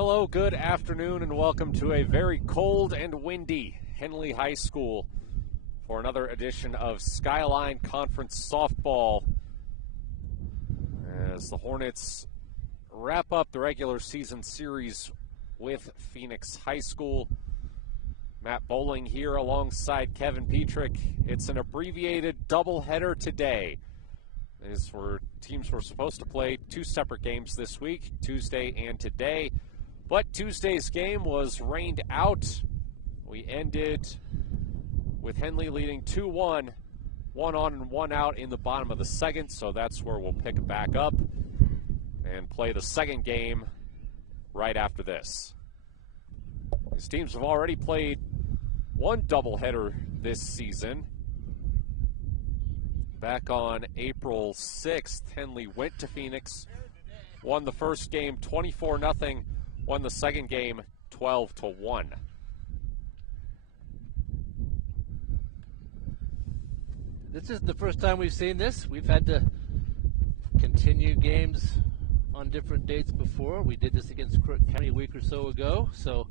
Hello, good afternoon, and welcome to a very cold and windy Henley High School for another edition of Skyline Conference softball as the Hornets wrap up the regular season series with Phoenix High School. Matt Bowling here alongside Kevin Petrik. It's an abbreviated doubleheader today. Teams were supposed to play two separate games this week, Tuesday and today. But Tuesday's game was rained out. We ended with Henley leading 2-1, one on and one out in the bottom of the second, so that's where we'll pick it back up and play the second game right after this. These teams have already played one doubleheader this season. Back on April 6th, Henley went to Phoenix, won the first game 24-0. Won the second game 12-1. This isn't the first time we've seen this. We've had to continue games on different dates before. We did this against Crook County a week or so ago, so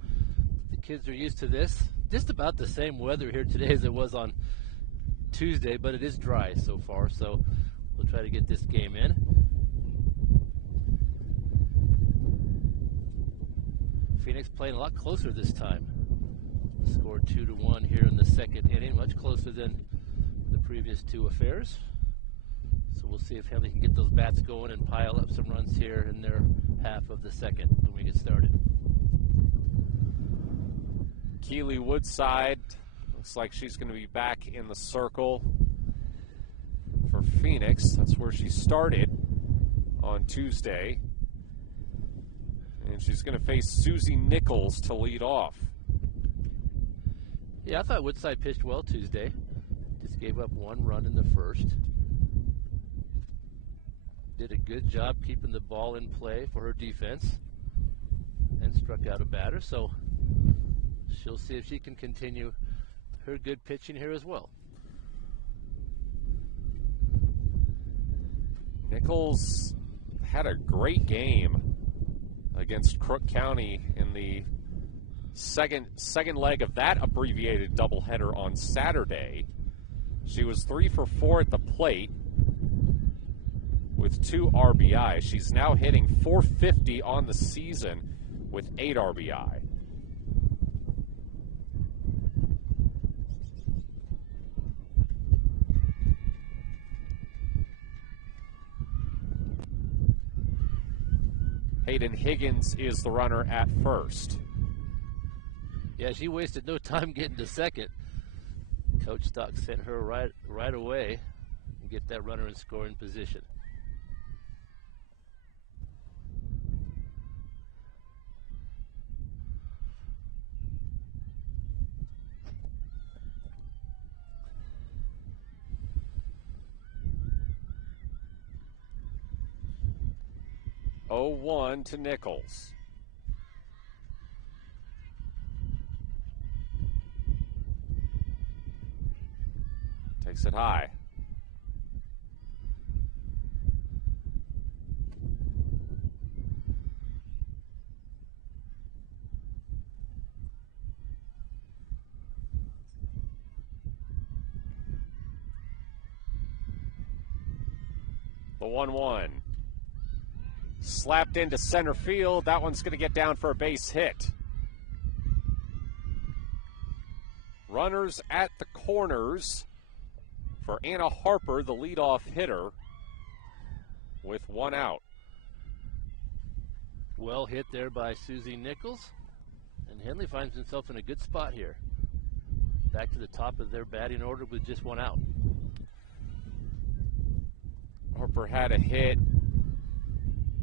the kids are used to this. Just about the same weather here today as it was on Tuesday, but it is dry so far, so we'll try to get this game in. Phoenix playing a lot closer this time. Scored 2-1 here in the second inning, much closer than the previous two affairs. So we'll see if Henley can get those bats going and pile up some runs here in their half of the second when we get started. Keely Woodside looks like she's going to be back in the circle for Phoenix. That's where she started on Tuesday. And she's going to face Susie Nichols to lead off. Yeah, I thought Woodside pitched well Tuesday. Just gave up one run in the first. Did a good job keeping the ball in play for her defense. And struck out a batter, so she'll see if she can continue her good pitching here as well. Nichols had a great game against Crook County in the second leg of that abbreviated doubleheader on Saturday. She was 3 for 4 at the plate with 2 RBI. She's now hitting .450 on the season with 8 RBI. Hayden Higgins is the runner at first. Yeah, she wasted no time getting to second. Coach Stock sent her right away and get that runner in scoring position. Oh, 1 to Nichols. Takes it high. The 1-1. Slapped into center field. That one's going to get down for a base hit. Runners at the corners for Anna Harper, the leadoff hitter, with 1 out. Well hit there by Susie Nichols. And Henley finds himself in a good spot here. Back to the top of their batting order with just 1 out. Harper had a hit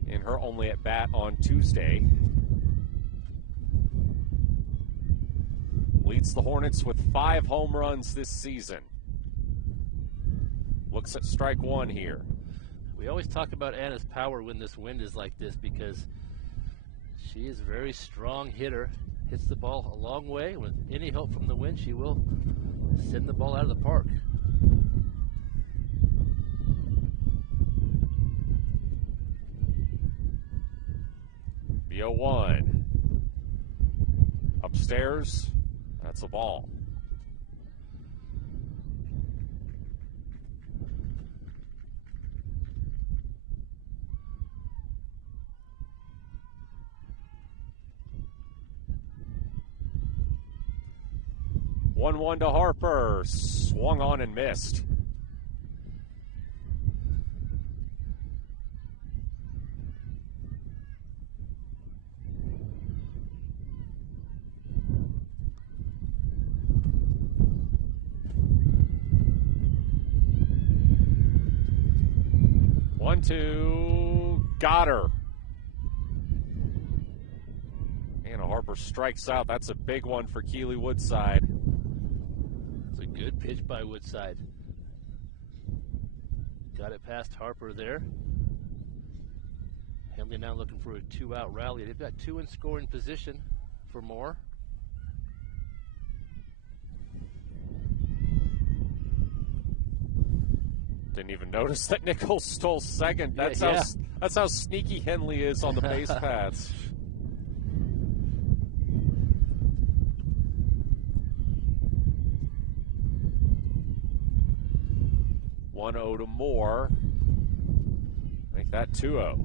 in her only at bat on Tuesday. Leads the Hornets with 5 home runs this season. Looks at strike 1 here. We always talk about Anna's power when this wind is like this because she is a very strong hitter. Hits the ball a long way. With any help from the wind, she will send the ball out of the park. The 0-1. upstairs. That's a ball. One to Harper. Swung on and missed. One, two, got her. And Harper strikes out. That's a big one for Keeley Woodside. It's a good pitch by Woodside. Got it past Harper there. Henley now looking for a 2-out rally. They've got 2 in scoring position for more. Didn't even notice that Nichols stole second. That's how sneaky Henley is on the base paths. One 0 to Moore. Make that 2-0.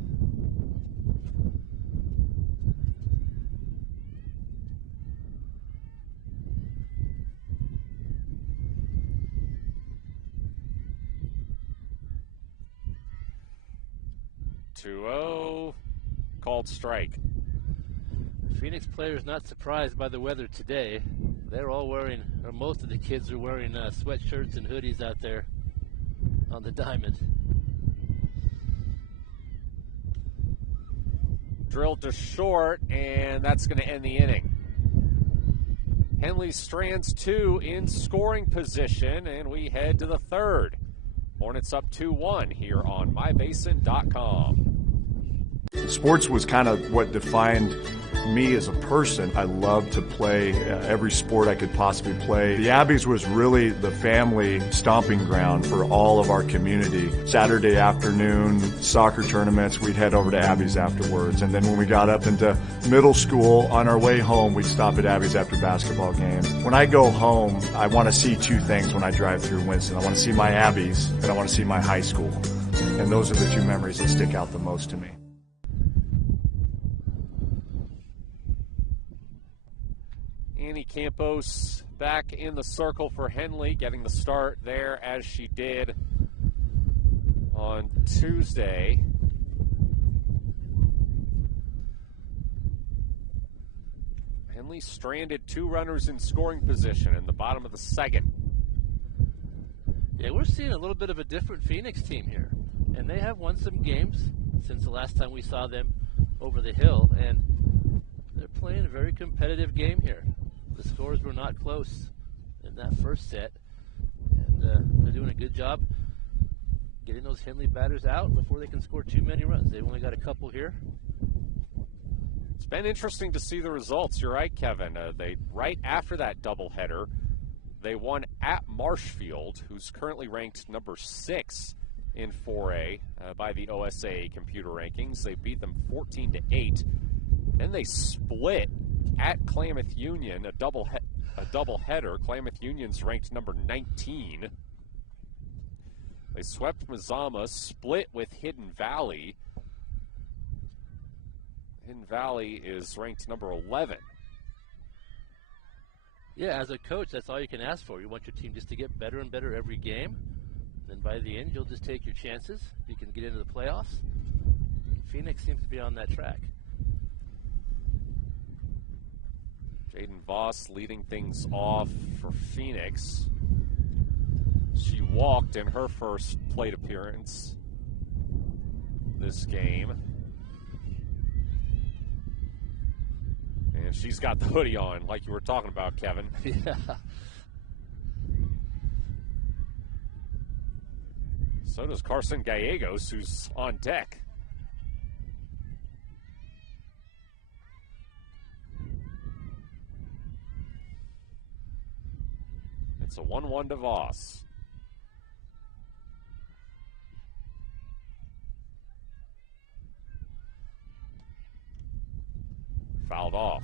Called strike. Phoenix players not surprised by the weather today. They're all wearing, or most of the kids are wearing sweatshirts and hoodies out there on the diamond. Drilled to short, and that's going to end the inning. Henley strands 2 in scoring position, and we head to the third. Hornets up 2-1 here on mybasin.com. Sports was kind of what defined me as a person. I loved to play every sport I could possibly play. The Abbeys was really the family stomping ground for all of our community. Saturday afternoon soccer tournaments, we'd head over to Abbeys afterwards. And then when we got up into middle school, on our way home, we'd stop at Abbeys after basketball games. When I go home, I want to see 2 things when I drive through Winston. I want to see my Abbeys, and I want to see my high school. And those are the 2 memories that stick out the most to me. Annie Campos back in the circle for Henley, getting the start there as she did on Tuesday. Henley stranded 2 runners in scoring position in the bottom of the second. Yeah, we're seeing a little bit of a different Phoenix team here. And they have won some games since the last time we saw them over the hill. And they're playing a very competitive game here. The scores were not close in that first set, and they're doing a good job getting those Henley batters out before they can score too many runs. They've only got a couple here. It's been interesting to see the results. You're right, Kevin. They right after that doubleheader, they won at Marshfield, who's currently ranked number 6 in 4A by the OSA computer rankings. They beat them 14-8. Then they split at Klamath Union, a double header. Klamath Union's ranked number 19. They swept Mazama, split with Hidden Valley. Hidden Valley is ranked number 11. Yeah, as a coach, that's all you can ask for. You want your team just to get better and better every game. Then by the end, you'll just take your chances. You can get into the playoffs. Phoenix seems to be on that track. Jaden Voss leading things off for Phoenix. She walked in her first plate appearance this game. And she's got the hoodie on, like you were talking about, Kevin. Yeah. So does Carson Gallegos, who's on deck. It's a 1-1 to Voss. Fouled off.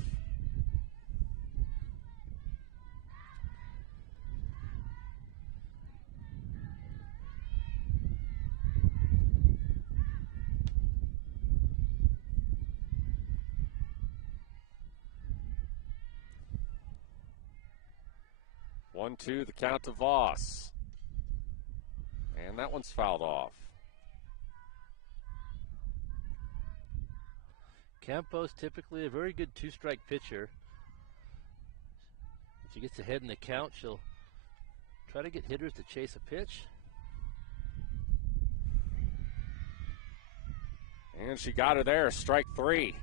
1-2, the count to Voss. And that one's fouled off. Campos typically a very good two-strike pitcher. If she gets ahead in the count, she'll try to get hitters to chase a pitch. And she got her there, strike 3.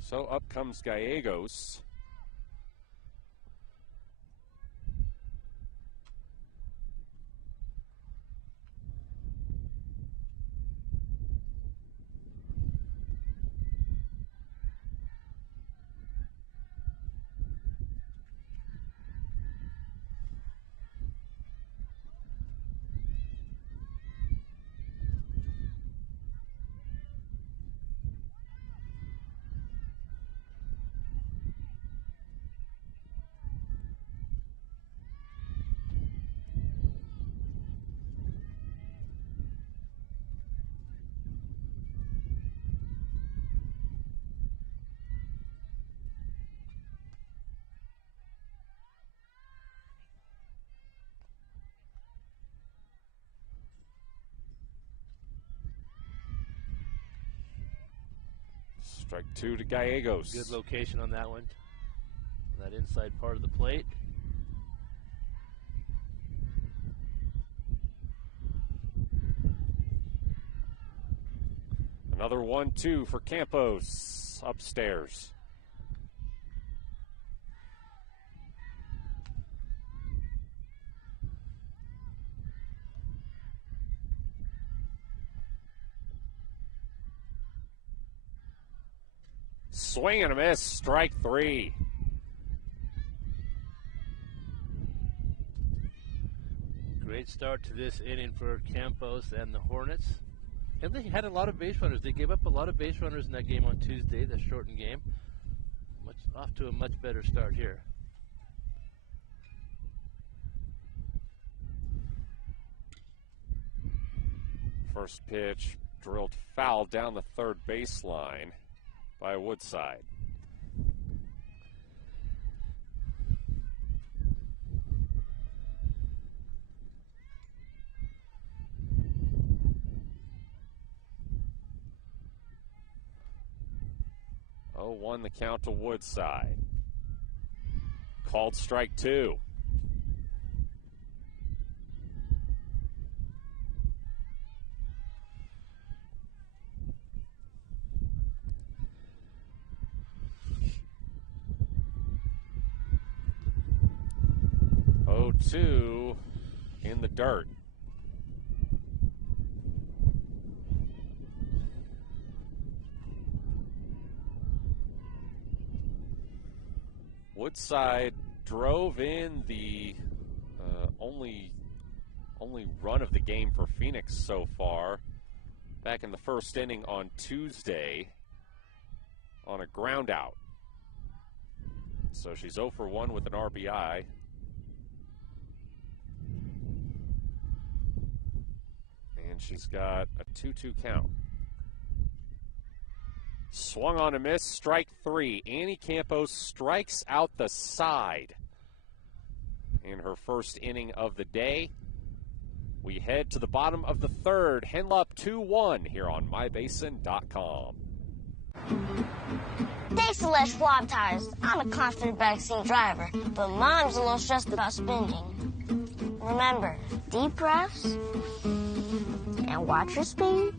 So up comes Gallegos. Strike 2 to Gallegos. Good location on that one. That inside part of the plate. Another 1-2 for Campos upstairs. Swing and a miss, strike 3. Great start to this inning for Campos and the Hornets. Henley had a lot of base runners. They gave up a lot of base runners in that game on Tuesday, the shortened game. Off to a much better start here. First pitch drilled foul down the third baseline by Woodside. Oh, 1 the count to Woodside. Called strike 2. Oh, 2 in the dirt. Woodside drove in the only run of the game for Phoenix so far back in the first inning on Tuesday on a ground out. So she's 0 for 1 with an RBI. And she's got a 2-2 count. Swung on a miss, strike 3. Annie Campos strikes out the side in her first inning of the day. We head to the bottom of the third. Henley up 2-1 here on mybasin.com. Thanks to Les Schwab Tires, I'm a confident backseat driver, but Mom's a little stressed about spending. Remember, deep breaths and watch your speed.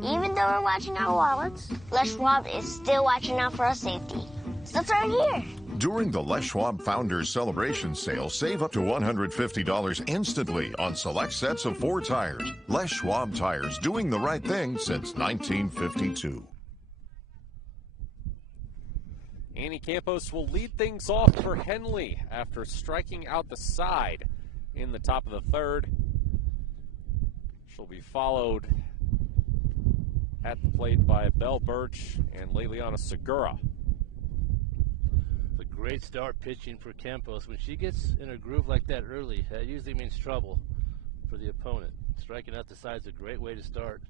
Even though we're watching our wallets, Les Schwab is still watching out for our safety. It's the third year. During the Les Schwab Founders Celebration Sale, save up to $150 instantly on select sets of 4 tires. Les Schwab Tires, doing the right thing since 1952. Annie Campos will lead things off for Henley after striking out the side in the top of the third. She'll be followed at the plate by Belle Birch and Leliana Segura. A great start pitching for Campos. When she gets in a groove like that early, that usually means trouble for the opponent. Striking out the side is a great way to start.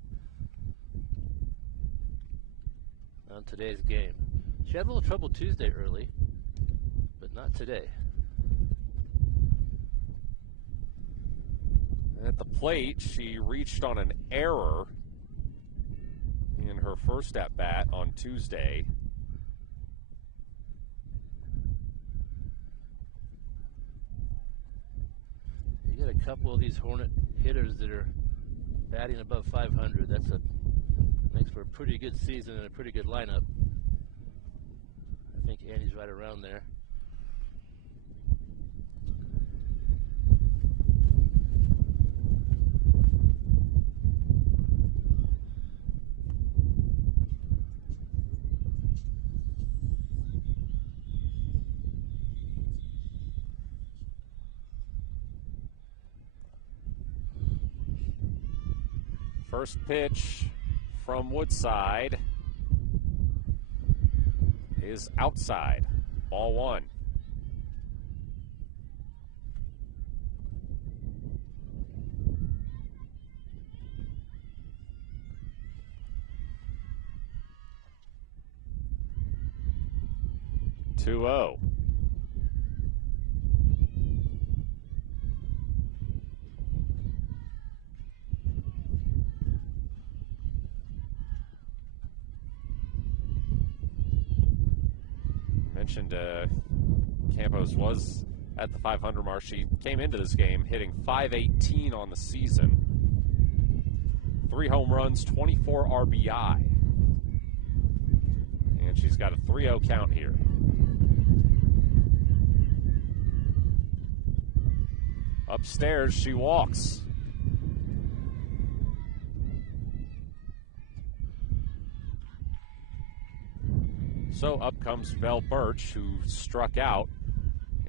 on today's game. She had a little trouble Tuesday early, but not today. At the plate, she reached on an error in her first at-bat on Tuesday. You got a couple of these Hornet hitters that are batting above 500. Makes for a pretty good season and a pretty good lineup. I think Andy's right around there. First pitch from Woodside is outside. Ball one. Two oh. Mentioned Campos was at the 500 mark. She came into this game hitting .518 on the season. 3 home runs, 24 RBI. And she's got a 3-0 count here. Upstairs, she walks. So up comes Belle Birch, who struck out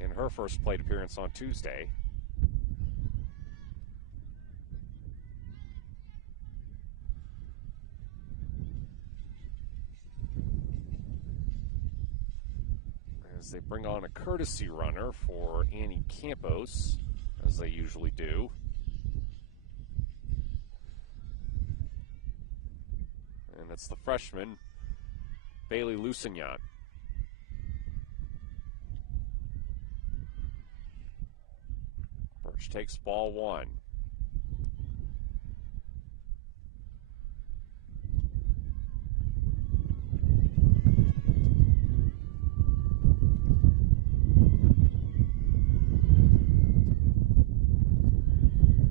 in her first plate appearance on Tuesday. As they bring on a courtesy runner for Annie Campos, as they usually do. And it's the freshman, Bailey Lusignan. Birch takes ball one.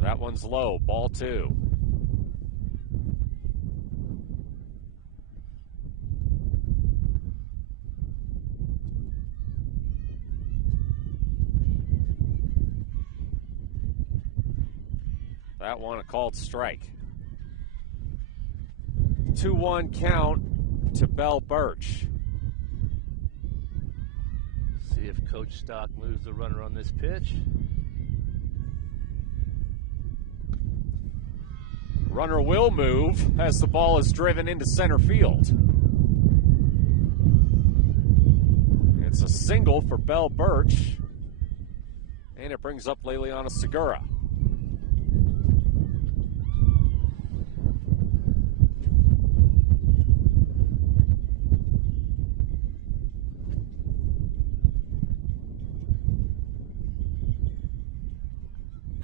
That one's low, ball two. That one a called strike. 2-1 count to Belle Birch. See if Coach Stock moves the runner on this pitch. Runner will move as the ball is driven into center field. It's a single for Belle Birch, and it brings up Leliana Segura.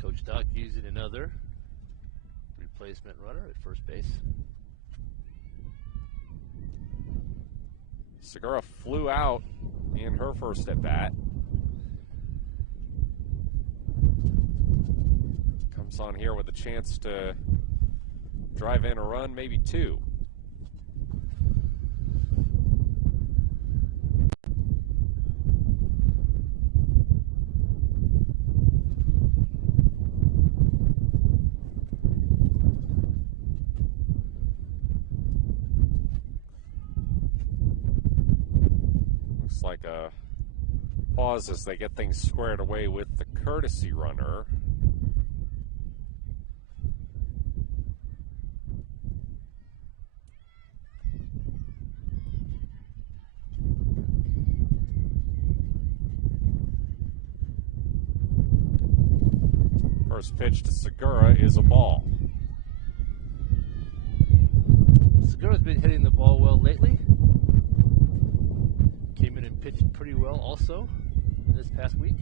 Coach Stock using another replacement runner at first base. Segura flew out in her first at bat. Comes on here with a chance to drive in a run, maybe two. Like a pause as they get things squared away with the courtesy runner. First pitch to Segura is a ball. Segura's been hitting the ball well lately. in and pitched pretty well also this past week.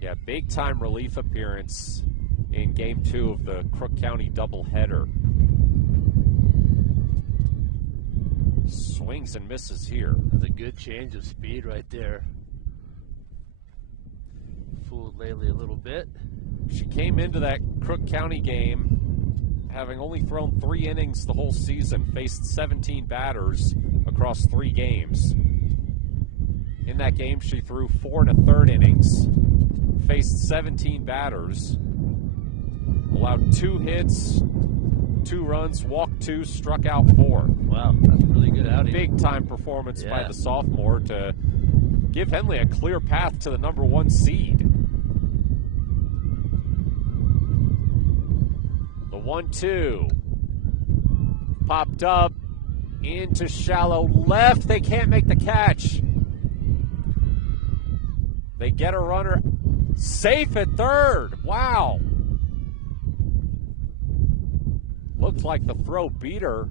Yeah, big-time relief appearance in Game 2 of the Crook County doubleheader. Swings and misses here. That's a good change of speed right there. Fooled Laley a little bit. She came into that Crook County game having only thrown 3 innings the whole season, faced 17 batters across 3 games. In that game, she threw 4 1/3 innings, faced 17 batters, allowed 2 hits, 2 runs, walked 2, struck out 4. Wow, that's a really good outing. Big-time performance by the sophomore to give Henley a clear path to the number 1 seed. The 1-2 popped up into shallow left. They can't make the catch. They get a runner safe at third. Wow. Looked like the throw beat her,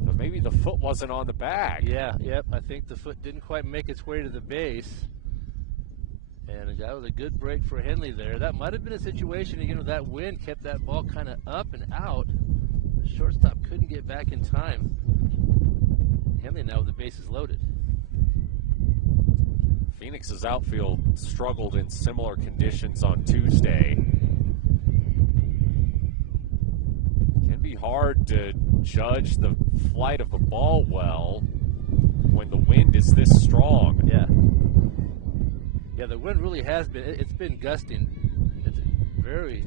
but maybe the foot wasn't on the bag. Yep. I think the foot didn't quite make its way to the base. And that was a good break for Henley there. That might have been a situation, again, with that wind kept that ball kind of up and out. The shortstop couldn't get back in time. Henley now with the bases loaded. Phoenix's outfield struggled in similar conditions on Tuesday. Can be hard to judge the flight of the ball well when the wind is this strong. Yeah, the wind really has been, it's been gusting. It's a very,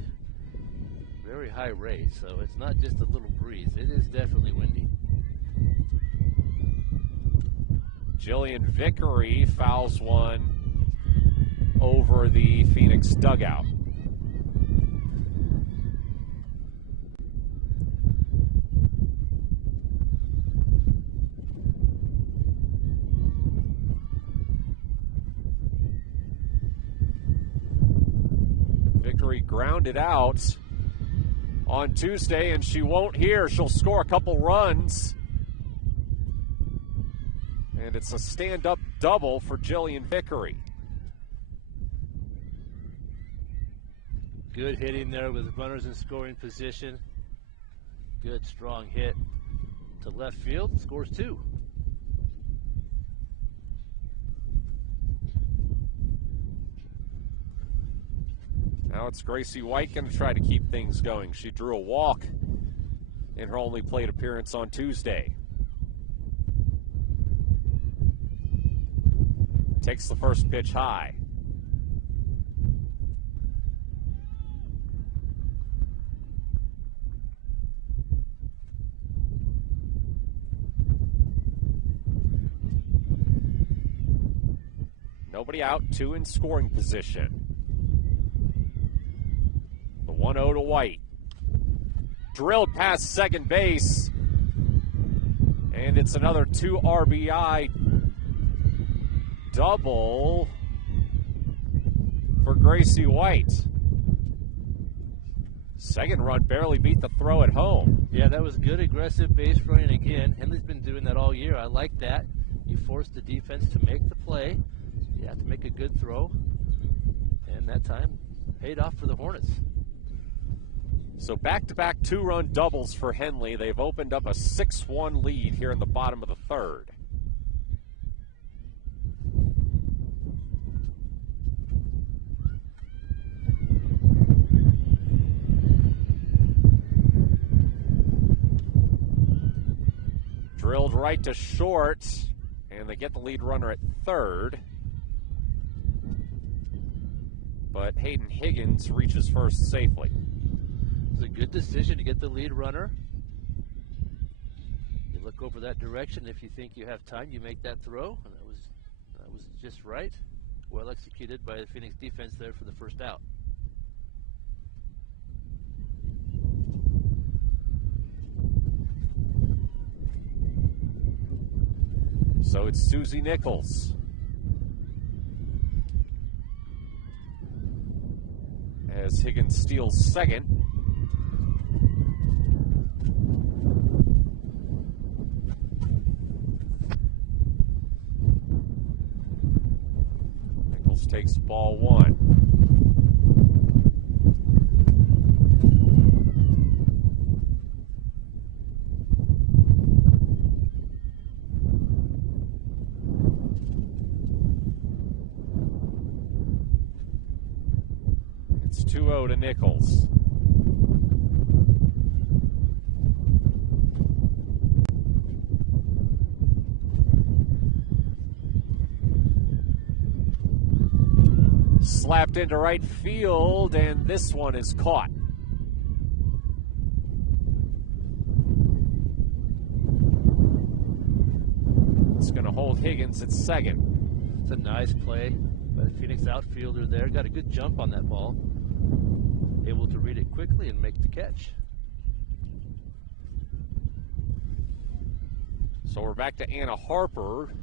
very high rate, so it's not just a little breeze. It is definitely windy. Jillian Vickery fouls one over the Phoenix dugout. Vickery grounded out on Tuesday, and she won't here. She'll score a couple runs. And it's a stand-up double for Jillian Vickery. Good hitting there with runners in scoring position. Good strong hit to left field. Scores 2. Now it's Gracie White going to try to keep things going. She drew a walk in her only plate appearance on Tuesday. Takes the first pitch high. Nobody out, 2 in scoring position. The 1-0 to White. Drilled past second base. And it's another 2 RBI double for Gracie White. Second run barely beat the throw at home. Yeah, that was good aggressive base running again. Henley's been doing that all year. I like that. You force the defense to make the play. You have to make a good throw. And that time paid off for the Hornets. So back-to-back 2-run doubles for Henley. They've opened up a 6-1 lead here in the bottom of the third. Drilled right to short, and they get the lead runner at third. But Hayden Higgins reaches first safely. It's a good decision to get the lead runner. You look over that direction. If you think you have time, you make that throw. And that was just right. Well executed by the Phoenix defense there for the first out. So it's Susie Nichols. As Higgins steals second. takes ball one. It's 2-0 to Nichols. Slapped into right field, and this one is caught. It's going to hold Higgins at second. It's a nice play by the Phoenix outfielder there. Got a good jump on that ball. Able to read it quickly and make the catch. So we're back to Anna Harper,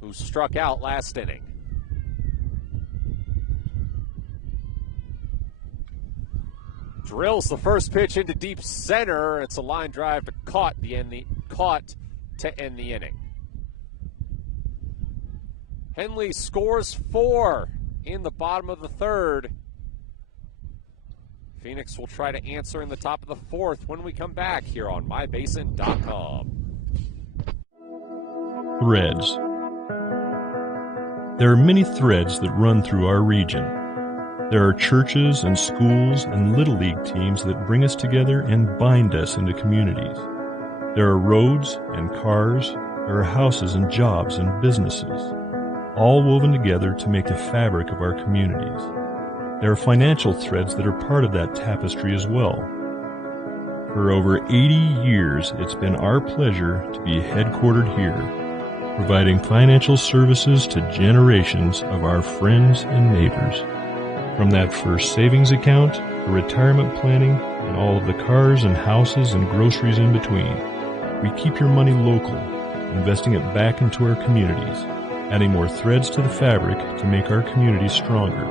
who struck out last inning. Drills the first pitch into deep center. It's a line drive, but caught to end the inning. Henley scores 4 in the bottom of the third. Phoenix will try to answer in the top of the fourth when we come back here on mybasin.com. Threads. There are many threads that run through our region. There are churches and schools and Little League teams that bring us together and bind us into communities. There are roads and cars. There are houses and jobs and businesses, all woven together to make the fabric of our communities. There are financial threads that are part of that tapestry as well. For over 80 years, it's been our pleasure to be headquartered here, providing financial services to generations of our friends and neighbors. From that first savings account, to retirement planning, and all of the cars and houses and groceries in between, we keep your money local, investing it back into our communities, adding more threads to the fabric to make our communities stronger.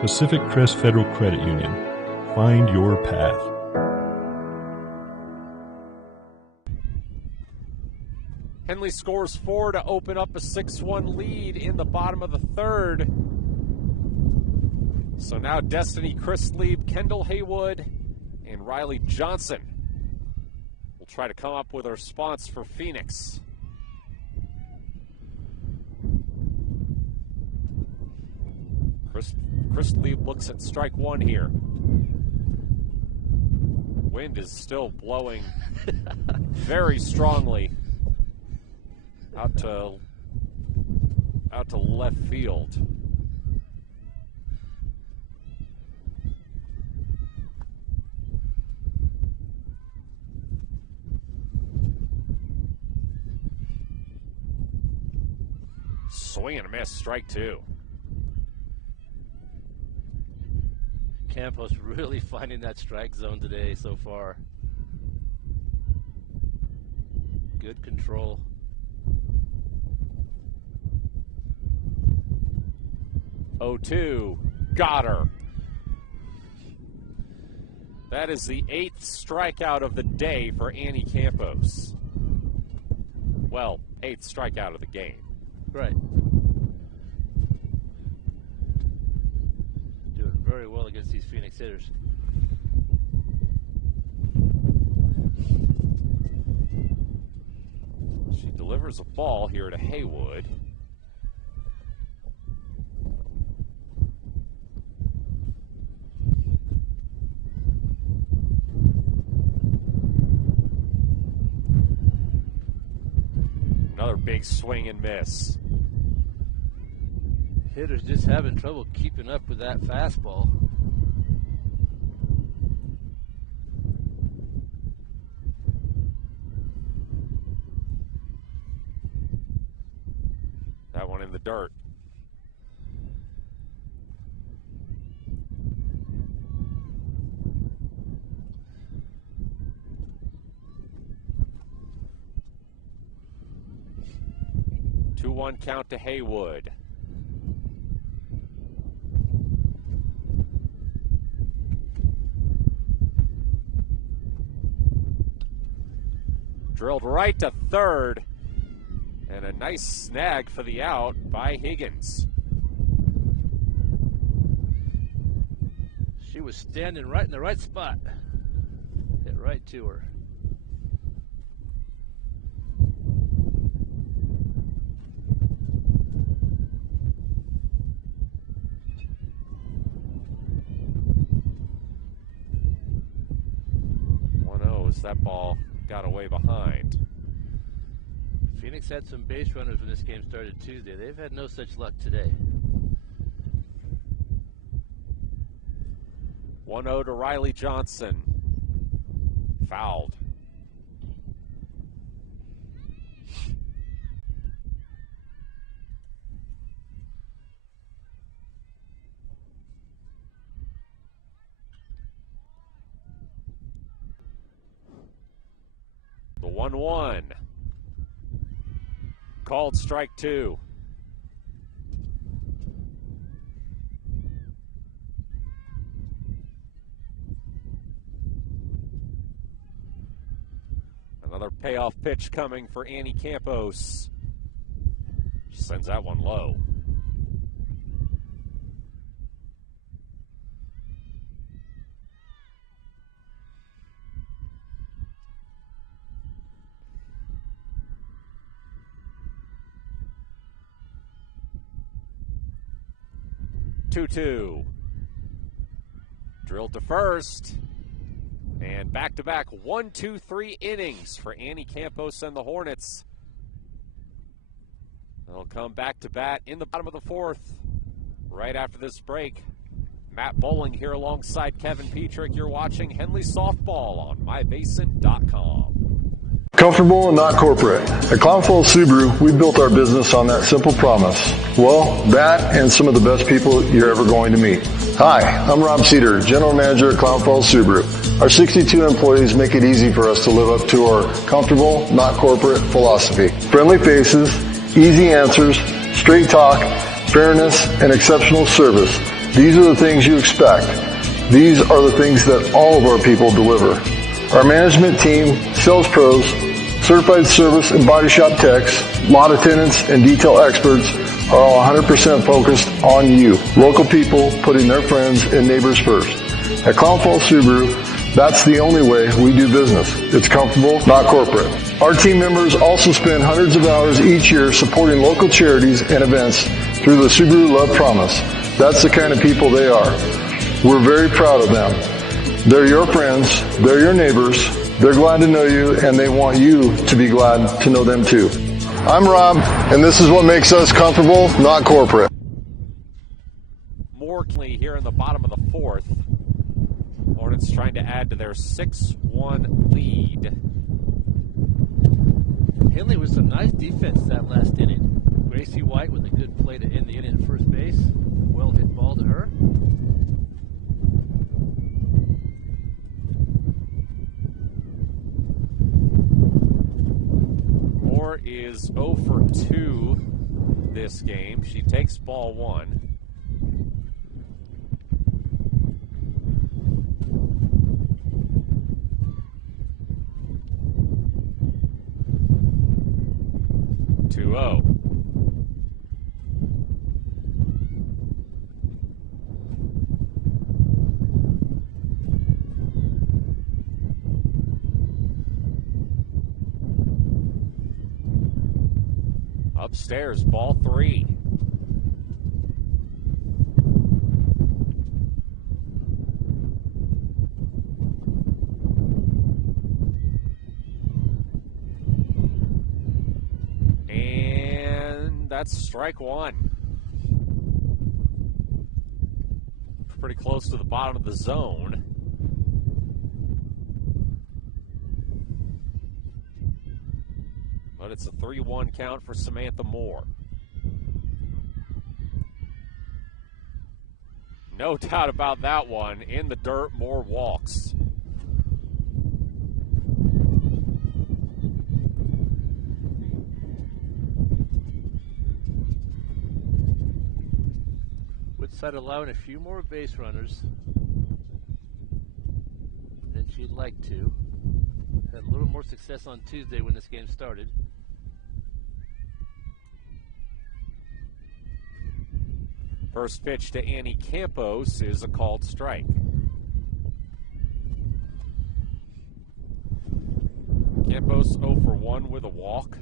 Pacific Crest Federal Credit Union. Find your path. Henley scores 4 to open up a 6-1 lead in the bottom of the third. So now Destiny Christlieb, Kendall Haywood, and Riley Johnson will try to come up with a response for Phoenix. Christlieb looks at strike one here. Wind is still blowing very strongly out to left field. Swing and a miss, strike two. Campos really finding that strike zone today so far. Good control. Oh, 2, got her. That is the 8th strikeout of the day for Annie Campos. Well, 8th strikeout of the game. Right. Doing very well against these Phoenix hitters. She delivers a ball here to Haywood. Another big swing and miss. Hitters just having trouble keeping up with that fastball. That one in the dirt. Two-one count to Haywood. Drilled right to third, and And a nice snag for the out by Higgins. She was standing right in the right spot. Hit right to her. That ball got away behind. Phoenix had some base runners when this game started Tuesday. They've had no such luck today. 1-0 to Riley Johnson. Fouled. The 1-1. Called strike 2. Another payoff pitch coming for Annie Campos. She sends that one low. Two. Drilled to first. And back-to-back 1-2-3 innings for Annie Campos and the Hornets. They'll come back to bat in the bottom of the fourth. Right after this break, Matt Bowling here alongside Kevin Petrik. You're watching Henley Softball on mybasin.com. Comfortable and not corporate. At Clown Falls Subaru, we built our business on that simple promise. Well, that and some of the best people you're ever going to meet. Hi, I'm Rob Cedar, General Manager at Clown Falls Subaru. Our 62 employees make it easy for us to live up to our comfortable, not corporate philosophy. Friendly faces, easy answers, straight talk, fairness, and exceptional service. These are the things you expect. These are the things that all of our people deliver. Our management team, sales pros, certified service and body shop techs, lot attendants, and detail experts are all 100% focused on you. Local people putting their friends and neighbors first. At Clown Falls Subaru, that's the only way we do business. It's comfortable, not corporate. Our team members also spend hundreds of hours each year supporting local charities and events through the Subaru Love Promise. That's the kind of people they are. We're very proud of them. They're your friends, they're your neighbors, they're glad to know you, and they want you to be glad to know them too. I'm Rob, and this is what makes us comfortable, not corporate. More here in the bottom of the fourth. Hornets trying to add to their 6-1 lead. Henley with some nice defense that last inning. Gracie White with a good play to end the inning at first base. Well hit ball to her. Moore is 0 for 2 this game. She takes ball 1. Upstairs, ball 3. And that's strike 1. Pretty close to the bottom of the zone. But it's a 3-1 count for Samantha Moore. No doubt about that one. In the dirt, Moore walks. Woodside allowing a few more base runners than she'd like to. Had a little more success on Tuesday when this game started. First pitch to Annie Campos is a called strike. Campos 0 for 1 with a walk.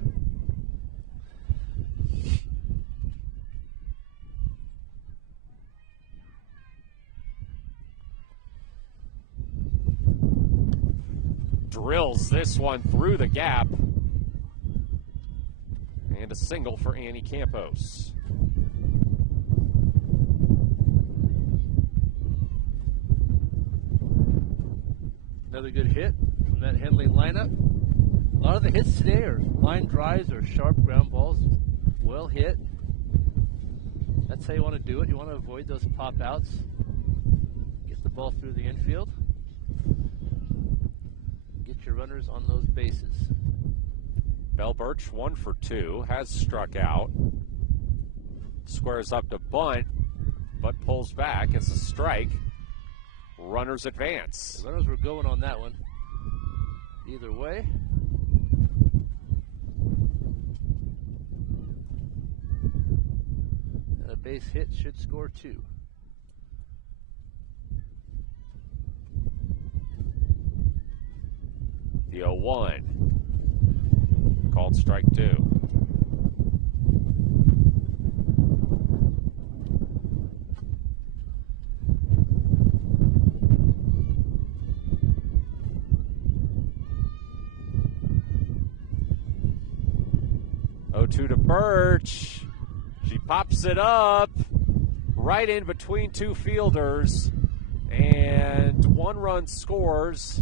Drills this one through the gap. And a single for Annie Campos. Another good hit from that Henley lineup. A lot of the hits today are line drives or sharp ground balls. Well hit. That's how you want to do it. You want to avoid those pop outs. Get the ball through the infield. Get your runners on those bases. Bell Birch 1 for 2, has struck out. Squares up to bunt, but pulls back. It's a strike. Runners advance. The runners were going on that one. Either way. And a base hit should score 2. The 0-1. Called strike 2. Two to Birch. She pops it up right in between two fielders, and 1 run scores.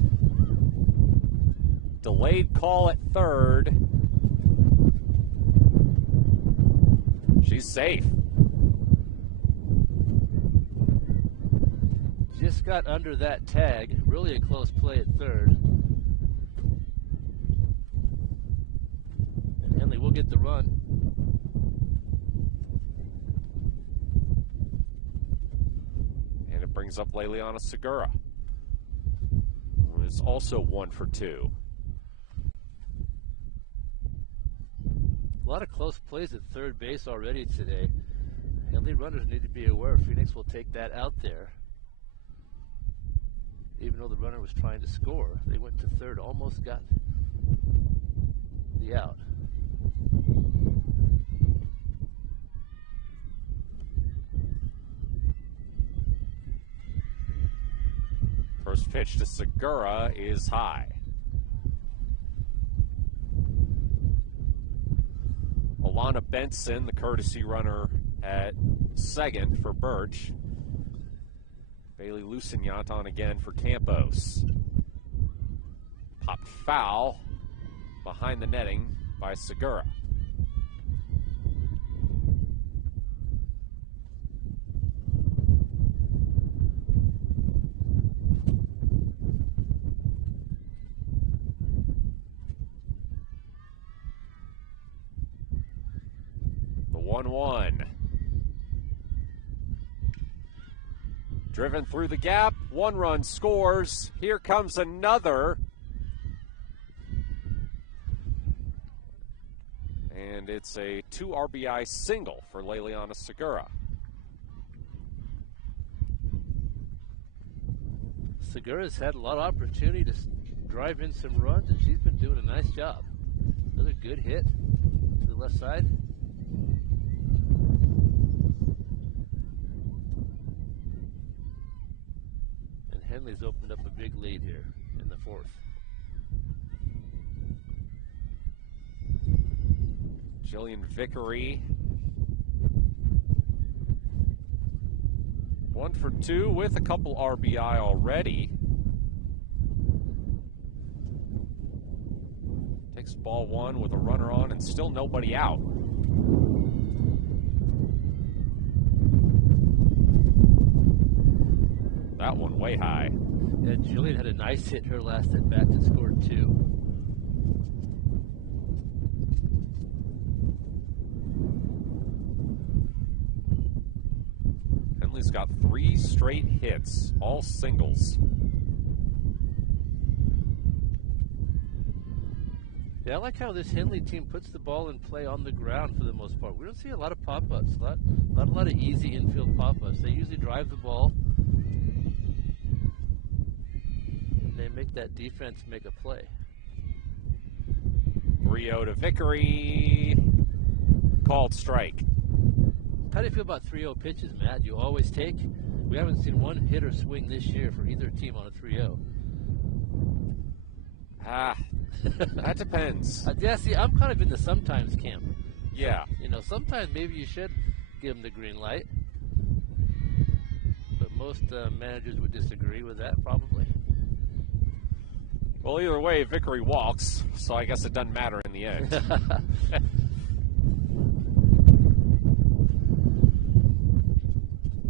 Delayed call at third. She's safe. Just got under that tag. Really a close play at third. Henley will get the run. And it brings up Leliana Segura, who is also 1 for 2. A lot of close plays at third base already today. Henley runners need to be aware Phoenix will take that out there. Even though the runner was trying to score, they went to third, almost got the out. First pitch to Segura is high. Alana Benson, the courtesy runner at second for Birch. Bailey Lucignant on again for Campos. Popped foul behind the netting by Segura. The 1-1. Driven through the gap, 1 run scores. Here comes another. And it's a 2 RBI single for Leliana Segura. Segura's had a lot of opportunity to drive in some runs, and she's been doing a nice job. Another good hit to the left side. And Henley's opened up a big lead here in the 4th. Jillian Vickery, 1 for 2 with a couple RBI already. Takes ball 1 with a runner on and still nobody out. That one way high. Yeah, Jillian had a nice hit her last at bat that scored 2. Henley's got 3 straight hits, all singles. Yeah, I like how this Henley team puts the ball in play on the ground for the most part. We don't see a lot of pop-ups, a lot of easy infield pop-ups. They usually drive the ball. And they make that defense make a play. 3-0 to Vickery. Called strike. How do you feel about 3-0 pitches, Matt? You always take? We haven't seen one hitter swing this year for either team on a 3-0. That depends. Yeah, see, I'm kind of in the sometimes camp. Yeah. You know, sometimes maybe you should give them the green light. But most managers would disagree with that, probably. Well, either way, Vickery walks, so I guess it doesn't matter in the end.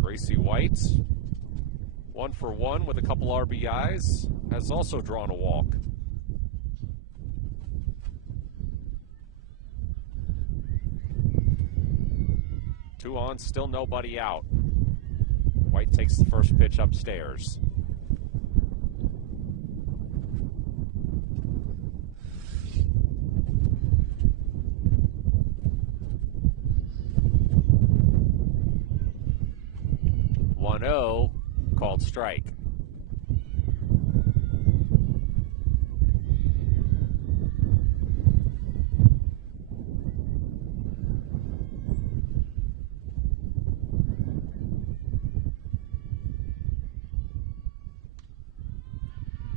Gracie White, 1 for 1 with a couple RBIs, has also drawn a walk. Two on, still nobody out. White takes the first pitch upstairs. Called strike.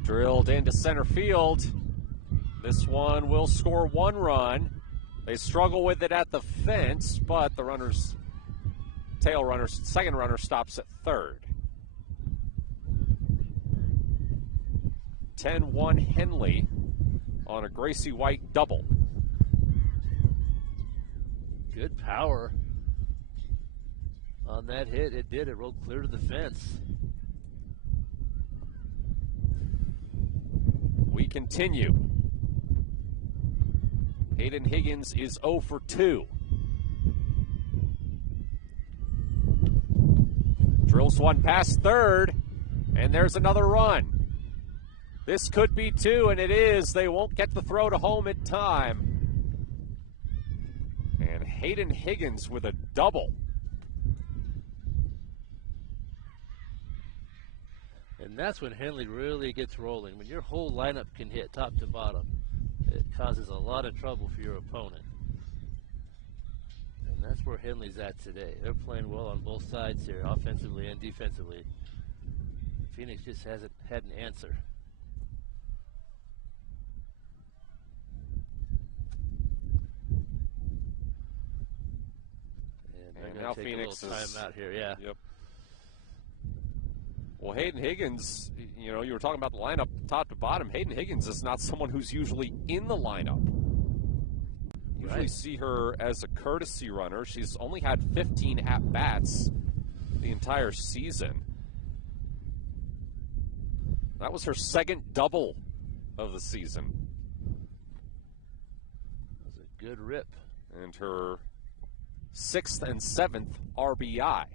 Drilled into center field. This one will score 1 run. They struggle with it at the fence, but the second runner stops at third. 10-1 Henley on a Gracie White double. Good power on that hit. It did. It rolled clear to the fence. We continue. Hayden Higgins is 0 for 2. Drills one past third, and there's another run. This could be 2, and it is. They won't get the throw to home in time. And Hayden Higgins with a double. And that's when Henley really gets rolling. When your whole lineup can hit top to bottom, it causes a lot of trouble for your opponent. And that's where Henley's at today. They're playing well on both sides here, offensively and defensively. Phoenix just hasn't had an answer. And now Phoenix is time out here, yeah. Yep. Well, Hayden Higgins, you know, you were talking about the lineup top to bottom. Hayden Higgins is not someone who's usually in the lineup. Usually see her as a courtesy runner. She's only had 15 at-bats the entire season. That was her second double of the season. That was a good rip. And her 6th and 7th RBI.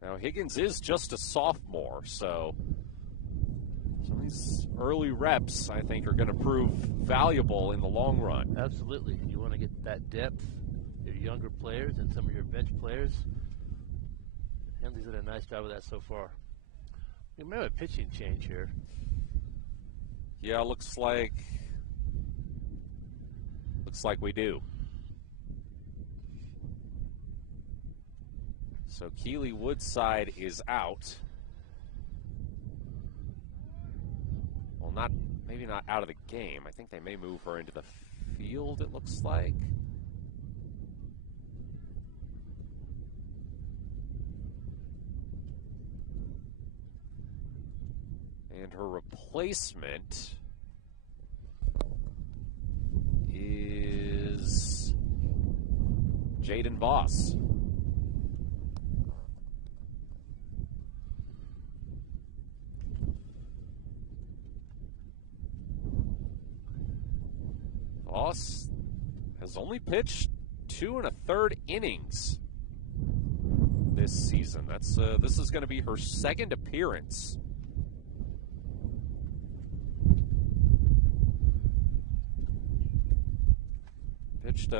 Now, Higgins is just a sophomore, so some of these early reps, I think, are going to prove valuable in the long run. Absolutely. You want to get that depth, your younger players and some of your bench players. Henley's done a nice job of that so far. We may have a pitching change here. Yeah, looks like we do. So Keely Woodside is out. Well, maybe not out of the game. I think they may move her into the field, it looks like. And her replacement is Jaden Voss. Voss has only pitched 2 1/3 innings this this season. This is going to be her second appearance. Pitched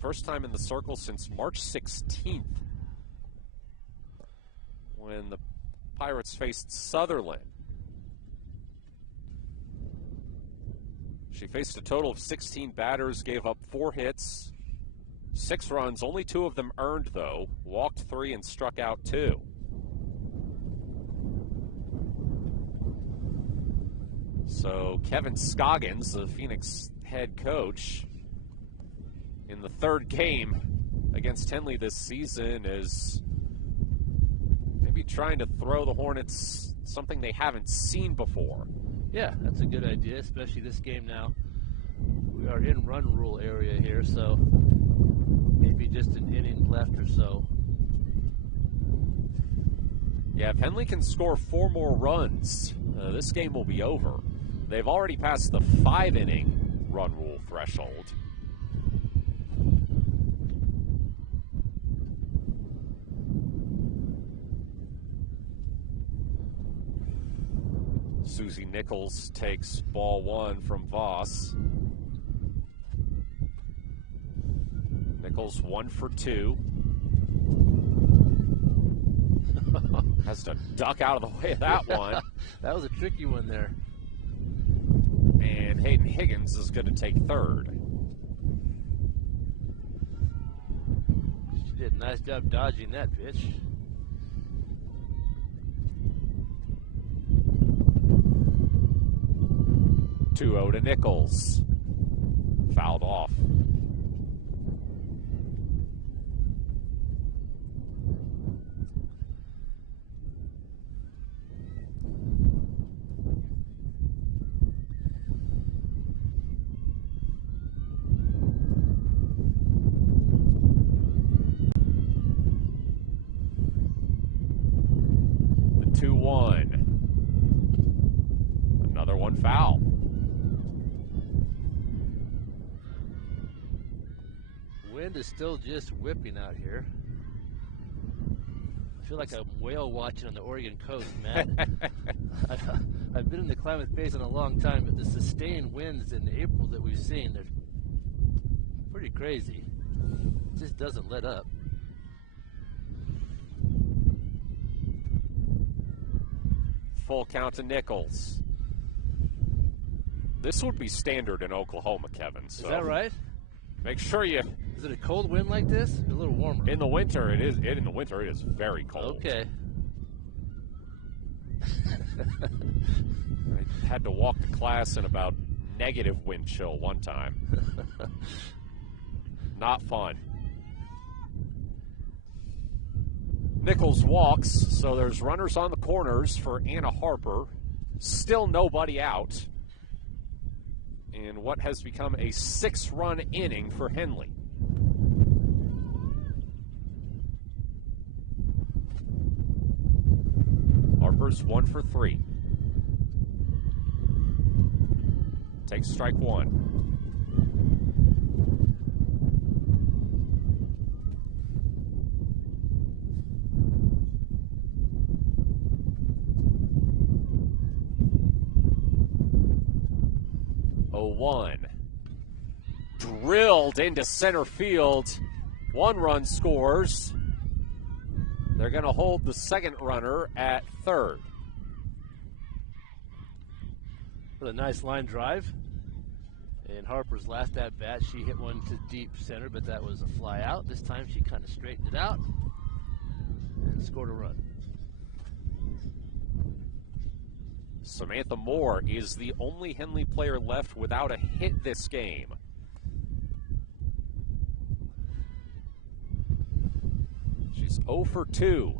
first time in the circle since March 16th when the Pirates faced Sutherland. She faced a total of 16 batters, gave up 4 hits, 6 runs, only 2 of them earned though, walked 3 and struck out 2. So Kevin Scoggins, the Phoenix head coach, in the 3rd game against Henley this season is maybe trying to throw the Hornets something they haven't seen before. Yeah, that's a good idea, especially this game now. We are in run rule area here, so maybe just an inning left or so. Yeah, if Henley can score 4 more runs, this game will be over. They've already passed the 5-inning run rule threshold. Susie Nichols takes ball 1 from Voss. Nichols 1 for 2. Has to duck out of the way of that one. That was a tricky one there. And Hayden Higgins is going to take 3rd. She did a nice job dodging that pitch. Two-0 to Nichols. Fouled off. The 2-1. Another one foul. Wind is still just whipping out here. I feel like I'm whale watching on the Oregon coast, Matt. I've been in the climate basin a long time, but the sustained winds in April that we've seen, they're pretty crazy. It just doesn't let up. Full count to Nichols. This would be standard in Oklahoma, Kevin. So is that right? Make sure you. Is it a cold wind like this? A little warmer. In the winter, it is. In the winter, it is very cold. Okay. I had to walk to class in about negative wind chill one time. Not fun. Nichols walks, so there's runners on the corners for Anna Harper. Still nobody out in what has become a 6-run inning for Henley. Harper's 1 for 3. Takes strike 1. Drilled into center field. 1 run scores. They're going to hold the second runner at 3rd. With a nice line drive. In Harper's last at bat, she hit one to deep center, but that was a fly out. This time she kind of straightened it out and scored a run. Samantha Moore is the only Henley player left without a hit this game. She's 0 for 2.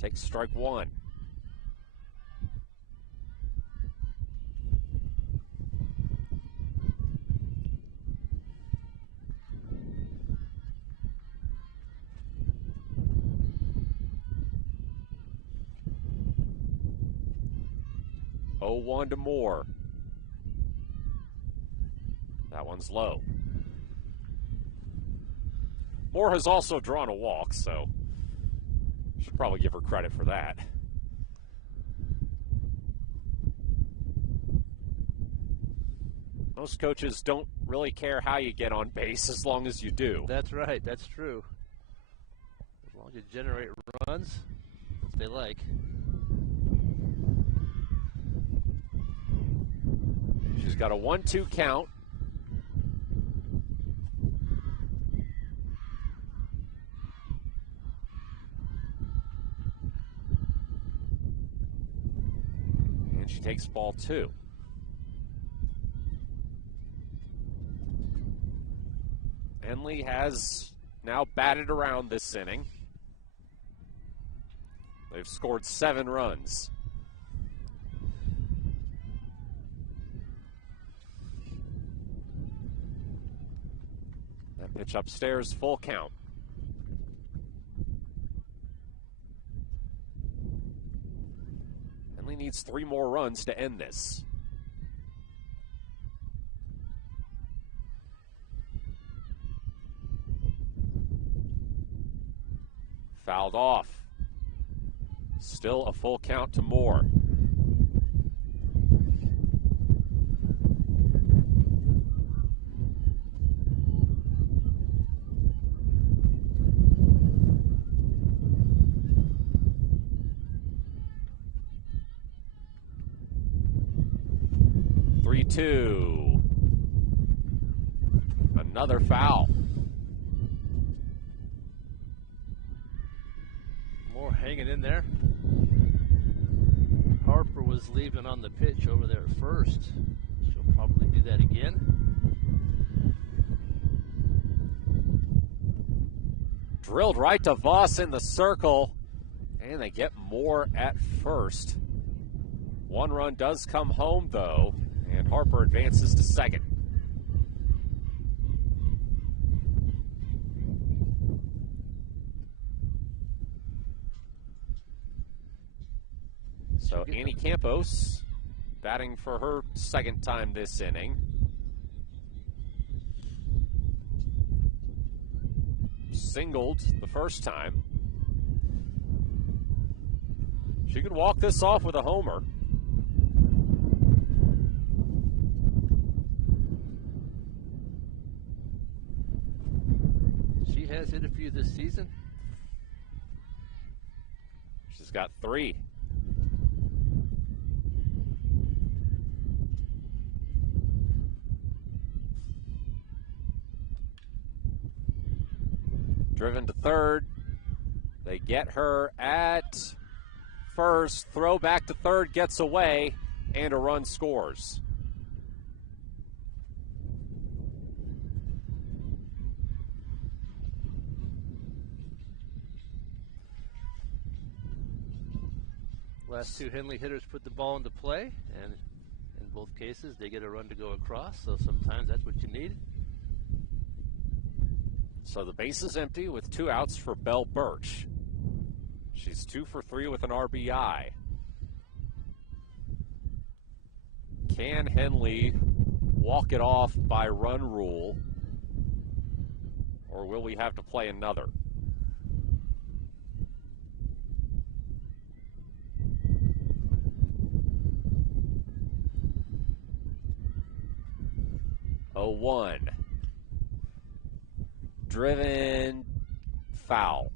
Takes strike 1. Oh, 1 to Moore. That one's low. Moore has also drawn a walk, so should probably give her credit for that. Most coaches don't really care how you get on base as long as you do. That's right. That's true. As long as you generate runs, that's what they like. She's got a 1-2 count. And she takes ball 2. Henley has now batted around this inning. They've scored 7 runs. That pitch upstairs, full count. Henley needs 3 more runs to end this. Fouled off. Still a full count to Moore. Two. Another foul. Moore hanging in there. Harper was leaving on the pitch over there at first. She'll probably do that again. Drilled right to Voss in the circle, and they get Moore at first. 1 run does come home, though, and Harper advances to second. So Annie Campos batting for her second time this inning. Singled the first time. She could walk this off with a homer. She has hit a few this season. She's got 3. Driven to third. They get her at first. Throw back to third, gets away, and a run scores. Last 2 Henley hitters put the ball into play, and in both cases they get a run to go across, so sometimes that's what you need. So the base is empty with 2 outs for Belle Birch. She's 2 for 3 with an RBI. Can Henley walk it off by run rule, or will we have to play another? Oh, 1. Driven foul.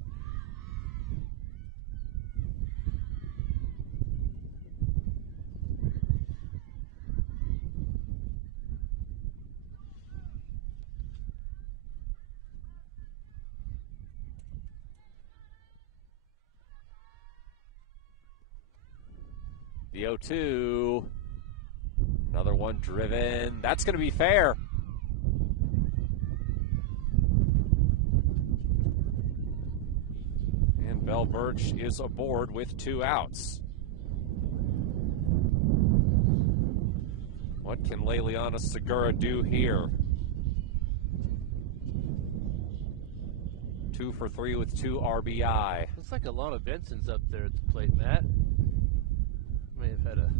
The 0-2. Another one driven. That's going to be fair. Belle Birch is aboard with 2 outs. What can Leliana Segura do here? 2 for 3 with 2 RBI. Looks like Alana Benson's up there at the plate, Matt. May have had a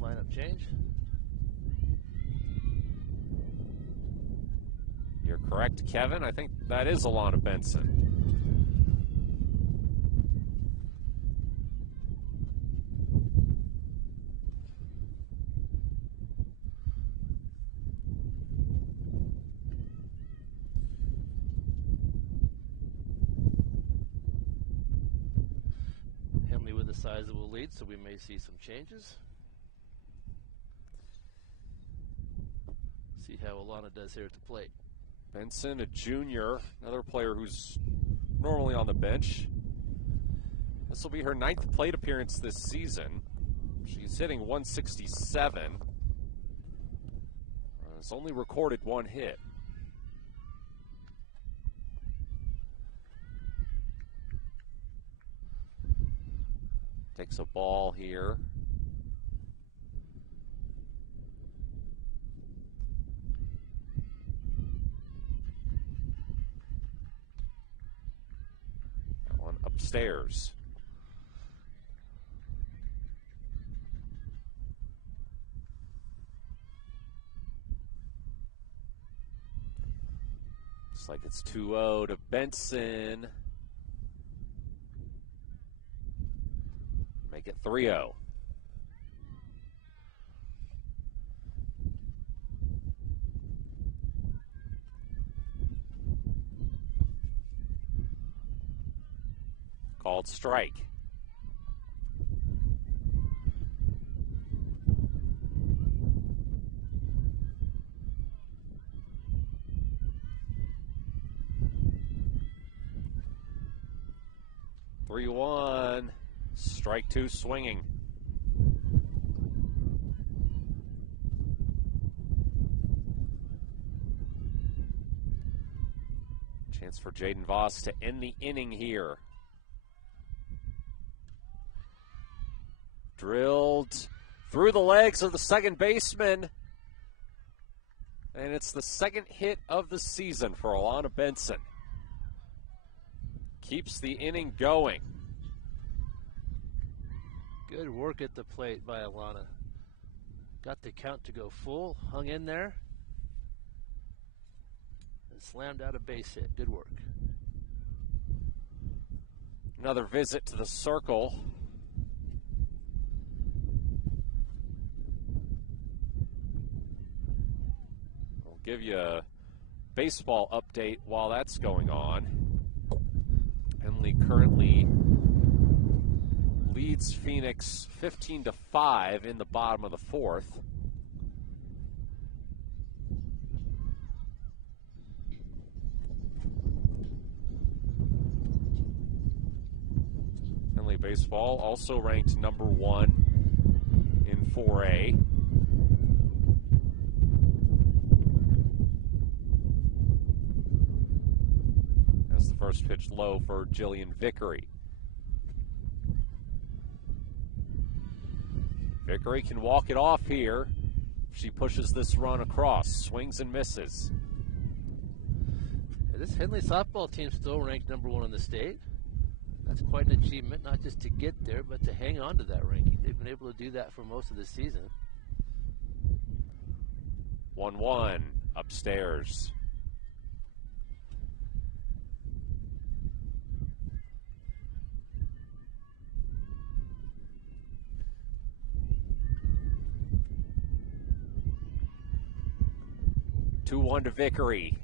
lineup change. You're Correct, Kevin? I think that is Alana Benson. Henley with a sizable lead, so we may see some changes. See how Alana does here at the plate. Benson, a junior, another player who's normally on the bench. This will be her 9th plate appearance this season. She's hitting 167. Has only recorded 1 hit. Takes a ball here. That one upstairs. Looks like it's 2-0 to Benson. Make it 3-0. Called strike. Three-one. Strike 2 swinging. Chance for Jaden Voss to end the inning here. Drilled through the legs of the second baseman. And it's the second hit of the season for Alana Benson. Keeps the inning going. Good work at the plate by Alana. Got the count to go full, hung in there, and slammed out a base hit. Good work. Another visit to the circle. I'll give you a baseball update while that's going on. Henley currently leads Phoenix 15-5 in the bottom of the 4th. Henley baseball also ranked number 1 in 4A. That's the first pitch low for Jillian Vickery. Vickery can walk it off here. She pushes this run across, swings and misses. Yeah, this Henley softball team still ranked number 1 in the state. That's quite an achievement, not just to get there, but to hang on to that ranking. They've been able to do that for most of the season. 1-1 upstairs. Two-one to Vickery.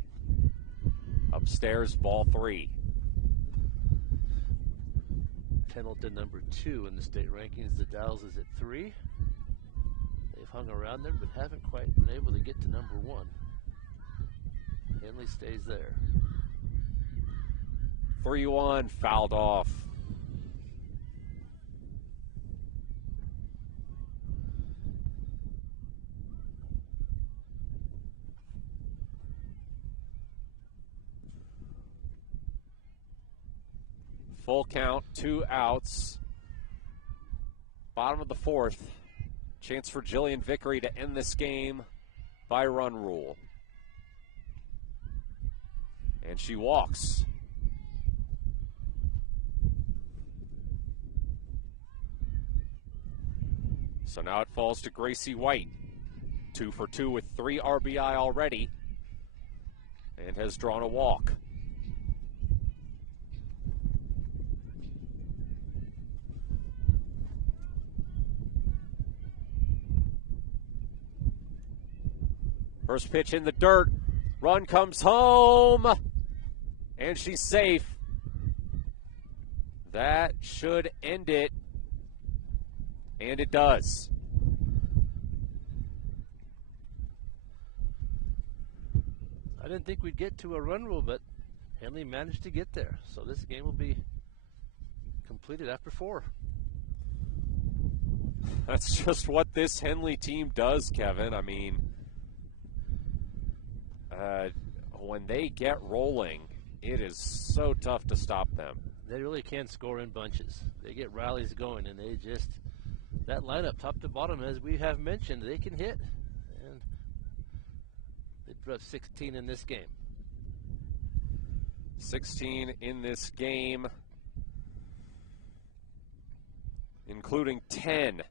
Upstairs, ball 3. Pendleton number 2 in the state rankings. The Dalles is at 3. They've hung around there, but haven't quite been able to get to number 1. Henley stays there. 3-1, fouled off. Full count, 2 outs. Bottom of the 4th. Chance for Jillian Vickery to end this game by run rule. And she walks. So now it falls to Gracie White. 2 for 2 with 3 RBI already. and has drawn a walk. First pitch in the dirt. Run comes home. And she's safe. That should end it. And it does. I didn't think we'd get to a run rule, but Henley managed to get there. So this game will be completed after 4. That's just what this Henley team does, Kevin. I mean, when they get rolling, it is so tough to stop them. They really can score in bunches. They get rallies going, and they just, that lineup, top to bottom, as we have mentioned, they can hit. And they put up 16 in this game. 16 in this game, including 10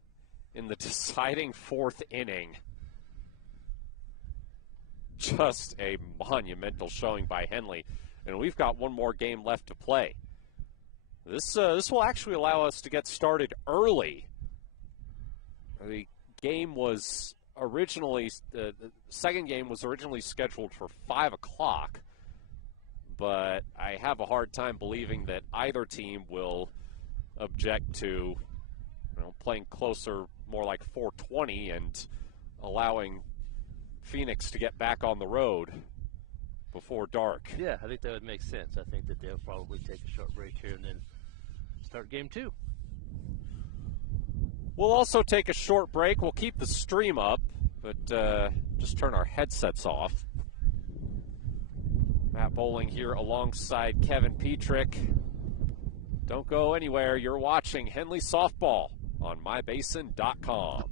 in the deciding 4th inning. Just a monumental showing by Henley. And we've got one more game left to play. This will actually allow us to get started early. The game was originally, the second game was originally scheduled for 5 o'clock, but I have a hard time believing that either team will object to playing closer, more like 4:20, and allowing Phoenix to get back on the road before dark. Yeah, I think that would make sense. I think that they'll probably take a short break here and then start game 2. We'll also take a short break. We'll keep the stream up, but just turn our headsets off. Matt Bowling here alongside Kevin Petrik. Don't go anywhere. You're watching Henley Softball on mybasin.com.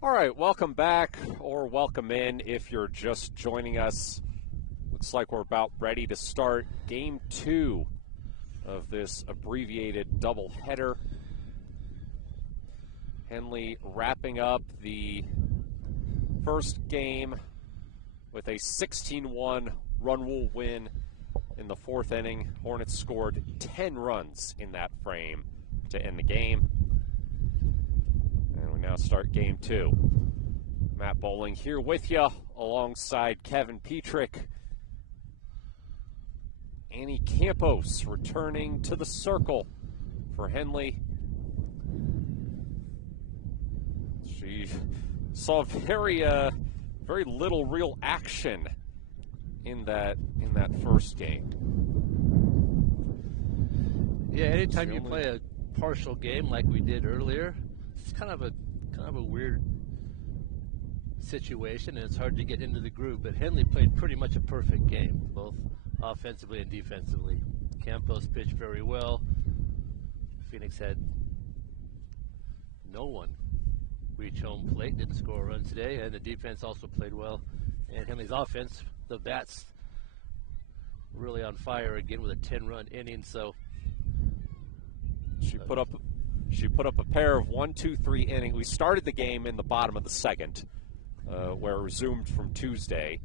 All right, welcome back or welcome in if you're just joining us. Looks like we're about ready to start Game 2 of this abbreviated doubleheader. Henley wrapping up the first game with a 16-1 run rule win in the fourth inning. Hornets scored 10 runs in that frame to end the game. And we now start Game 2. Matt Bowling here with you alongside Kevin Petrik. Annie Campos returning to the circle for Henley. She saw very little real action in that first game. Yeah, anytime you play a partial game like we did earlier, it's kind of a weird situation, and it's hard to get into the groove. But Henley played pretty much a perfect game, both offensively and defensively. Campos pitched very well. Phoenix had no one reach home plate, didn't score a run today, and the defense also played well. And Henley's offense, the bats really on fire again with a 10-run inning. So she put up a pair of 1-2-3 innings. We started the game in the bottom of the second, where it resumed from Tuesday.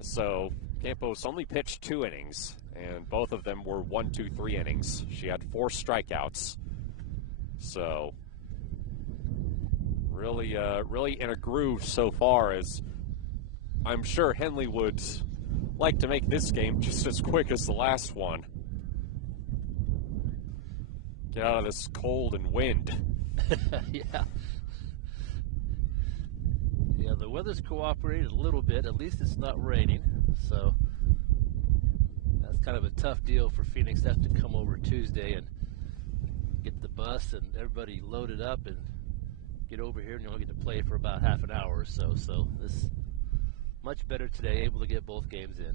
So Campos only pitched 2 innings, and both of them were 1-2-3 innings. She had 4 strikeouts. So really in a groove so far, as I'm sure Henley would like to make this game just as quick as the last one. Get out of this cold and wind. Yeah, the weather's cooperated a little bit. At least it's not raining, so that's kind of a tough deal for Phoenix to have to come over Tuesday and get the bus and everybody loaded up and get over here, and you only get to play for about half an hour or so. So this much better today, able to get both games in.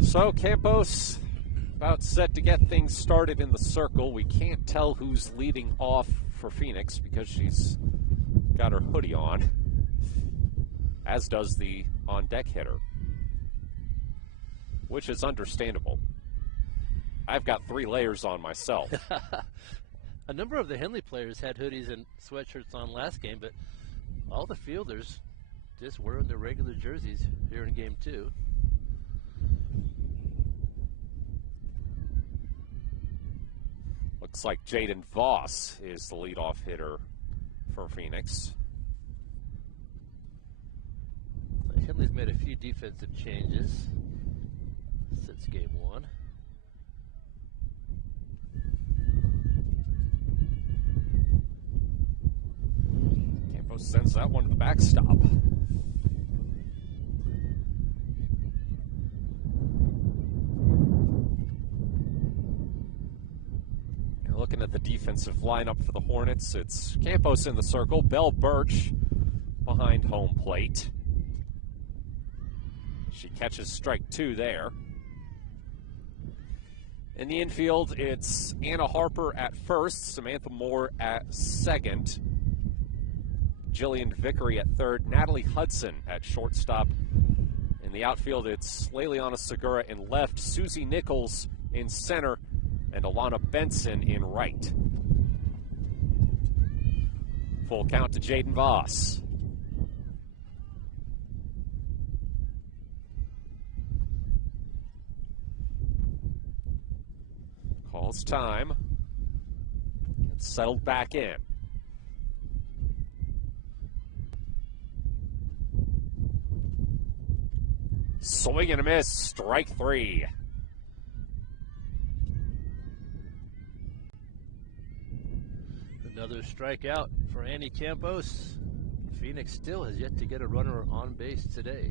So Campos about set to get things started in the circle. We can't tell who's leading off for Phoenix because she's got her hoodie on, as does the on-deck hitter, which is understandable. I've got 3 layers on myself. A number of the Henley players had hoodies and sweatshirts on last game, but all the fielders just wearing their regular jerseys here in Game 2. Looks like Jaden Voss is the leadoff hitter for Phoenix. Henley's made a few defensive changes since Game 1. Campos sends that one to the backstop. Looking at the defensive lineup for the Hornets, it's Campos in the circle, Belle Birch behind home plate. She catches strike 2 there. In the infield, it's Anna Harper at first, Samantha Moore at second, Jillian Vickery at third, Natalie Hudson at shortstop. In the outfield, it's Leliana Segura in left, Susie Nichols in center, and Alana Benson in right. Full count to Jaden Voss. Calls time. Gets settled back in. Swing and a miss, strike 3. Another strikeout for Annie Campos. Phoenix still has yet to get a runner on base today.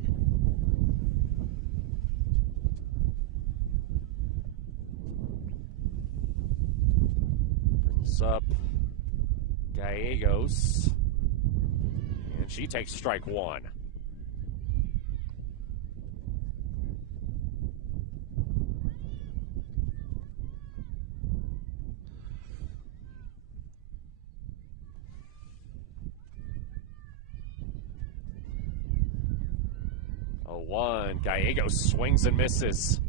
Brings up Gallegos, and she takes strike 1. 0-1. Gallegos swings and misses.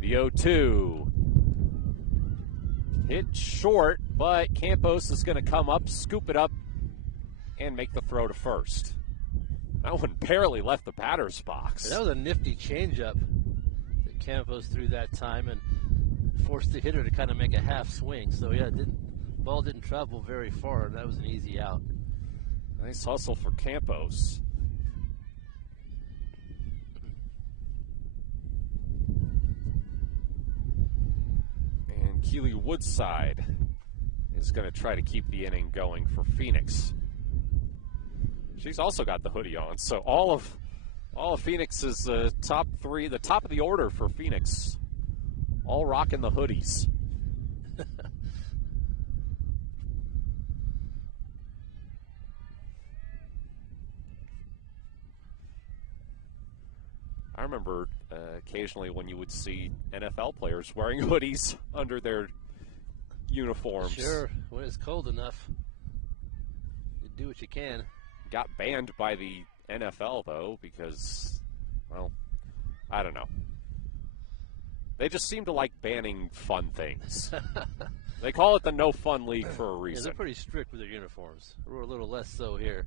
The 0-2. Hit short, but Campos is going to come up, scoop it up, and make the throw to first. That one barely left the batter's box. That was a nifty changeup that Campos threw that time and forced the hitter to kind of make a half swing. So yeah, ball didn't travel very far, and that was an easy out. Nice hustle for Campos. And Keely Woodside is going to try to keep the inning going for Phoenix. She's also got the hoodie on, so all of Phoenix's top three, the top of the order for Phoenix, all rocking the hoodies. I remember occasionally when you would see NFL players wearing hoodies under their uniforms. Sure, when it's cold enough, you do what you can. Got banned by the NFL, though, because, well, I don't know. They just seem to like banning fun things. They call it the No Fun League for a reason. Yeah, they're pretty strict with their uniforms. We're a little less so here.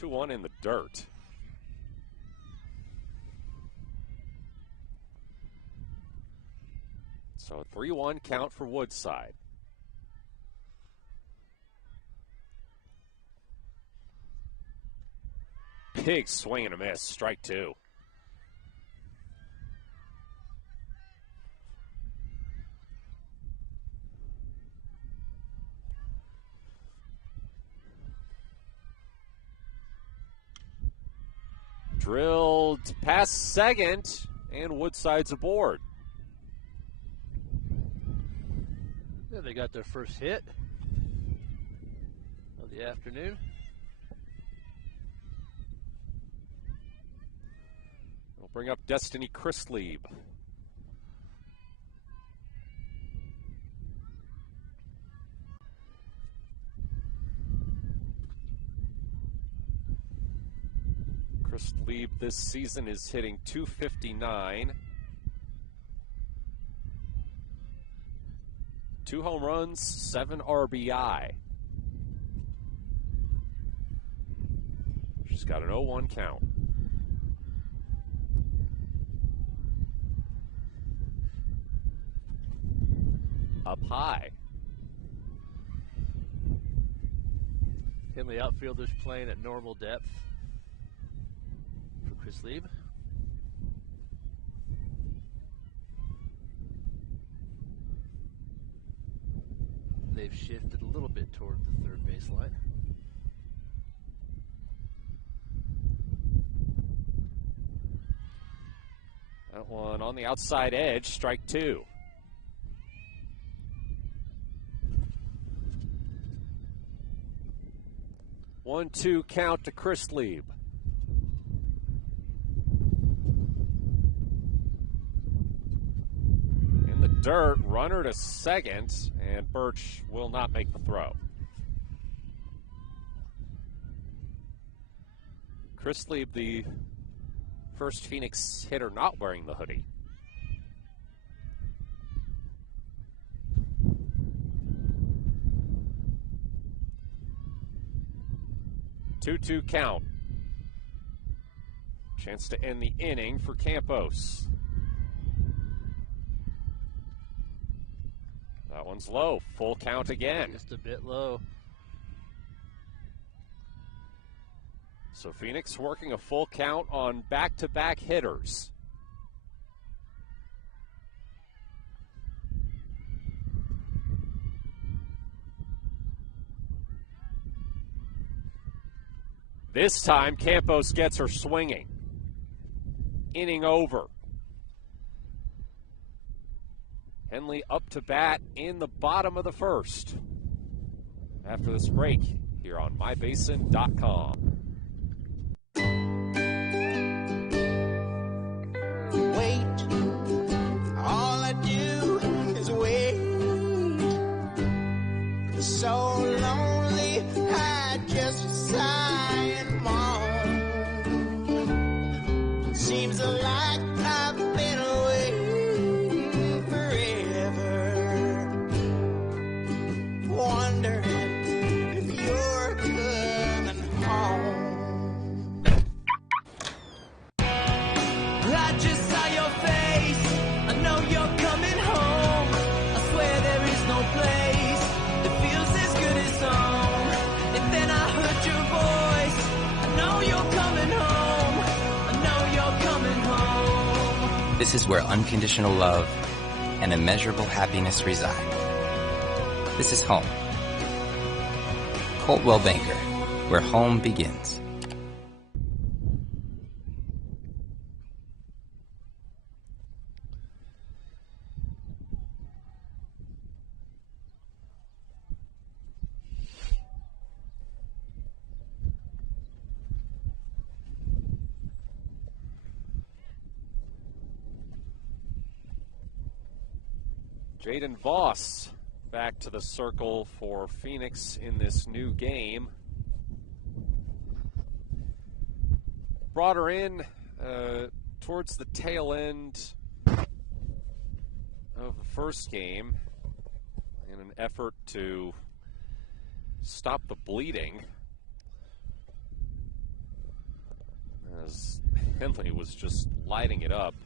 2-1 in the dirt. So a 3-1 count for Woodside. Big swing and a miss, strike two. Drilled past second, and Woodside's aboard. Yeah, they got their first hit of the afternoon. We'll bring up Destiny Chrislieb. Chrislieb this season is hitting .259. 2 home runs, 7 RBI. She's got an 0-1 count. Up high. Henley outfielders playing at normal depth for Chrislieb. They've shifted a little bit toward the third baseline. That one on the outside edge, strike two. One-two count to Chrislieb. In the dirt, runner to second, and Birch will not make the throw. Chrislieb, the first Phoenix hitter not wearing the hoodie. Two-two count. Chance to end the inning for Campos. That one's low. Full count again. Just a bit low. So Phoenix working a full count on back-to-back hitters. This time, Campos gets her swinging. Inning over. Henley up to bat in the bottom of the first. After this break, here on MyBasin.com. is where unconditional love and immeasurable happiness reside. This is home. Coltwell Banker, where home begins. Jaden Voss back to the circle for Phoenix in this new game. Brought her in towards the tail end of the first game in an effort to stop the bleeding, as Henley was just lighting it up.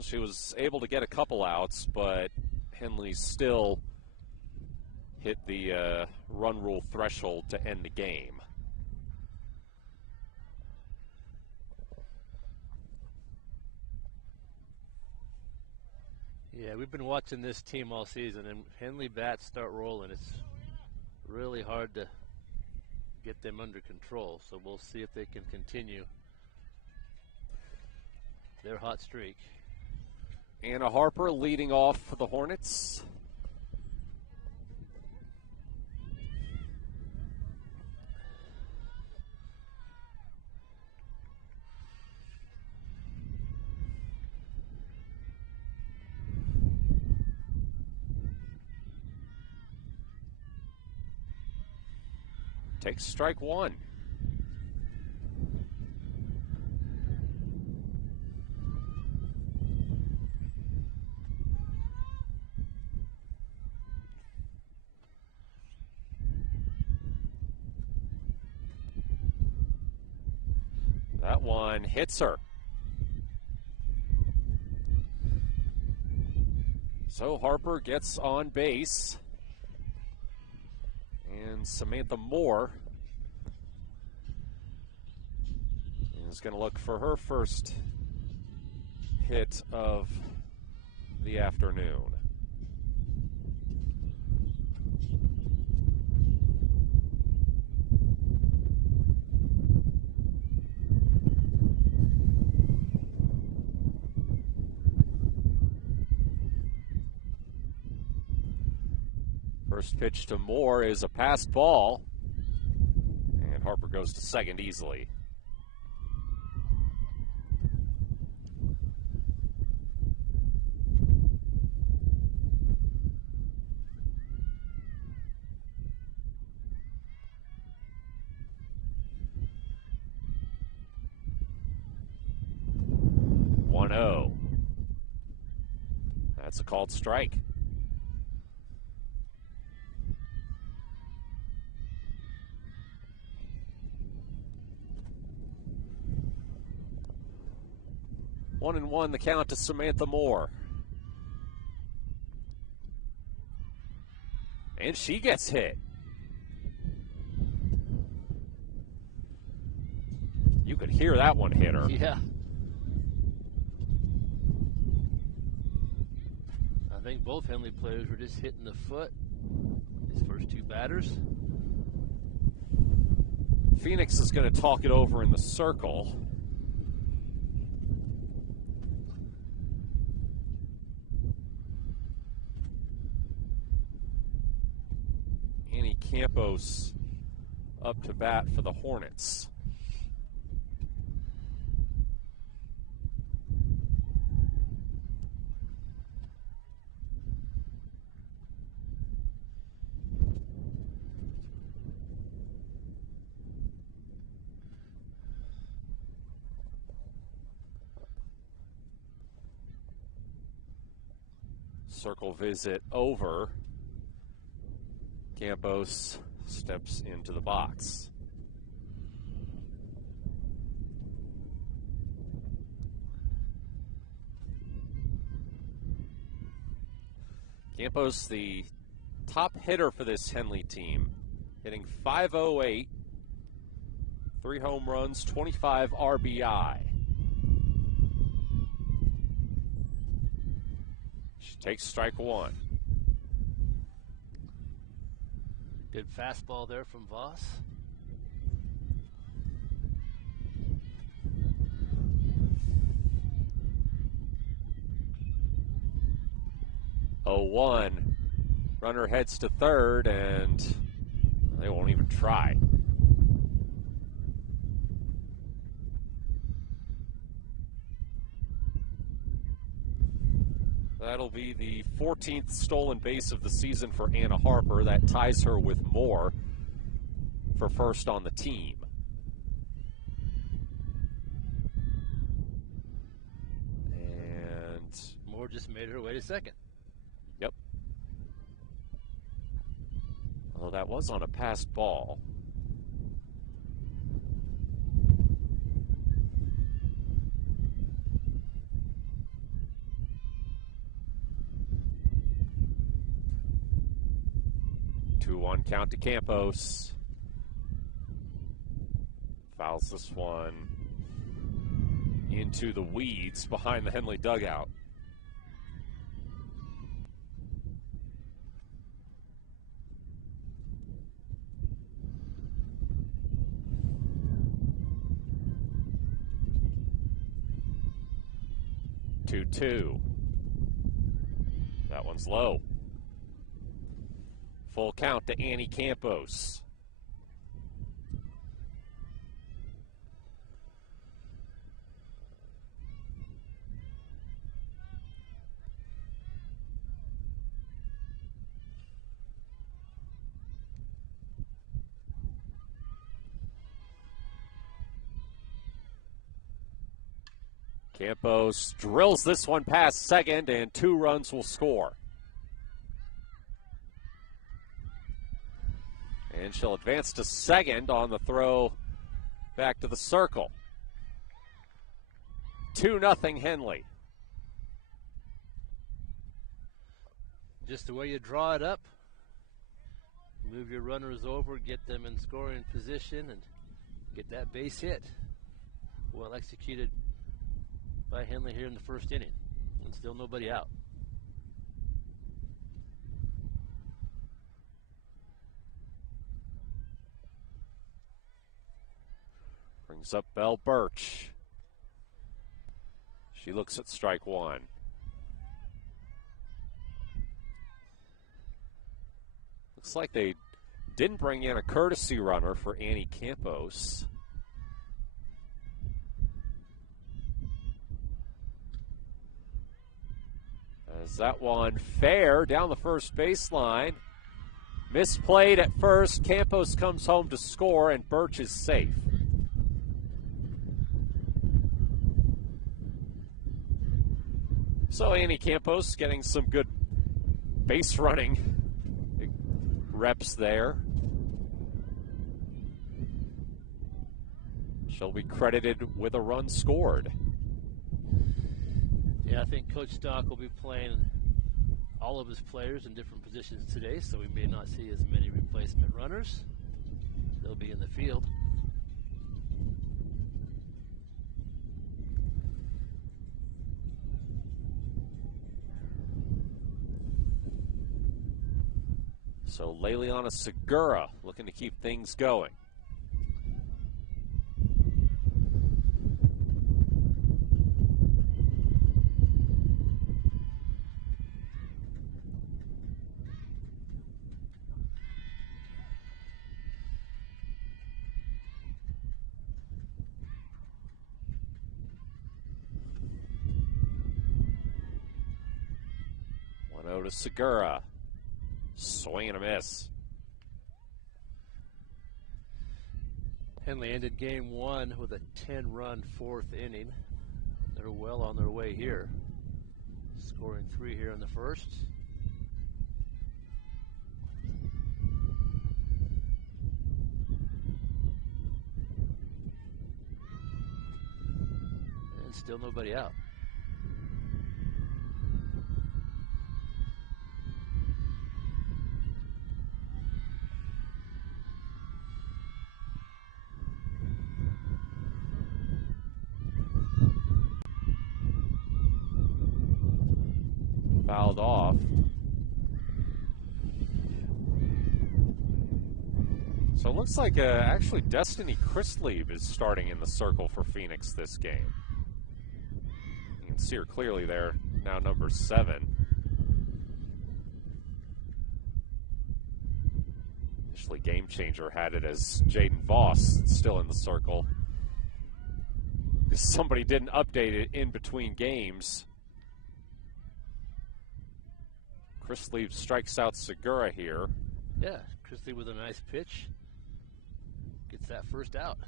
She was able to get a couple outs, but Henley still hit the run rule threshold to end the game. Yeah, we've been watching this team all season, and Henley bats start rolling. It's really hard to get them under control, so we'll see if they can continue their hot streak. Anna Harper leading off for the Hornets. Takes strike one. That one hits her. So Harper gets on base. And Samantha Moore is going to look for her first hit of the afternoon. First pitch to Moore is a passed ball, and Harper goes to second easily. That's a called strike. One and one, the count to Samantha Moore. And she gets hit. You could hear that one hit her. Yeah. I think both Henley players were just hitting the foot, these first two batters. Phoenix is going to talk it over in the circle. Annie Campos up to bat for the Hornets. Circle visit over. Campos steps into the box. Campos, the top hitter for this Henley team, hitting .508, 3 home runs, 25 RBI. She takes strike one. Good fastball there from Voss. Oh, 1. Runner heads to third, and they won't even try. That'll be the 14th stolen base of the season for Anna Harper. That ties her with Moore for first on the team. And Moore just made her way to second. Yep. Although that was on a passed ball. Two-one count to Campos. Fouls this one into the weeds behind the Henley dugout. Two. That one's low. Full count to Annie Campos. Campos drills this one past second, and 2 runs will score. And she'll advance to second on the throw back to the circle. 2-0 Henley. Just the way you draw it up. Move your runners over, get them in scoring position, and get that base hit. Well executed by Henley here in the first inning. And still nobody out. Brings up Belle Birch. She looks at strike one. Looks like they didn't bring in a courtesy runner for Annie Campos. As that one fair down the first baseline. Misplayed at first. Campos comes home to score, and Birch is safe. So Annie Campos getting some good base running reps there. She'll be credited with a run scored. Yeah, I think Coach Stock will be playing all of his players in different positions today, so we may not see as many replacement runners. They'll be in the field. So Leliana Segura looking to keep things going. To Segura. Swing and a miss. Henley ended game one with a 10-run fourth inning. They're well on their way here. Scoring 3 here in the first. And still nobody out. fouled off. So it looks like actually Destiny Christlieb is starting in the circle for Phoenix this game. You can see her clearly there, now number 7. Initially Game Changer had it as Jaden Voss still in the circle. Because somebody didn't update it in between games. Christlieb strikes out Segura here. Yeah, Chrisley with a nice pitch. Gets that first out.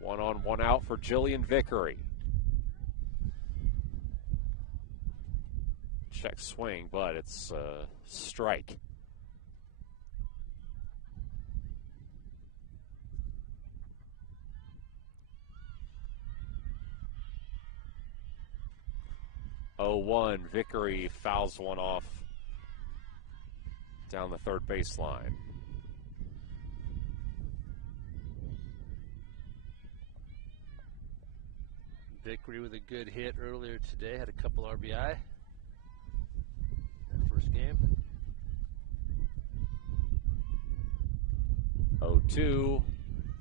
One on, one out for Jillian Vickery. Check swing, but it's a strike. Oh, 1. Vickery fouls one off down the third baseline. Vickery with a good hit earlier today. Had a couple RBI. That first game. 0-2.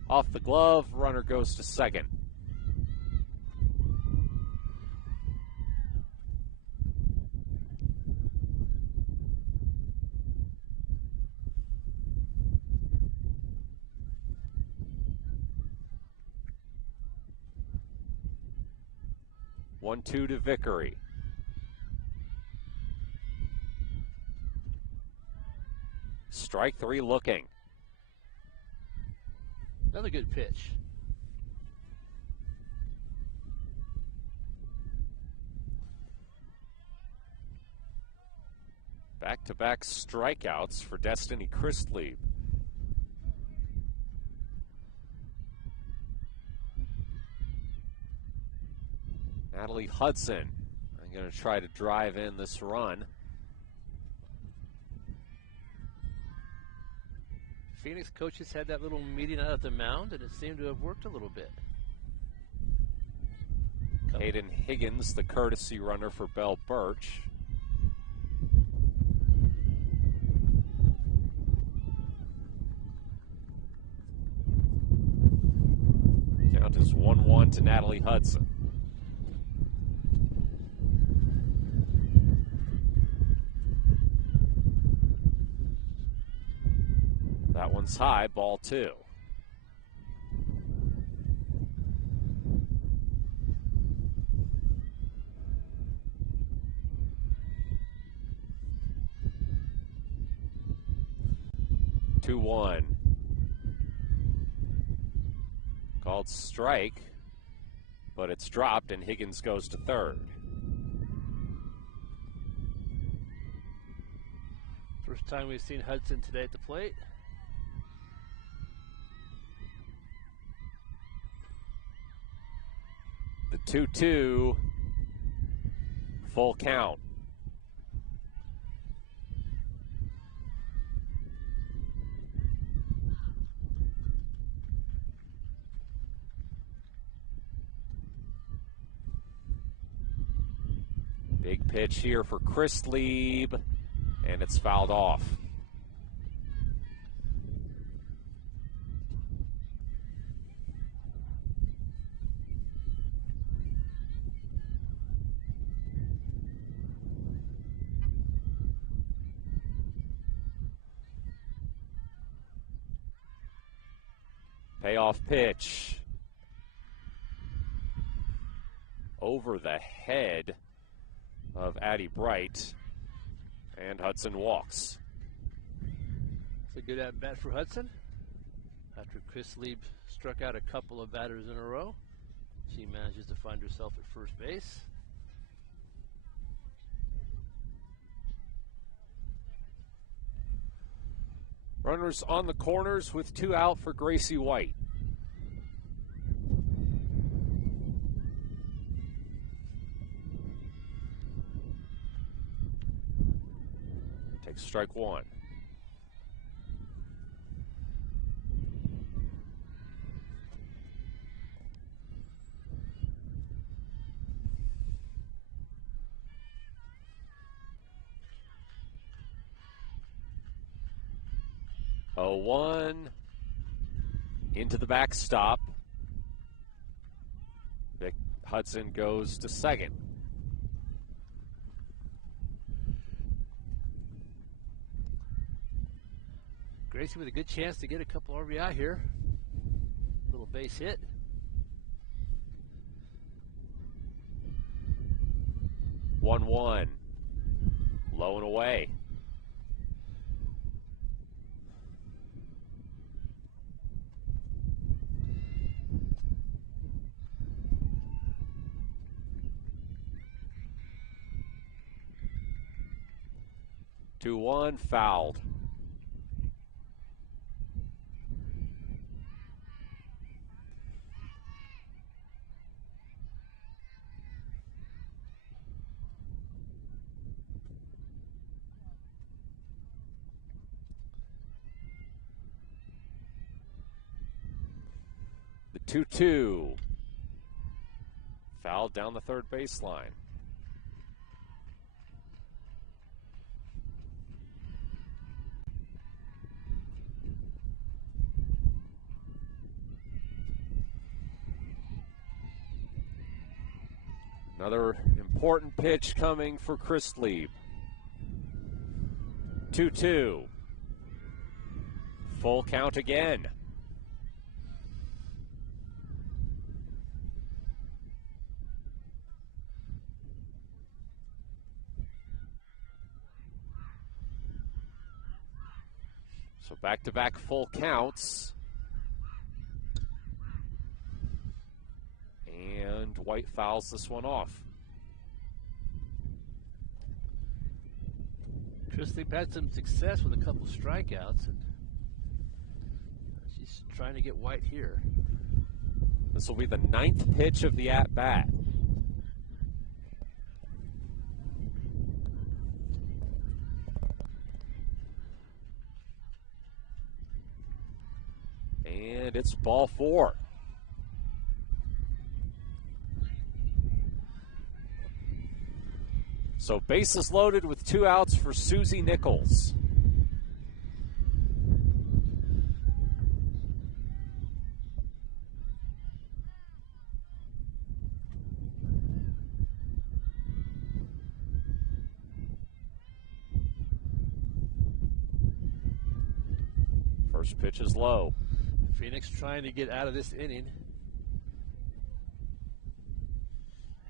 Off the glove. Runner goes to second. One, 2 to Vickery. Strike 3 looking. Another good pitch. Back-to-back strikeouts for Destiny Christlieb. Natalie Hudson, I'm going to try to drive in this run. Phoenix coaches had that little meeting out at the mound, and it seemed to have worked a little bit. Hayden Higgins, the courtesy runner for Belle Birch. Count is 1-1 to Natalie Hudson. That one's high, ball 2. Two, 1. Called strike, but it's dropped and Higgins goes to third. First time we've seen Hudson today at the plate. The 2-2, full count. Big pitch here for Christlieb, and it's fouled off. Payoff pitch. Over the head of Addie Bright, and Hudson walks. It's a good at-bat for Hudson. After Chrisley struck out a couple of batters in a row, she manages to find herself at first base. Runners on the corners with 2 out for Gracie White. Takes strike 1. 0-1 into the backstop. Vic Hudson goes to second. Gracie with a good chance to get a couple RBI here. Little base hit. 1-1. Low and away. Two one, fouled. The 2-2. Fouled down the third baseline. Another important pitch coming for Chris Lieb. 2-2. Full count again. So back-to-back full counts. And White fouls this one off. Chris Lieb had some success with a couple strikeouts, and she's trying to get White here. This will be the 9th pitch of the at-bat. And it's ball 4. So bases loaded with 2 outs for Susie Nichols. First pitch is low. Phoenix trying to get out of this inning.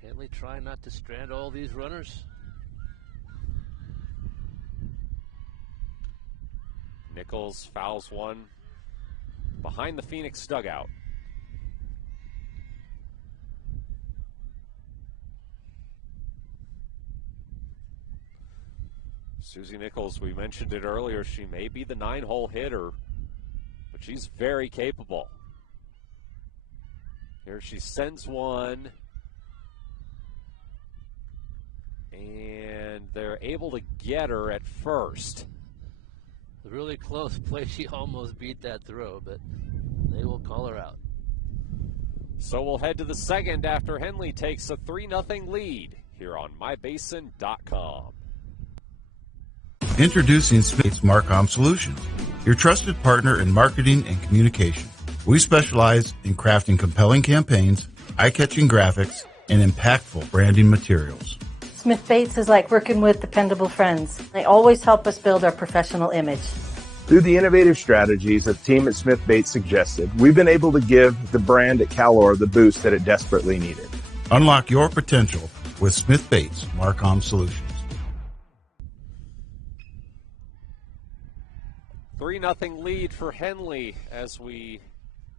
Henley trying not to strand all these runners. Nichols fouls one behind the Phoenix dugout. Susie Nichols, we mentioned it earlier, she may be the 9-hole hitter, but she's very capable. Here she sends one, and they're able to get her at first. Really close play. She almost beat that throw, but they will call her out. So we'll head to the second after Henley takes a 3-0 lead here on mybasin.com. Introducing Smith's Marcom Solutions, your trusted partner in marketing and communication. We specialize in crafting compelling campaigns, eye-catching graphics, and impactful branding materials. Smith Bates is like working with dependable friends. They always help us build our professional image. Through the innovative strategies the team at Smith Bates suggested, we've been able to give the brand at Calor the boost that it desperately needed. Unlock your potential with Smith Bates Marcom Solutions. 3-0 lead for Henley as we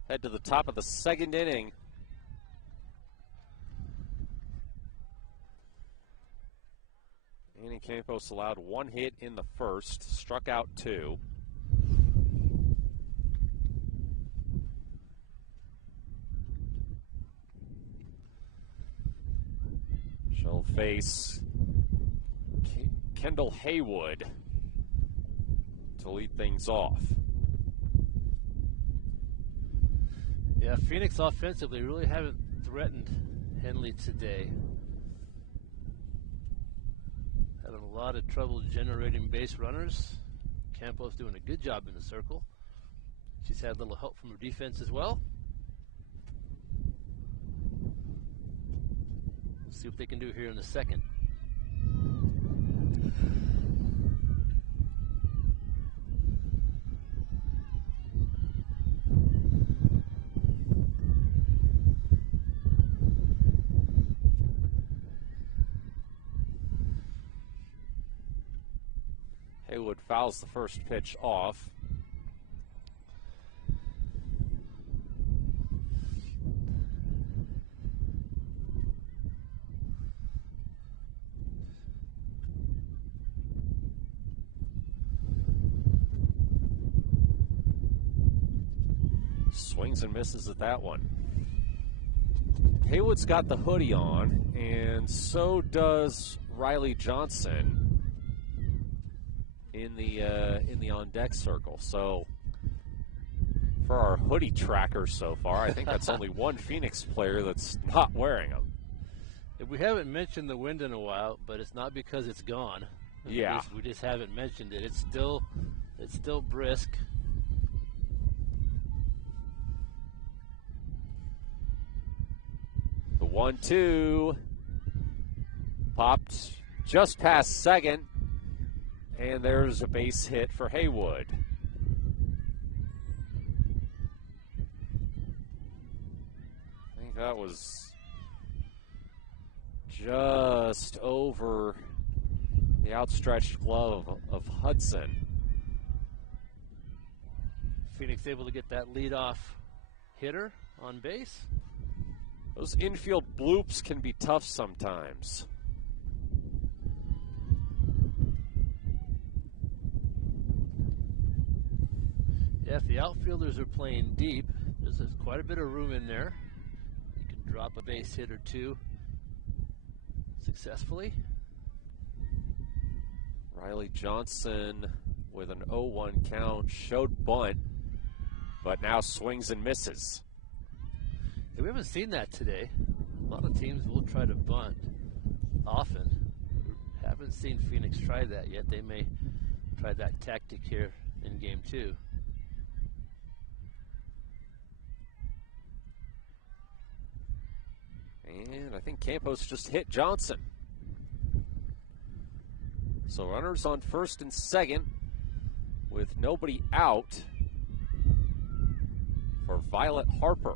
head to the top of the second inning. Annie Campos allowed 1 hit in the first, struck out 2. She'll face Kendall Haywood to lead things off. Yeah, Phoenix offensively really haven't threatened Henley today. Having a lot of trouble generating base runners. Campos doing a good job in the circle. She's had a little help from her defense as well. Let's see what they can do here in the second. Haywood fouls the first pitch off. Swings and misses at that one. Haywood's got the hoodie on, and so does Riley Johnson in the on-deck circle. So for our hoodie trackers so far, I think that's only one Phoenix player that's not wearing them. We haven't mentioned the wind in a while, but it's not because it's gone. Yeah. We just haven't mentioned it. It's still brisk. The 1-2 popped just past second, and there's a base hit for Haywood. I think that was just over the outstretched glove of Hudson. Phoenix able to get that leadoff hitter on base. Those infield bloops can be tough sometimes. Yeah, if the outfielders are playing deep, there's quite a bit of room in there. You can drop a base hit or two successfully. Riley Johnson with an 0-1 count, showed bunt, but now swings and misses. Yeah, we haven't seen that today. A lot of teams will try to bunt often. We haven't seen Phoenix try that yet. They may try that tactic here in game 2. And I think Campos just hit Johnson. So runners on first and second with nobody out for Violet Harper.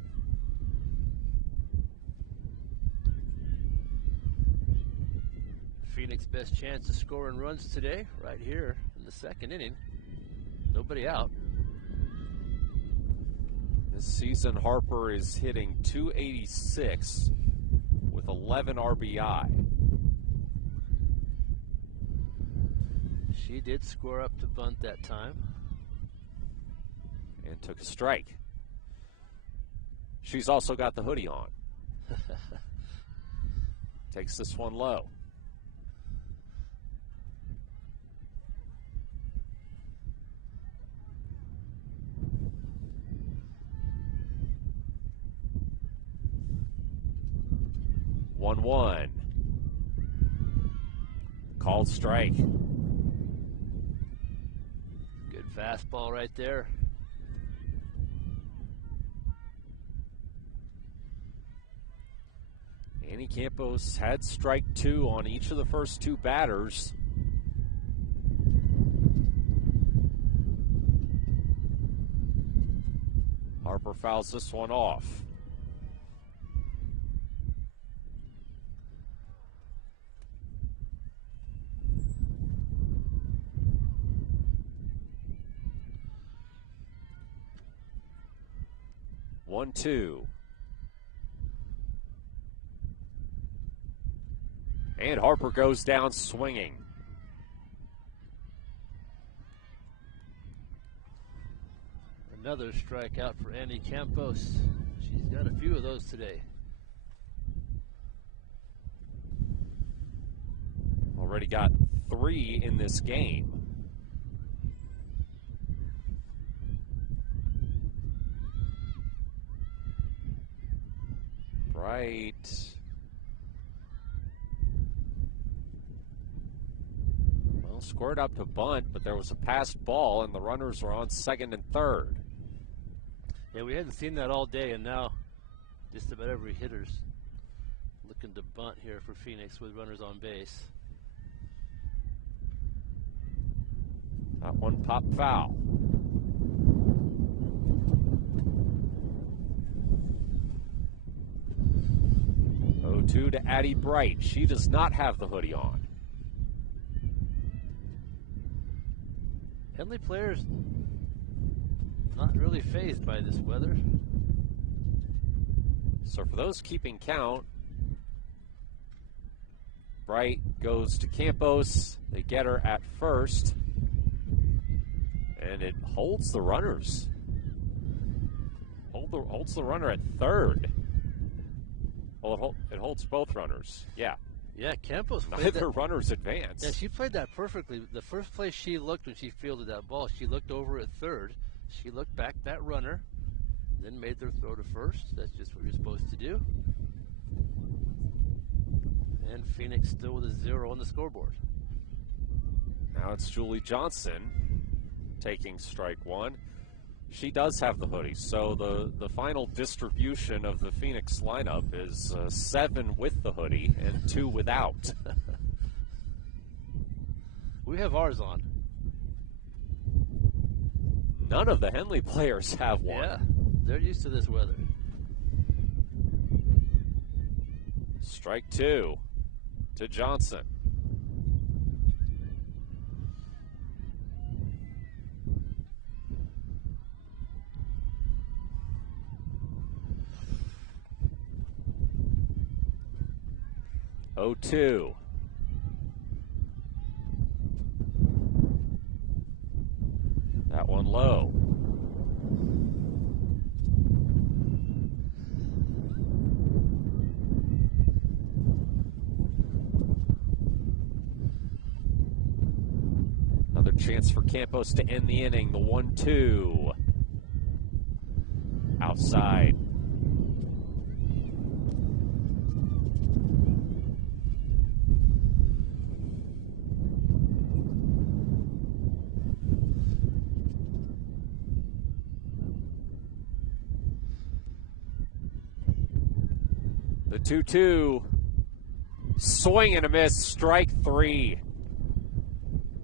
Phoenix best chance of scoring runs today, right here in the second inning. Nobody out. This season, Harper is hitting .286 with 11 RBI. She did score up to bunt that time. And took a strike. She's also got the hoodie on. Takes this one low. One. Called strike. Good fastball right there. Annie Campos had strike 2 on each of the first 2 batters. Harper fouls this one off. One, two. And Harper goes down swinging. Another strikeout for Annie Campos. She's got a few of those today. Already got 3 in this game. Right. Well, scored up to bunt, but there was a passed ball, and the runners were on second and third. Yeah, we hadn't seen that all day, and now just about every hitter's looking to bunt here for Phoenix with runners on base. That one pop foul. 0-2 to Addie Bright. She does not have the hoodie on. Henley players not really fazed by this weather. So for those keeping count, Bright goes to Campos. They get her at first. And it holds the runners. Holds the runner at third. Well, it holds both runners. Yeah. Yeah, Campos played Neither runners advance. Yeah, she played that perfectly. The first place she looked when she fielded that ball, she looked over at third. She looked back that runner, then made their throw to first. That's just what you're supposed to do. And Phoenix still with a 0 on the scoreboard. Now it's Julie Johnson taking strike one. She does have the hoodie, so the final distribution of the Phoenix lineup is 7 with the hoodie and 2 without. We have ours on. None of the Henley players have one. Yeah, they're used to this weather. Strike 2 to Johnson. Oh, 2. That one low. Another chance for Campos to end the inning. The 1-2. Outside. The 2-2, swing and a miss, strike 3.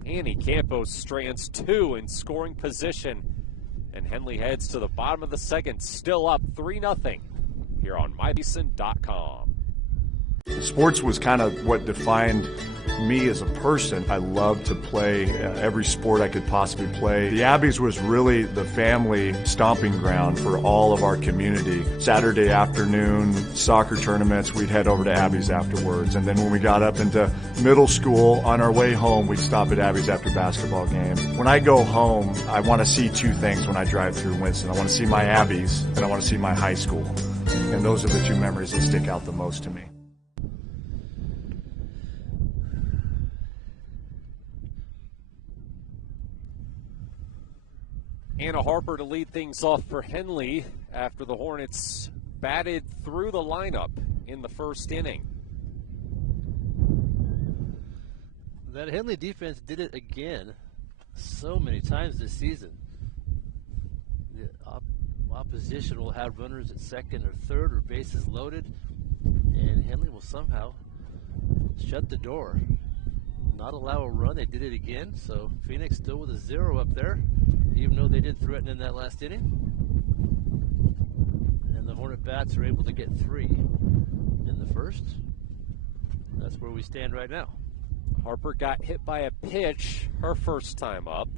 Annie Campos strands 2 in scoring position, and Henley heads to the bottom of the second, still up 3-0 here on MyBeeson.com. Sports was kind of what defined me as a person. I loved to play every sport I could possibly play. The Abbeys was really the family stomping ground for all of our community. Saturday afternoon soccer tournaments, we'd head over to Abbeys afterwards. And then when we got up into middle school, on our way home, we'd stop at Abbeys after basketball games. When I go home, I want to see 2 things when I drive through Winston. I want to see my Abbeys and I want to see my high school. And those are the 2 memories that stick out the most to me. Anna Harper to lead things off for Henley after the Hornets batted through the lineup in the first inning. That Henley defense did it again so many times this season. The opposition will have runners at second or third or bases loaded, and Henley will somehow shut the door, not allow a run. They did it again, so Phoenix still with a 0 up there, even though they did threaten in that last inning. And the Hornet bats are able to get 3 in the first. That's where we stand right now. Harper got hit by a pitch her first time up.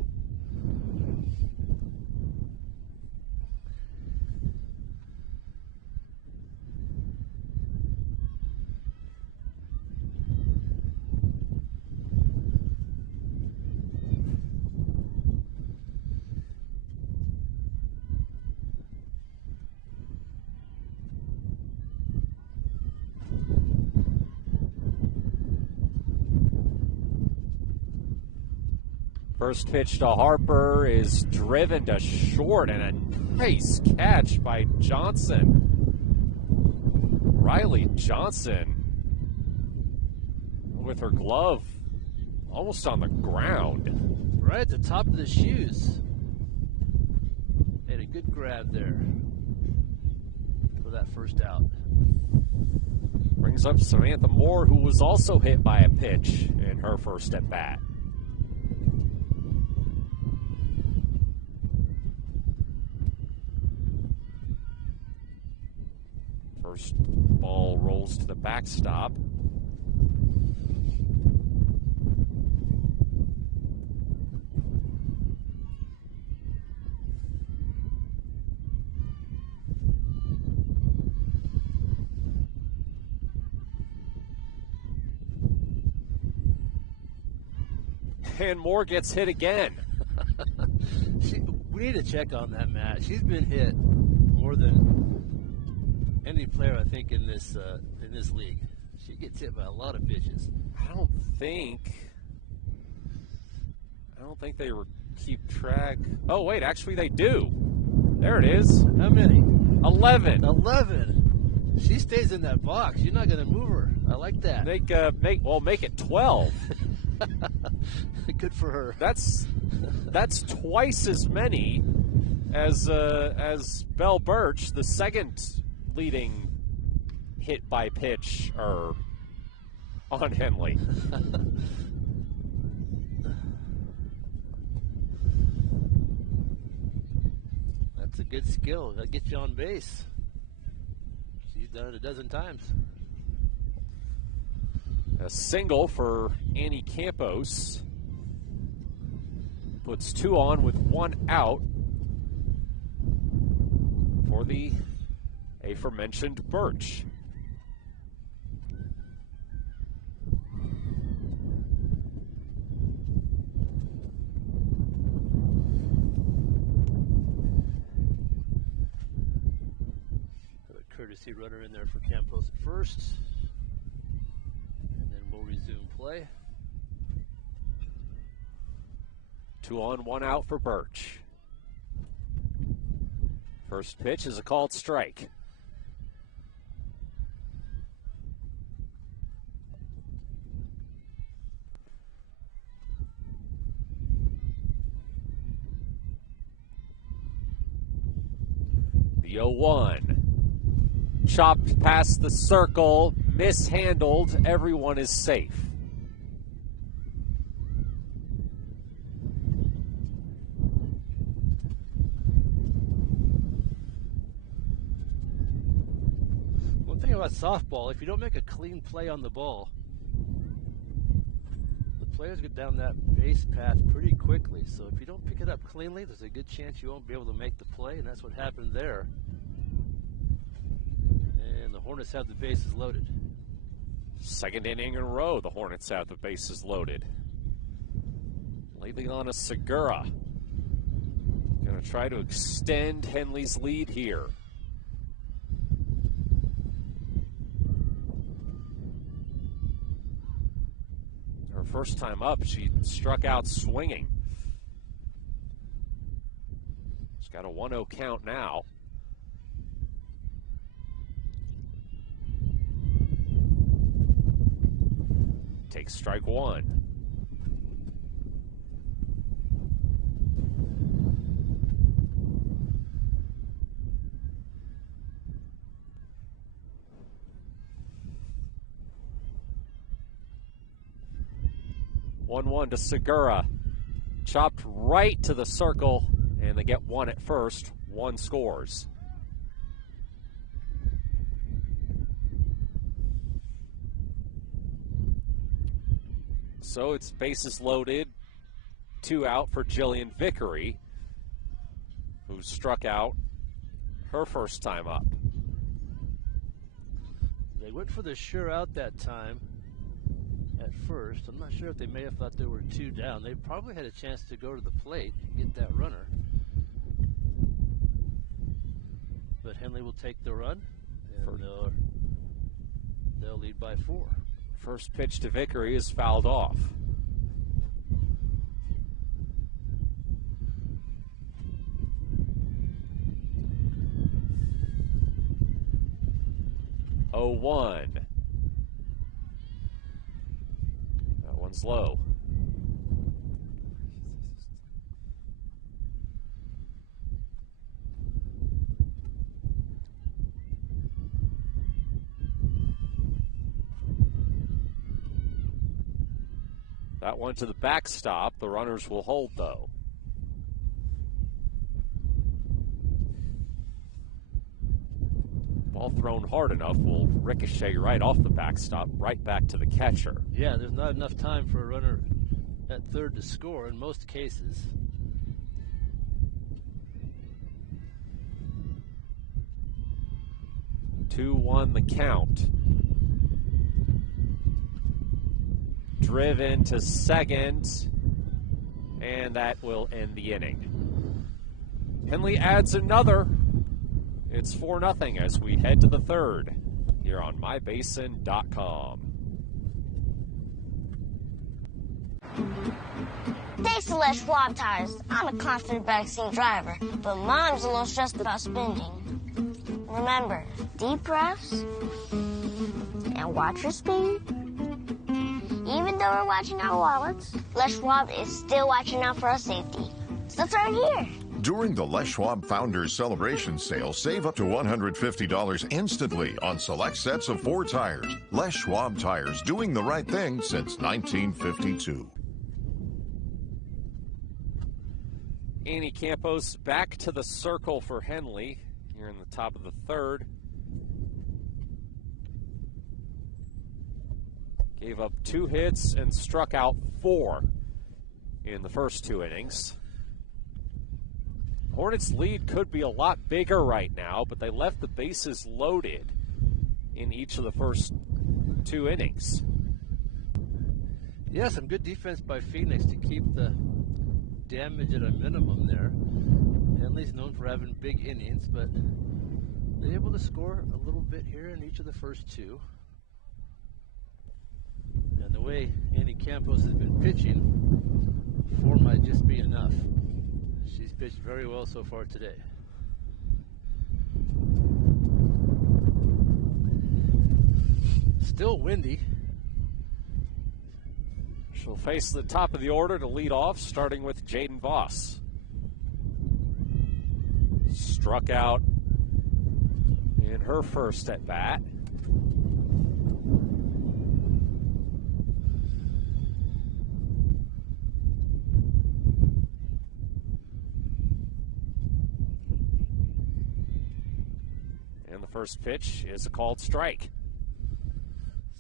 First pitch to Harper is driven to short, and a nice catch by Johnson. Riley Johnson with her glove almost on the ground. Right at the top of the shoes. Made a good grab there for that first out. Brings up Samantha Moore, who was also hit by a pitch in her first at bat. First ball rolls to the backstop. And Moore gets hit again. We need to check on that, Matt. She's been hit more than any player, I think, in this league. She gets hit by a lot of pitches. I don't think they keep track. Oh wait, actually they do. There it is. How many? 11. 11. She stays in that box. You're not going to move her. I like that. Make it 12. Good for her. That's twice as many as Belle Birch, the second leading hit by pitch on Henley. That's a good skill. That gets you on base. She's done it a dozen times. A single for Annie Campos. Puts 2 on with 1 out for the aforementioned Birch. A courtesy runner in there for Campos at first. And then we'll resume play. 2 on, 1 out for Birch. First pitch is a called strike. The 0-1. Chopped past the circle, mishandled. Everyone is safe. One thing about softball, if you don't make a clean play on the ball, the players get down that base path pretty quickly. So if you don't pick it up cleanly, there's a good chance you won't be able to make the play, and that's what happened there. And the Hornets have the bases loaded. Second inning in a row, the Hornets have the bases loaded. Leaving on a Segura. Going to try to extend Henley's lead here. Her first time up, she struck out swinging. She's got a 1-0 count now. Takes strike 1. One to Segura. Chopped right to the circle, and they get 1 at first. 1 scores. So it's bases loaded, 2 out for Jillian Vickery, who struck out her first time up. They went for the sure out that time at first. I'm not sure if they may have thought there were 2 down. They probably had a chance to go to the plate and get that runner. But Henley will take the run, and they'll lead by 4. First pitch to Vickery is fouled off. Oh, 1. That one's low. That went to the backstop. The runners will hold, though. Ball thrown hard enough will ricochet right off the backstop, right back to the catcher. Yeah, there's not enough time for a runner at third to score in most cases. Two, 1 the count. Driven to second, and that will end the inning. Henley adds another. It's 4-0 as we head to the third here on mybasin.com. Thanks to Les Schwab Tires, I'm a confident backseat driver, but Mom's a little stressed about spending. Remember, deep breaths and watch your speed. Even though we're watching our wallets, Les Schwab is still watching out for our safety. It's the third year. During the Les Schwab Founders Celebration Sale, save up to $150 instantly on select sets of 4 tires. Les Schwab Tires, doing the right thing since 1952. Annie Campos back to the circle for Henley here in the top of the third. Gave up 2 hits and struck out 4 in the first 2 innings. Hornets' lead could be a lot bigger right now, but they left the bases loaded in each of the first 2 innings. Yeah, some good defense by Phoenix to keep the damage at a minimum there. Henley's known for having big innings, but they're able to score a little bit here in each of the first 2. And the way Annie Campos has been pitching, 4 might just be enough. She's pitched very well so far today. Still windy. She'll face the top of the order to lead off, starting with Jaden Voss. Struck out in her first at bat. And the first pitch is a called strike.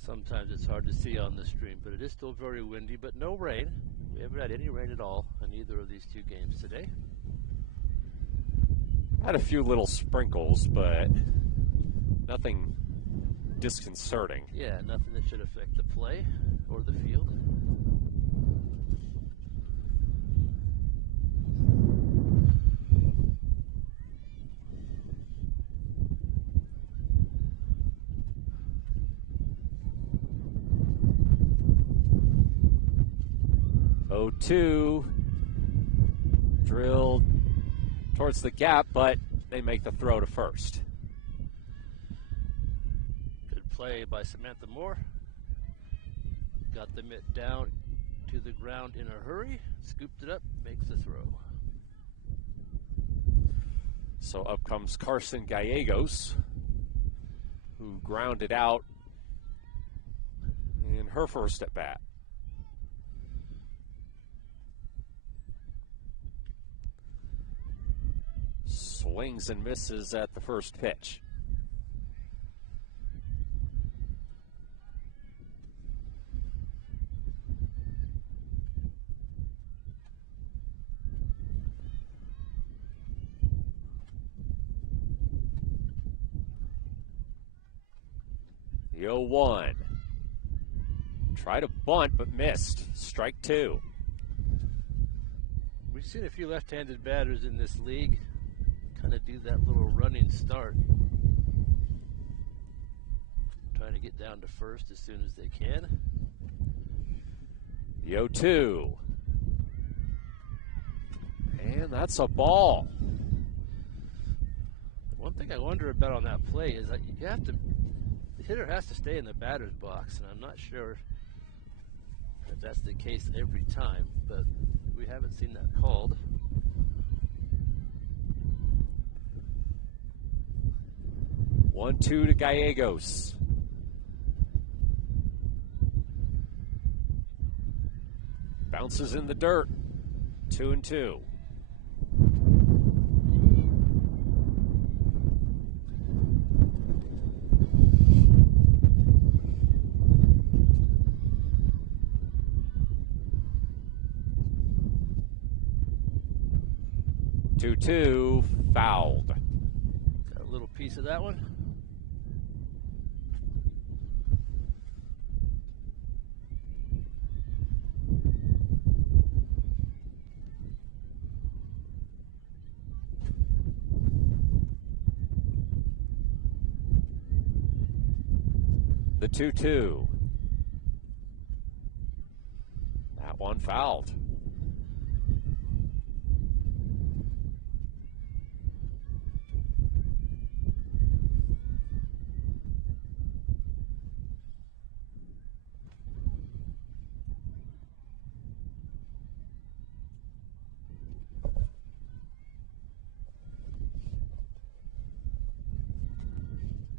Sometimes it's hard to see on the stream, but it is still very windy, but no rain. We haven't had any rain at all in either of these 2 games today. Had a few little sprinkles, but nothing disconcerting. Yeah, nothing that should affect the play or the field. Two drilled towards the gap, but they make the throw to first. Good play by Samantha Moore. Got the mitt down to the ground in a hurry, scooped it up, makes the throw. So up comes Carson Gallegos, who grounded out in her first at bat. Swings and misses at the first pitch. The 0-1. Tried to bunt but missed. Strike 2. We've seen a few left-handed batters in this league kind of do that little running start, trying to get down to first as soon as they can. The 0-2. And that's a ball. One thing I wonder about on that play is that the hitter has to stay in the batter's box, and I'm not sure if that's the case every time, but we haven't seen that called. One, 2 to Gallegos. Bounces in the dirt. 2-2. Two, fouled. Got a little piece of that one. The 2-2. That one fouled.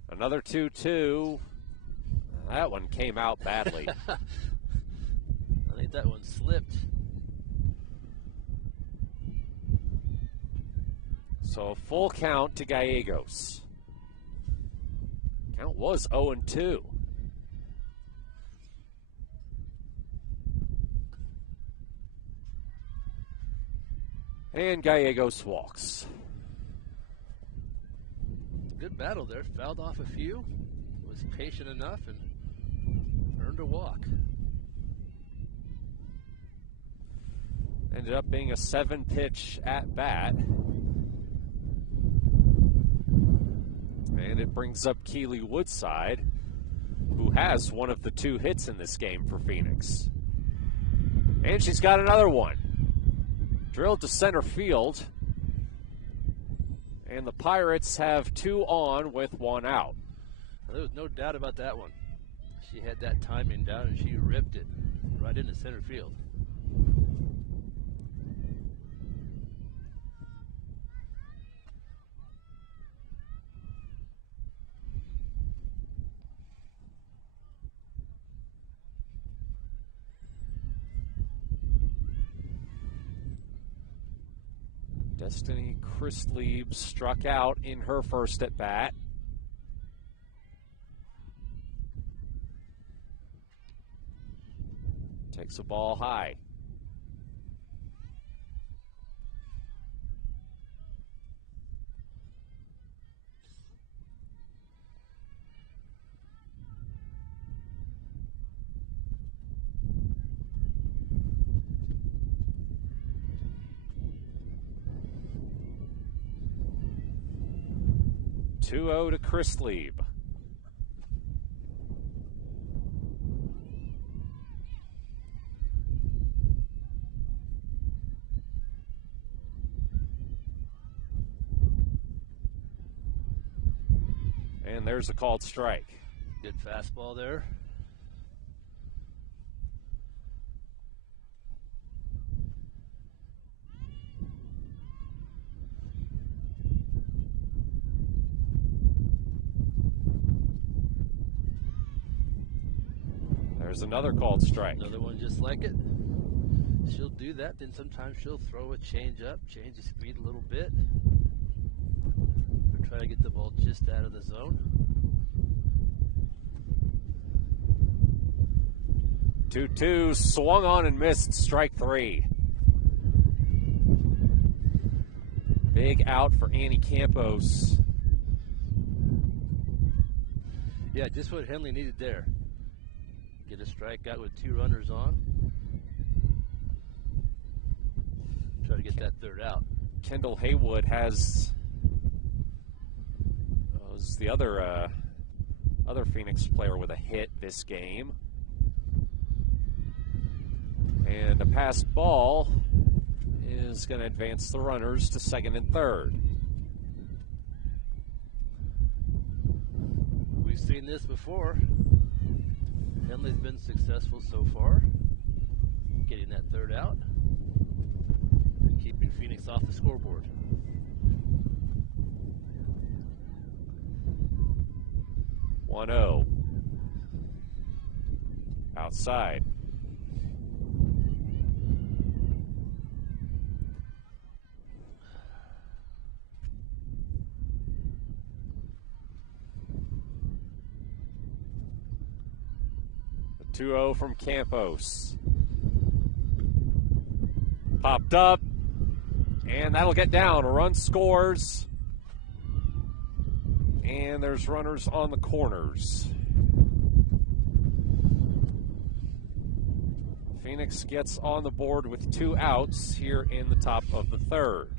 Another 2-2. That one came out badly. I think that one slipped. So a full count to Gallegos. Count was 0-2. And Gallegos walks. Good battle there. Fouled off a few. Was patient enough and earned a walk. Ended up being a 7-pitch at bat. And it brings up Keely Woodside, who has one of the 2 hits in this game for Phoenix. And she's got another one. Drilled to center field. And the Pirates have 2 on with 1 out. There was no doubt about that one. She had that timing down and she ripped it right into center field. Destiny Christlieb struck out in her first at bat. Takes a ball high. Two-0 to Christlieb. And there's a called strike. Good fastball there. There's another called strike. Another one just like it. She'll do that, then sometimes she'll throw a change up, change the speed a little bit. Or try to get the ball just out of the zone. 2-2, swung on and missed, strike 3. Big out for Annie Campos. Yeah, just what Henley needed there. Get a strikeout with 2 runners on. Try to get that third out. Kendall Haywood was the other Phoenix player with a hit this game. And a passed ball is going to advance the runners to second and third. We've seen this before. Henley's been successful so far, getting that third out and keeping Phoenix off the scoreboard. One 1-0. Outside. 2-0 from Campos. Popped up, and that'll get down. A run scores, and there's runners on the corners. Phoenix gets on the board with 2 outs here in the top of the third.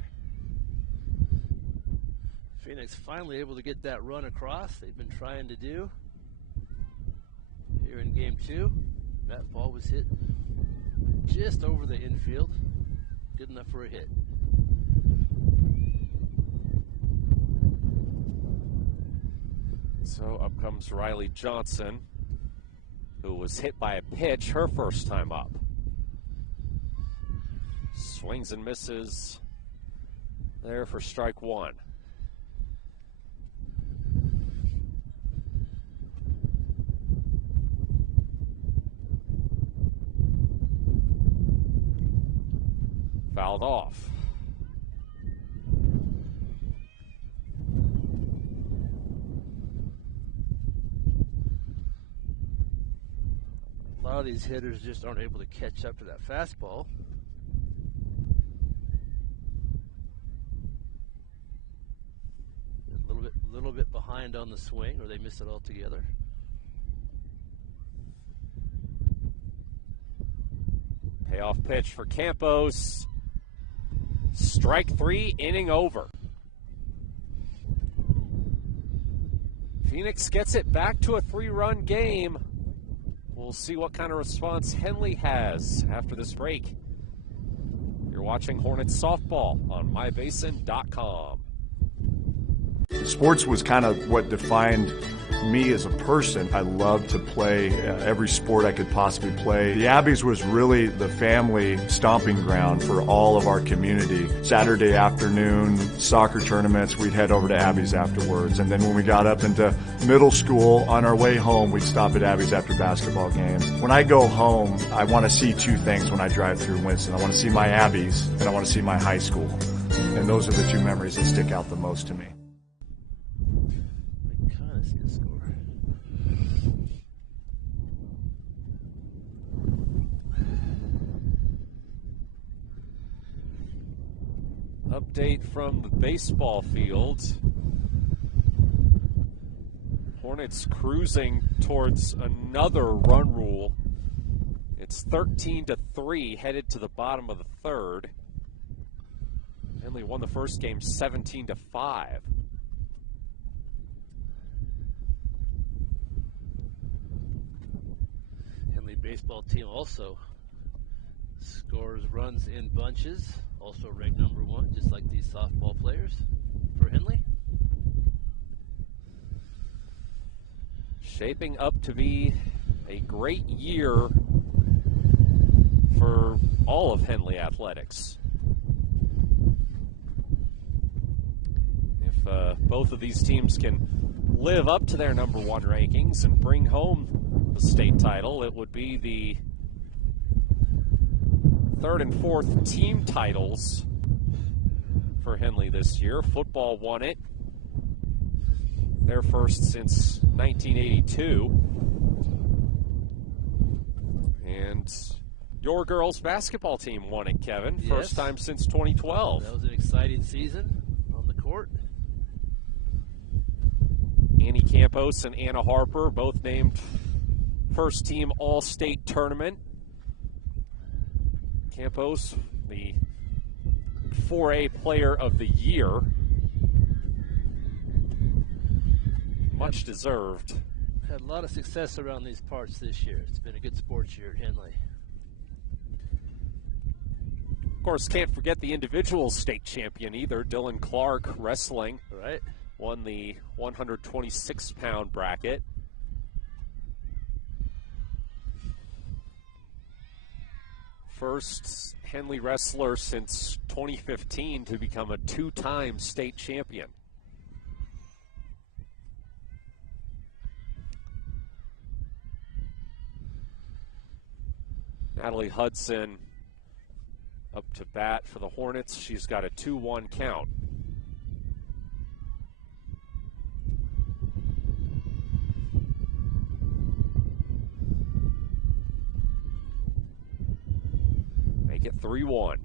Phoenix finally able to get that run across they've been trying to do here in game 2. That ball was hit just over the infield. Good enough for a hit. So up comes Riley Johnson, who was hit by a pitch her first time up. Swings and misses there for strike 1. Fouled off. A lot of these hitters just aren't able to catch up to that fastball. A little bit behind on the swing, or they miss it altogether. Payoff pitch for Campos. Strike 3, inning over. Phoenix gets it back to a 3-run game. We'll see what kind of response Henley has after this break. You're watching Hornets softball on mybasin.com. Sports was kind of what defined me as a person. I loved to play every sport I could possibly play. The Abbeys was really the family stomping ground for all of our community. Saturday afternoon soccer tournaments, we'd head over to Abbeys afterwards. And then when we got up into middle school, on our way home, we'd stop at Abbeys after basketball games. When I go home, I want to see 2 things when I drive through Winston. I want to see my Abbeys, and I want to see my high school. And those are the 2 memories that stick out the most to me. Update from the baseball field. Hornets cruising towards another run rule. It's 13-3, headed to the bottom of the third. Henley won the first game 17-5. Henley baseball team also scores runs in bunches. Also ranked number 1, just like these softball players for Henley. Shaping up to be a great year for all of Henley athletics. If both of these teams can live up to their number 1 rankings and bring home the state title, it would be the 3rd and 4th team titles for Henley this year. Football won it. Their first since 1982. And your girls' basketball team won it, Kevin. Yes. First time since 2012. That was an exciting season on the court. Annie Campos and Anna Harper both named first team All-State Tournament. Campos, the 4A Player of the Year. Much deserved. Had a lot of success around these parts this year. It's been a good sports year at Henley. Of course, can't forget the individual state champion either. Dylan Clark, wrestling. Right. Won the 126-pound bracket. First Henley wrestler since 2015 to become a 2-time state champion. Natalie Hudson up to bat for the Hornets. She's got a 2-1 count. make it 3-1.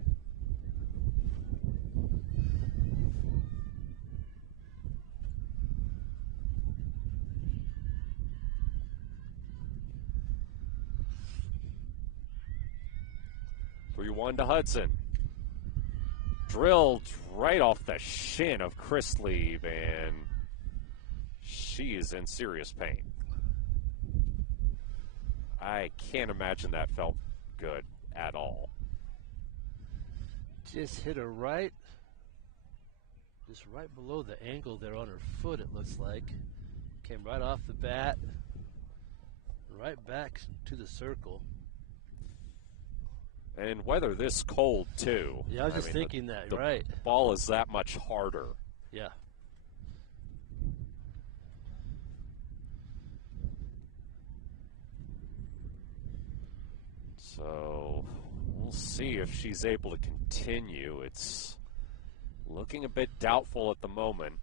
One to Hudson. Drilled right off the shin of Chrisley, and she is in serious pain. I can't imagine that felt good at all. Just hit her right, just right below the ankle there on her foot, it looks like. Came right off the bat, right back to the circle. And weather this cold, too. Yeah, I was just thinking that, right. The ball is that much harder. Yeah. So we'll see if she's able to continue. It's looking a bit doubtful at the moment.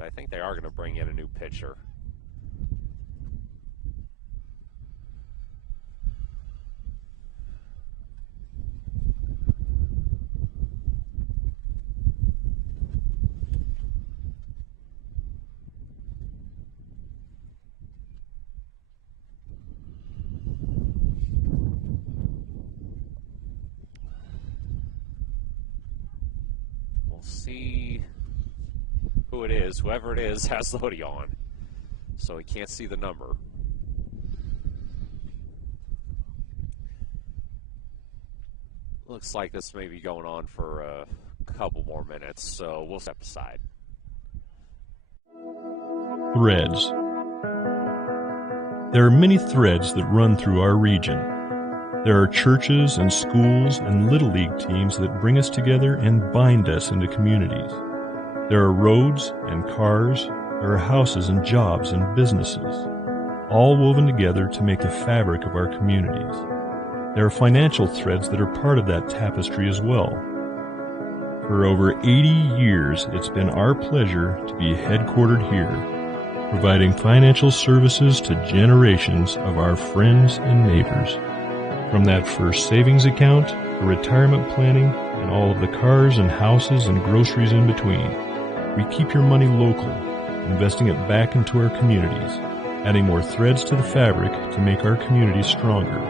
I think they are going to bring in a new pitcher. We'll see who it is. Whoever it is has the hoodie on, so he can't see the number. Looks like this may be going on for a couple more minutes, so we'll step aside. Threads. There are many threads that run through our region. There are churches and schools and little league teams that bring us together and bind us into communities. There are roads and cars, there are houses and jobs and businesses, all woven together to make the fabric of our communities. There are financial threads that are part of that tapestry as well. For over 80 years, it's been our pleasure to be headquartered here, providing financial services to generations of our friends and neighbors. From that first savings account, to retirement planning, and all of the cars and houses and groceries in between. We keep your money local, investing it back into our communities, adding more threads to the fabric to make our communities stronger.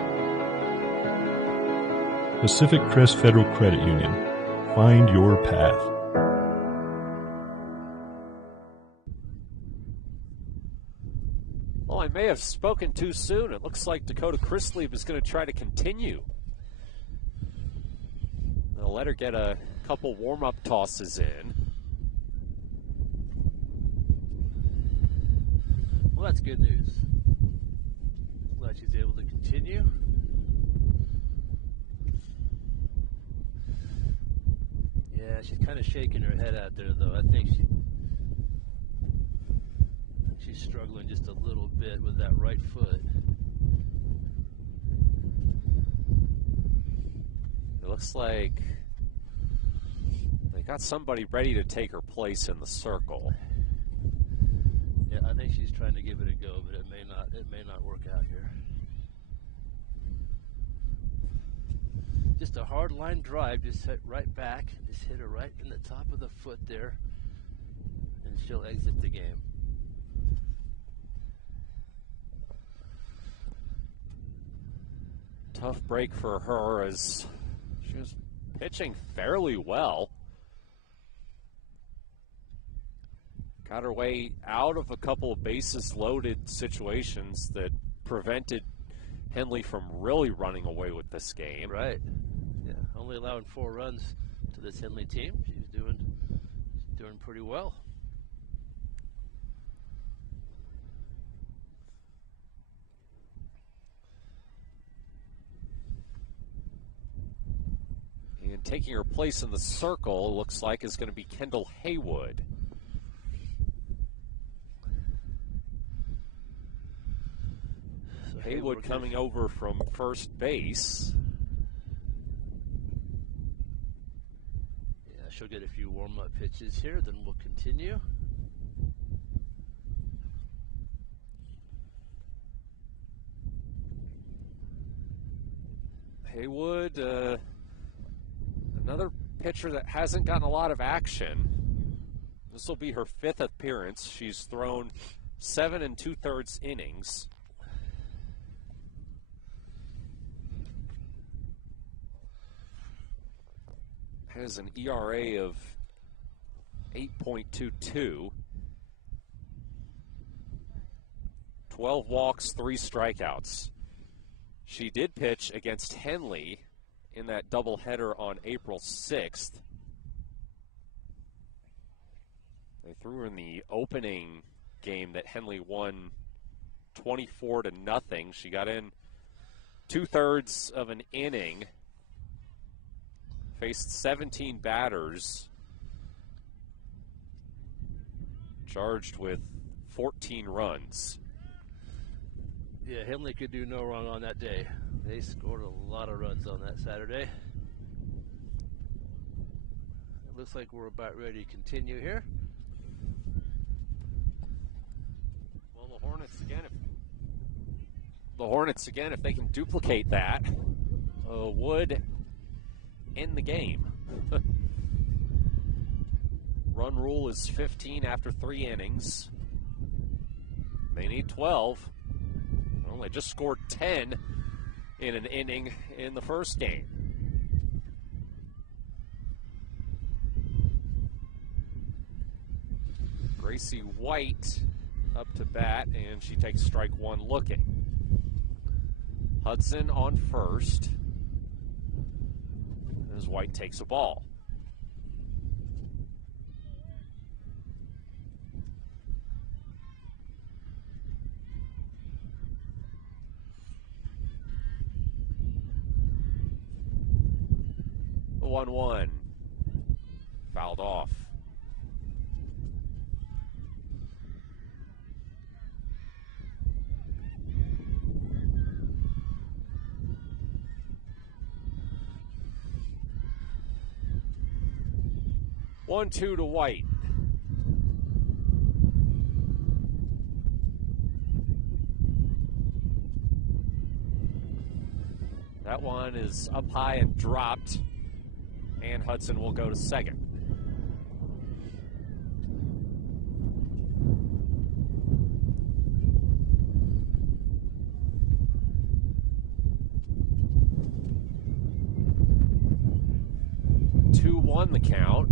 Pacific Crest Federal Credit Union. Find your path. Well, I may have spoken too soon. It looks like Dakota Chrisley is going to try to continue. They'll let her get a couple warm-up tosses in. Well, that's good news. Glad she's able to continue. Yeah, she's kind of shaking her head out there, though. I think she's struggling just a little bit with that right foot. It looks like they got somebody ready to take her place in the circle. Yeah, I think she's trying to give it a go, but it may not work out here. Just a hard line drive, just hit right back, just hit her right in the top of the foot there, and she'll exit the game. Tough break for her as she was pitching fairly well. Got her way out of a couple of bases loaded situations that prevented Henley from really running away with this game. Right. Yeah, only allowing 4 runs to this Henley team. She's doing pretty well. And taking her place in the circle, it looks like, is going to be Kendall Haywood. So Haywood coming over from first base. Yeah, she'll get a few warm-up pitches here, then we'll continue. Haywood, another pitcher that hasn't gotten a lot of action. This will be her 5th appearance. She's thrown 7 2/3 innings. Has an ERA of 8.22. 12 walks, 3 strikeouts. She did pitch against Henley in that doubleheader on April 6th. They threw her in the opening game that Henley won 24-0. She got in 2/3 of an inning, faced 17 batters, charged with 14 runs. Yeah, Henley could do no wrong on that day. They scored a lot of runs on that Saturday. It looks like we're about ready to continue here. Well, the Hornets again, if they can duplicate that, would end the game. Run rule is 15 after 3 innings. They need 12. Well, they just scored 10 in an inning in the first game. Gracie White up to bat, and she takes strike 1 looking. Hudson on first as White takes a ball. The 1-1 fouled off. One, 2 to White. That one is up high and dropped, and Hudson will go to second. The count,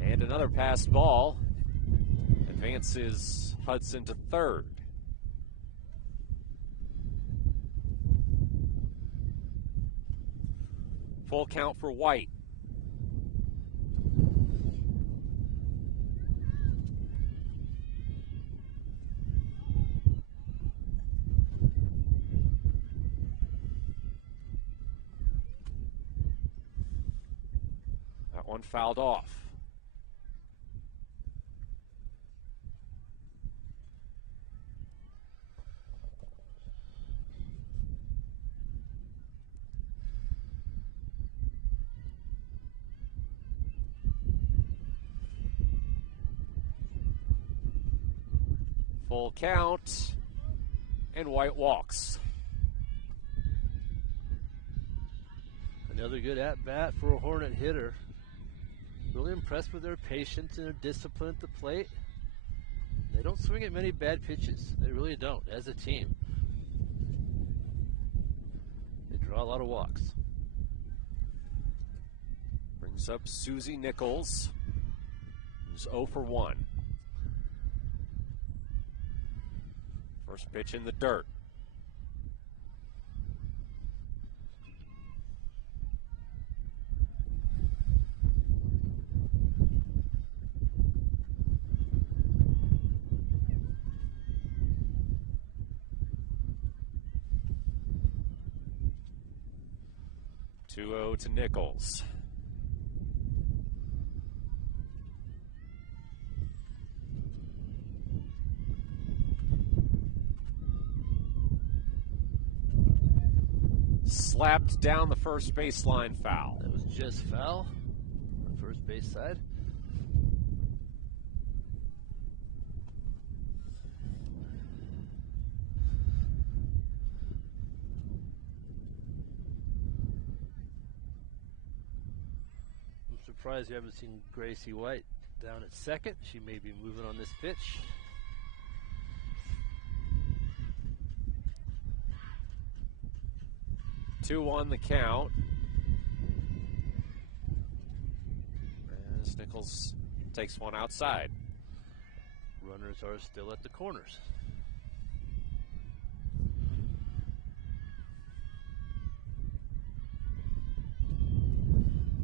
and another passed ball advances Hudson to third. Full count for White. One fouled off. Full count, and White walks. Another good at-bat for a Hornet hitter. Really impressed with their patience and their discipline at the plate. They don't swing at many bad pitches. They really don't, as a team. They draw a lot of walks. Brings up Susie Nichols, who's 0 for 1. First pitch in the dirt. To Nichols. slapped down the first baseline foul. That was just foul on the first base side. I'm surprised you haven't seen Gracie White down at second. She may be moving on this pitch. Two on the count. As Nichols takes one outside. Runners are still at the corners.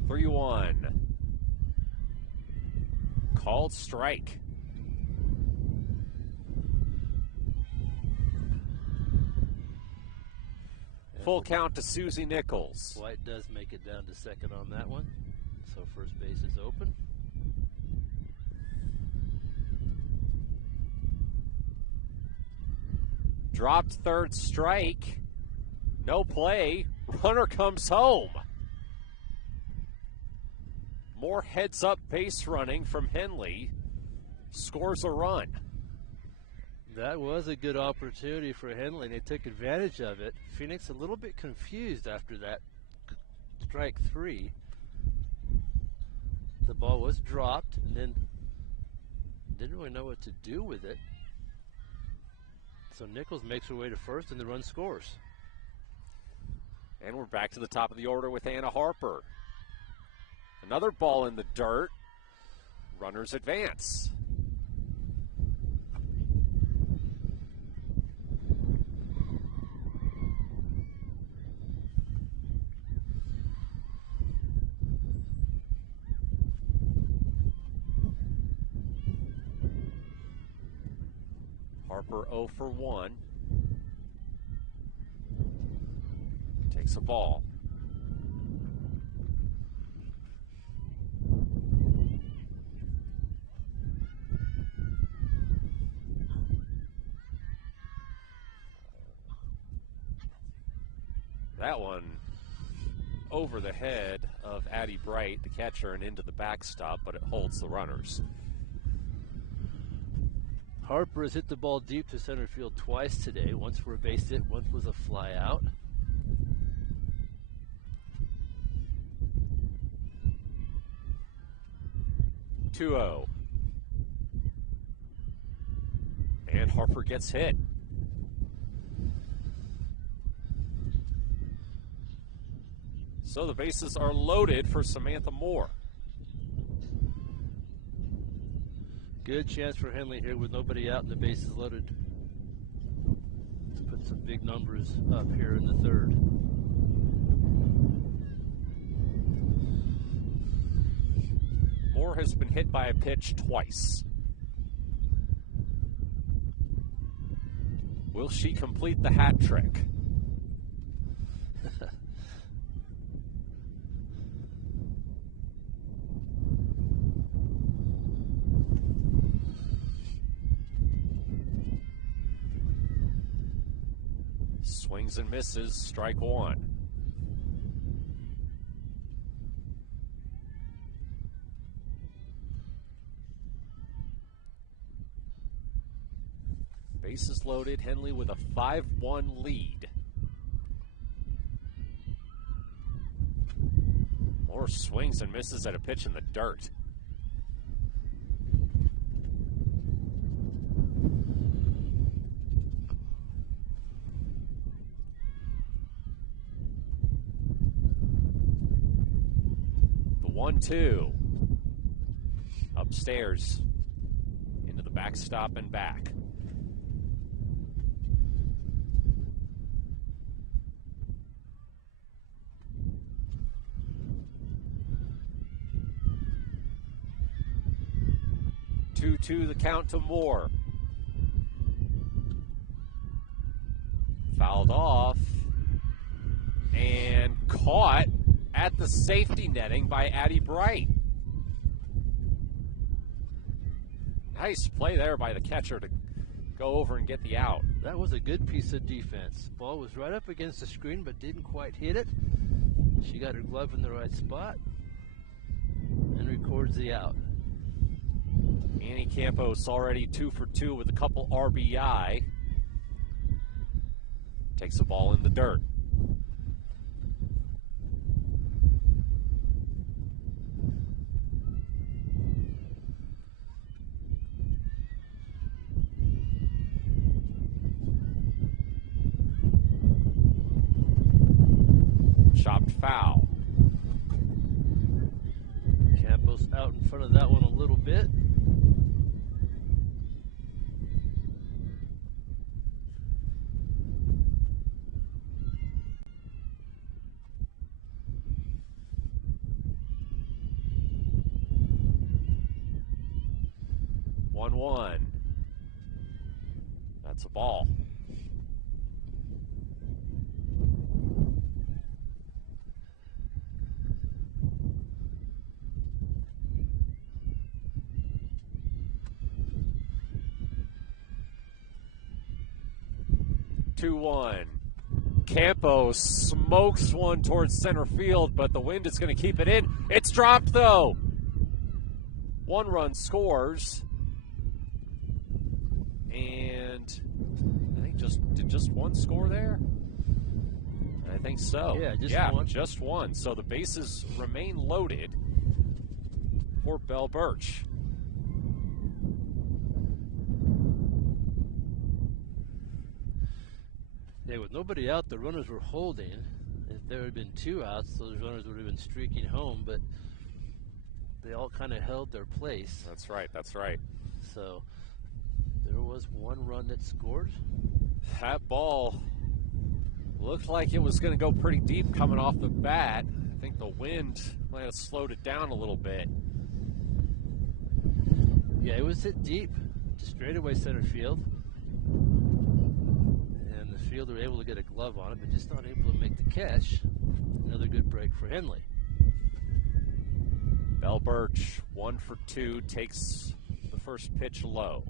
Three one. Called strike. Full count to Susie Nichols. White does make it down to second on that one, so first base is open. Dropped third strike. No play. Runner comes home. More heads-up base running from Henley. Scores a run. That was a good opportunity for Henley. They took advantage of it. Phoenix a little bit confused after that strike three. The ball was dropped and then didn't really know what to do with it. So Nichols makes her way to first and the run scores. And we're back to the top of the order with Anna Harper. Another ball in the dirt. Runners advance. Harper 0 for 1. Takes a ball. That one over the head of Addie Bright, the catcher, and into the backstop, but it holds the runners. Harper has hit the ball deep to center field twice today. Once for a base hit, once was a fly out. (2-0). And Harper gets hit. So the bases are loaded for Samantha Moore. Good chance for Henley here with nobody out and the bases loaded. Let's put some big numbers up here in the third. Moore has been hit by a pitch twice. Will she complete the hat trick? Swings and misses, strike one. Bases loaded, Henley with a 5-1 lead. More swings and misses at a pitch in the dirt. The 1-2. Upstairs. Into the backstop and back. To the count to Moore. Fouled off and caught at the safety netting by Addie Bright. Nice play there by the catcher to go over and get the out. That was a good piece of defense. Ball was right up against the screen, but didn't quite hit it. She got her glove in the right spot and records the out. Annie Campos already 2 for 2 with a couple RBI. Takes the ball in the dirt. Chopped foul. Campos out in front of that one a little bit. One. That's a ball. Campos smokes one towards center field, but the wind is going to keep it in. It's dropped, though. 1 run scores. And I think just one score there? I think so. Yeah, one. Just one. So the bases remain loaded for Belle Birch. Yeah, with nobody out, the runners were holding. If there had been 2 outs, those runners would have been streaking home, but they all kind of held their place. That's right. So there was 1 run that scored. That ball looked like it was going to go pretty deep coming off the bat. I think the wind might have slowed it down a little bit. Yeah, it was hit deep to straightaway center field. And the fielder able to get a glove on it, but just not able to make the catch. Another good break for Henley. Belle Birch, 1 for 2, takes the first pitch low.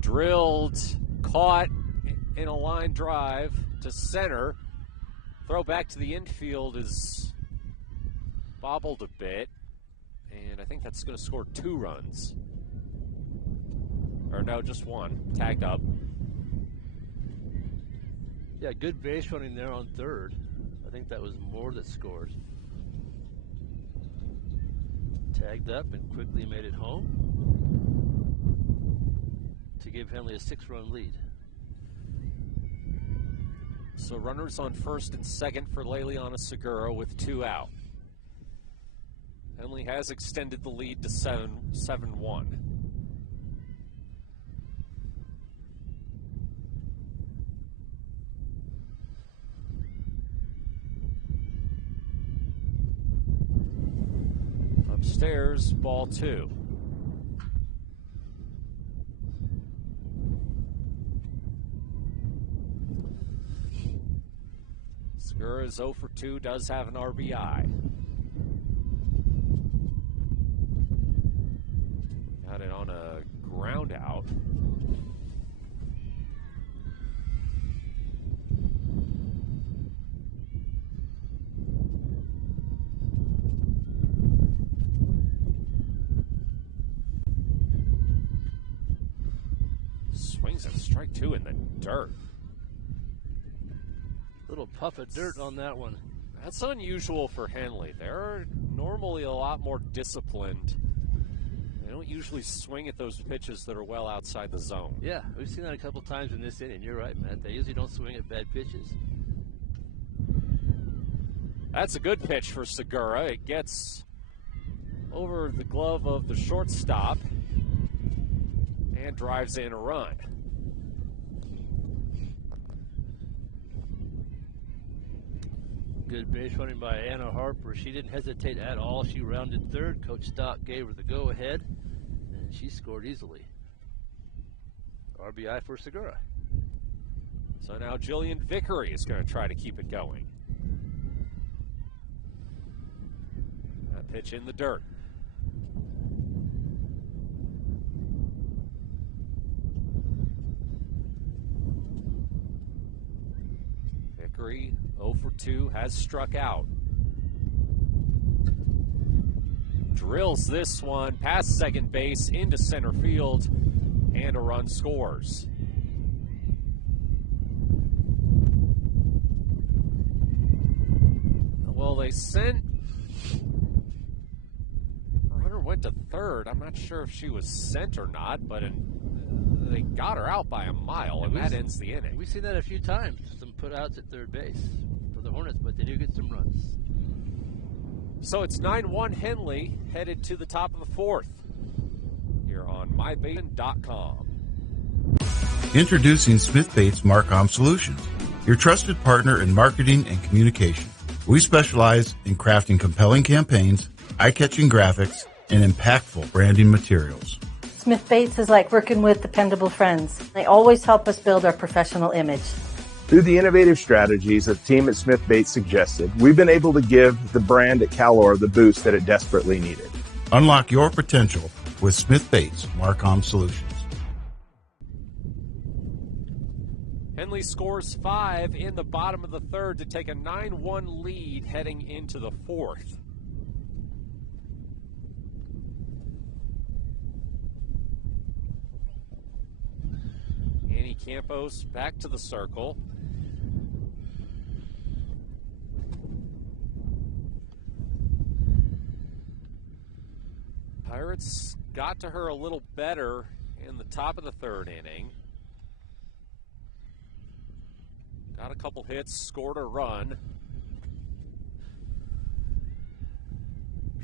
Drilled, caught in a line drive to center. Throw back to the infield is bobbled a bit, and I think that's going to score 2 runs. Or no, just 1. Tagged up. Yeah, good base running there on third. I think that was Moore that scored. Tagged up and quickly made it home to give Henley a 6-run lead. So runners on first and second for Leliana Segura with 2 out. Henley has extended the lead to 7-1. Upstairs, ball 2. Segura is 0 for 2, does have an RBI. Got it on a ground out. Swings at strike 2 in the dirt. Little puff of dirt on that one. That's unusual for Henley. They're normally a lot more disciplined. They don't usually swing at those pitches that are well outside the zone. Yeah, we've seen that a couple times in this inning. You're right, Matt. They usually don't swing at bad pitches. That's a good pitch for Segura. It gets over the glove of the shortstop and drives in a run. Good base running by Anna Harper. She didn't hesitate at all. She rounded third. Coach Stock gave her the go-ahead, and she scored easily. RBI for Segura. So now Jillian Vickery is going to try to keep it going. That pitch in the dirt. Vickery 0 for 2 has struck out. Drills this one past second base into center field, and a run scores. Well, they sent. Runner went to third. I'm not sure if she was sent or not, but they got her out by a mile, and that ends the inning. We've seen that a few times. Some put outs at third base for the Hornets, but they do get some runs. So it's 9-1 Henley, headed to the top of the fourth here on mybasin.com. Introducing Smith Bates Marcom Solutions, your trusted partner in marketing and communication. We specialize in crafting compelling campaigns, eye-catching graphics, and impactful branding materials. Smith Bates is like working with dependable friends. They always help us build our professional image. Through the innovative strategies the team at Smith Bates suggested, we've been able to give the brand at Calor the boost that it desperately needed. Unlock your potential with Smith Bates Marcom Solutions. Henley scores 5 in the bottom of the third to take a 9-1 lead heading into the fourth. Annie Campos back to the circle. Pirates got to her a little better in the top of the third inning. Got a couple hits, scored a run.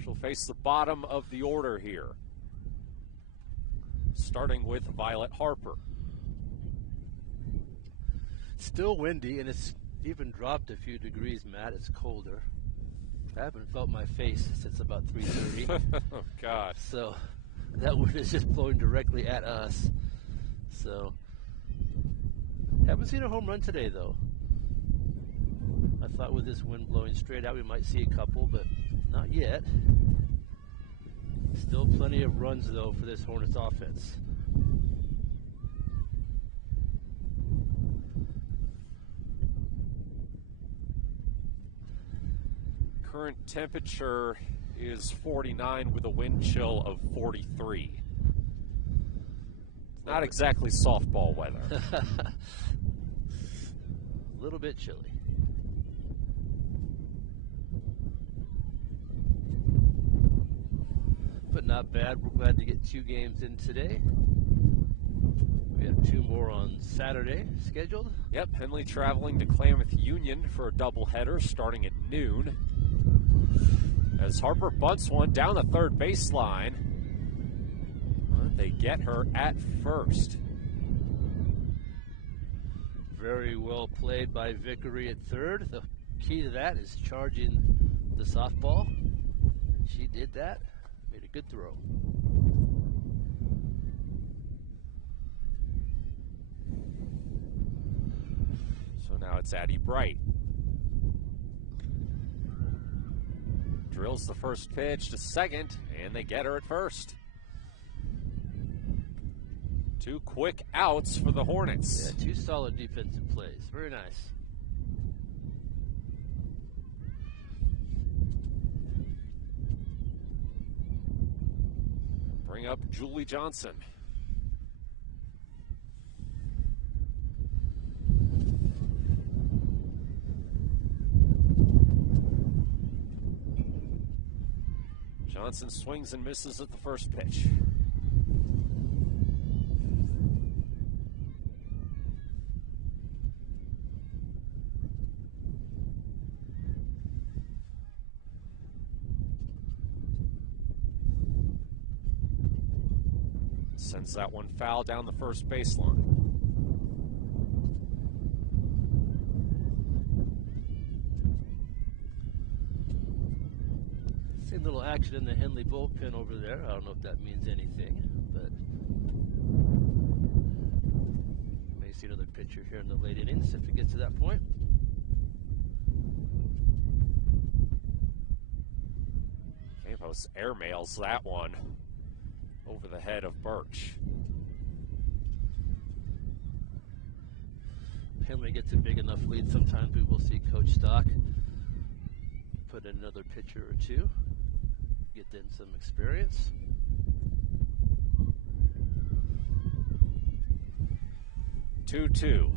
She'll face the bottom of the order here, starting with Violet Harper. Still windy, and it's even dropped a few degrees, Matt. It's colder. I haven't felt my face since about 3:30. Oh, God. So that wind is just blowing directly at us. So haven't seen a home run today, though. I thought with this wind blowing straight out, we might see a couple, but not yet. Still plenty of runs, though, for this Hornets offense. Current temperature is 49 with a wind chill of 43. Not exactly softball weather. A little bit chilly. But not bad. We're glad to get 2 games in today. We have 2 more on Saturday scheduled. Yep, Henley traveling to Klamath Union for a doubleheader starting at noon. As Harper bunts one down the third baseline, they get her at first. Very well played by Vickery at third. The key to that is charging the softball. She did that. Made a good throw. So now it's Addie Bright. Drills the first pitch to second, and they get her at first. 2 quick outs for the Hornets. Yeah, 2 solid defensive plays. Very nice. Bring up Julie Johnson. Johnson swings and misses at the first pitch. Sends that one foul down the first baseline. Same little action in the Henley bullpen over there. I don't know if that means anything, but may see another pitcher here in the late innings if it gets to that point. Campos airmails that one over the head of Birch. Henley gets a big enough lead, sometimes we will see Coach Stock put in another pitcher or two, get in some experience. Two.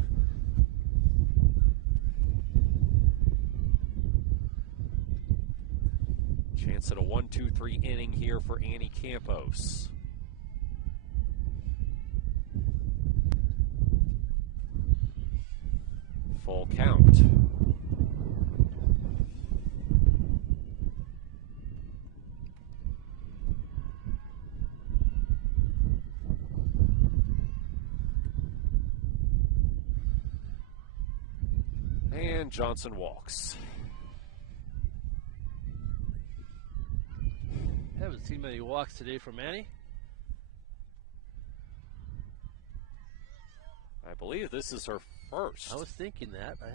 Chance at a 1-2-3 inning here for Annie Campos. Full count. And Johnson walks. Haven't seen many walks today from Annie. I believe this is her first. I was thinking that. I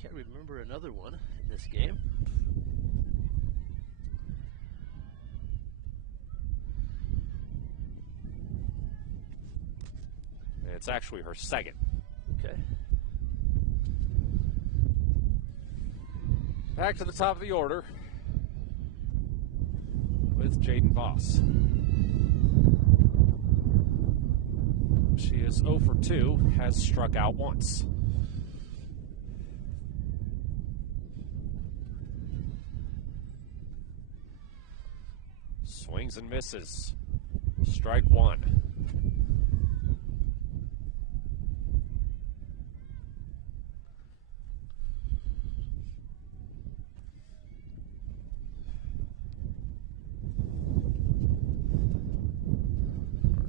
can't remember another one in this game. It's actually her second. Okay. Back to the top of the order with Jaden Voss. She is 0 for 2, has struck out once. Swings and misses. Strike one.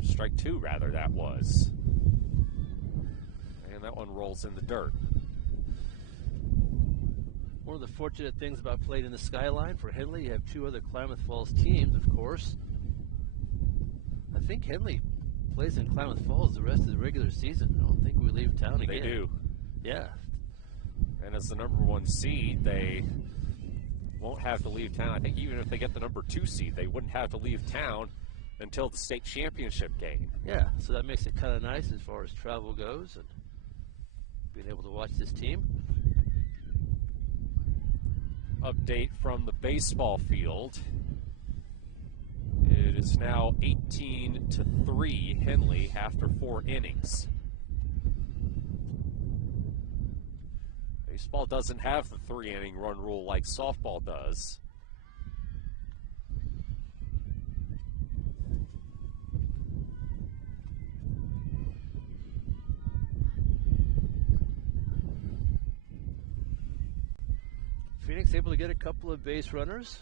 Strike two, rather, that was. And that one rolls in the dirt. One of the fortunate things about playing in the Skyline for Henley, you have two other Klamath Falls teams, of course. I think Henley plays in Klamath Falls the rest of the regular season. I don't think we leave town again. They do. Yeah. And as the number 1 seed, they won't have to leave town. I think even if they get the number 2 seed, they wouldn't have to leave town until the state championship game. Yeah, so that makes it kind of nice as far as travel goes and being able to watch this team. Update from the baseball field. It is now 18-3 Henley after 4 innings. Baseball doesn't have the 3-inning run rule like softball does. Phoenix able to get a couple of base runners.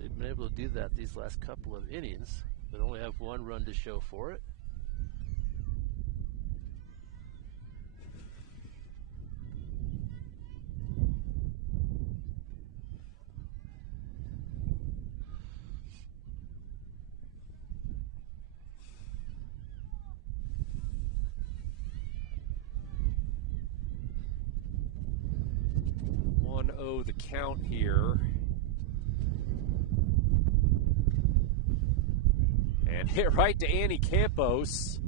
They've been able to do that these last couple of innings, but only have 1 run to show for it. The count here. And hit right to Annie Campos.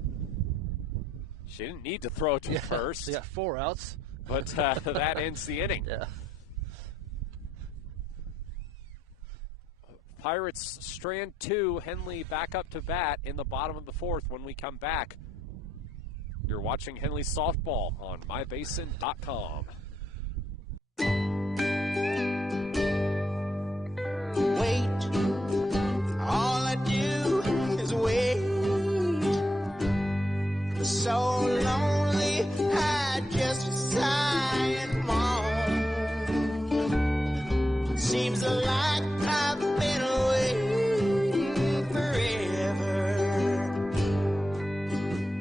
She didn't need to throw it to first. They got 4 outs. But that ends the inning. Yeah. Pirates strand 2. Henley back up to bat in the bottom of the 4th when we come back. You're watching Henley Softball on mybasin.com. All I do is wait. So lonely, I just sigh and moan. Seems like I've been away forever.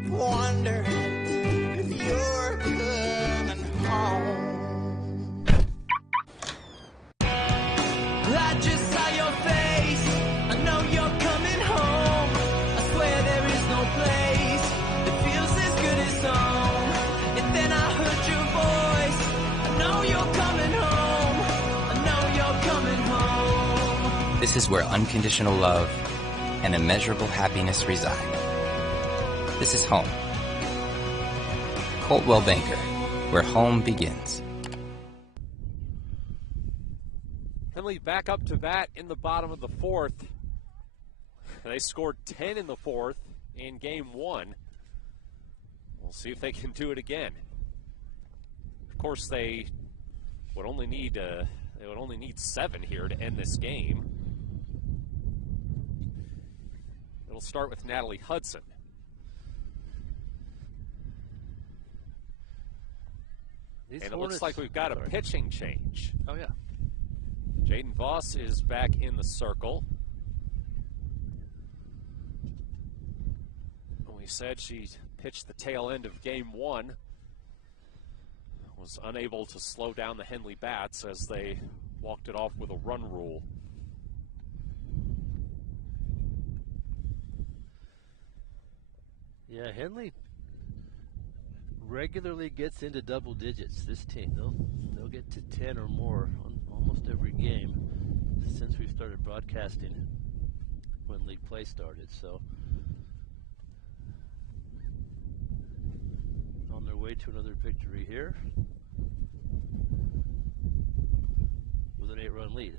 Wondering if you're coming home. I just saw your face. I know you're coming home. I swear there is no place that feels as This is where unconditional love and immeasurable happiness reside. This is home. Coltwell Banker, where home begins. Henley back up to bat in the bottom of the fourth. They scored 10 in the fourth in game one. We'll see if they can do it again. Of course, they would only need 7 here to end this game. It'll start with Natalie Hudson. And it looks like we've got a pitching change. Oh, yeah. Jaden Voss is back in the circle. We said she pitched the tail end of game one. Was unable to slow down the Henley Bats as they walked it off with a run rule. Yeah, Henley regularly gets into double digits. This team, they'll get to 10 or more on almost every game since we started broadcasting when league play started. So on their way to another victory here with an 8-run lead.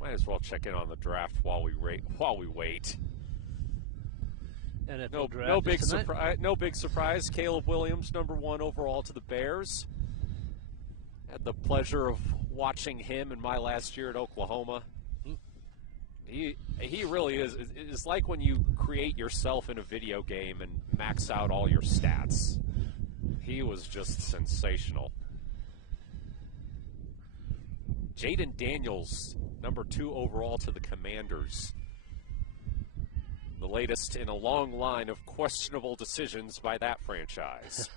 Might as well check in on the draft while we wait. NFL draft No big surprise. Caleb Williams, #1 overall to the Bears. Had the pleasure of watching him in my last year at Oklahoma. He really is. It's like when you create yourself in a video game and max out all your stats. He was just sensational. Jaden Daniels, #2 overall to the Commanders. The latest in a long line of questionable decisions by that franchise.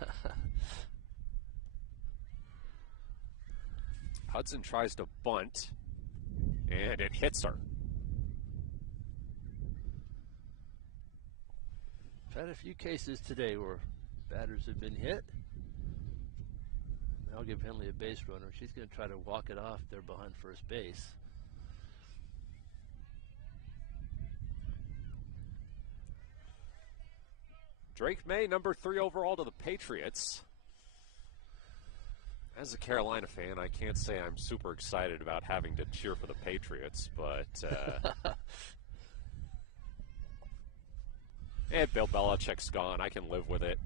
Hudson tries to bunt, and it hits her. I've had a few cases today where batters have been hit. I'll give Henley a base runner. She's going to try to walk it off there behind first base. Drake May, #3 overall to the Patriots. As a Carolina fan, I can't say I'm super excited about having to cheer for the Patriots, but Bill Belichick's gone. I can live with it.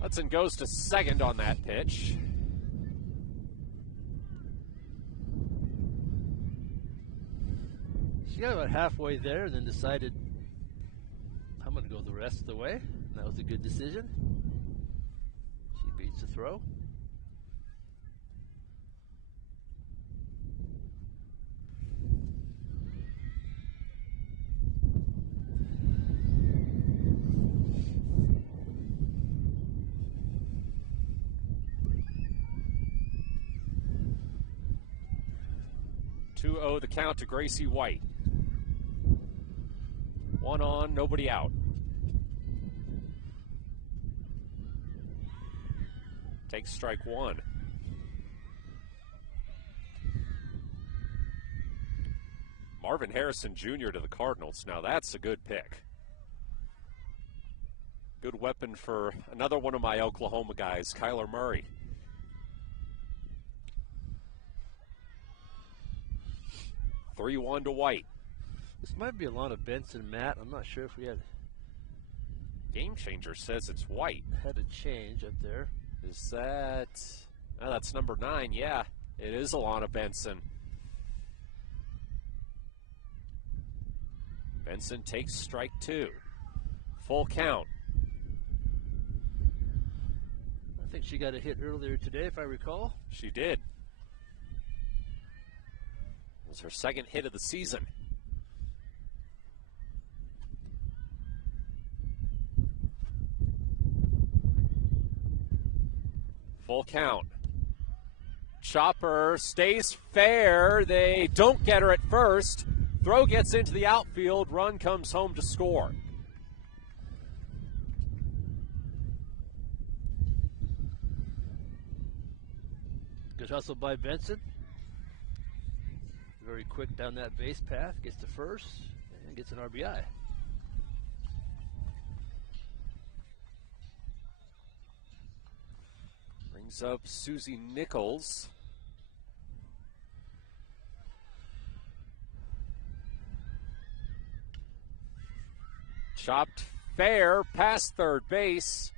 Hudson goes to second on that pitch. She got about halfway there and then decided, I'm going to go the rest of the way. And that was a good decision. She beats the throw. The count to Gracie White. 1 on, nobody out. Takes strike 1. Marvin Harrison Jr. to the Cardinals. Now that's a good pick. Good weapon for another one of my Oklahoma guys, Kyler Murray. (3-1) to White. This might be Alana Benson, Matt. I'm not sure if we had. Game Changer says it's White. Had a change up there. Is that? Oh, that's #9. Yeah, it is Alana Benson. Benson takes strike 2. Full count. I think she got a hit earlier today, if I recall. She did. It was her second hit of the season. Full count. Chopper stays fair. They don't get her at first. Throw gets into the outfield. Run comes home to score. Good hustle by Benson. Very quick down that base path. Gets to first and gets an RBI. Brings up Susie Nichols. Chopped fair past third base.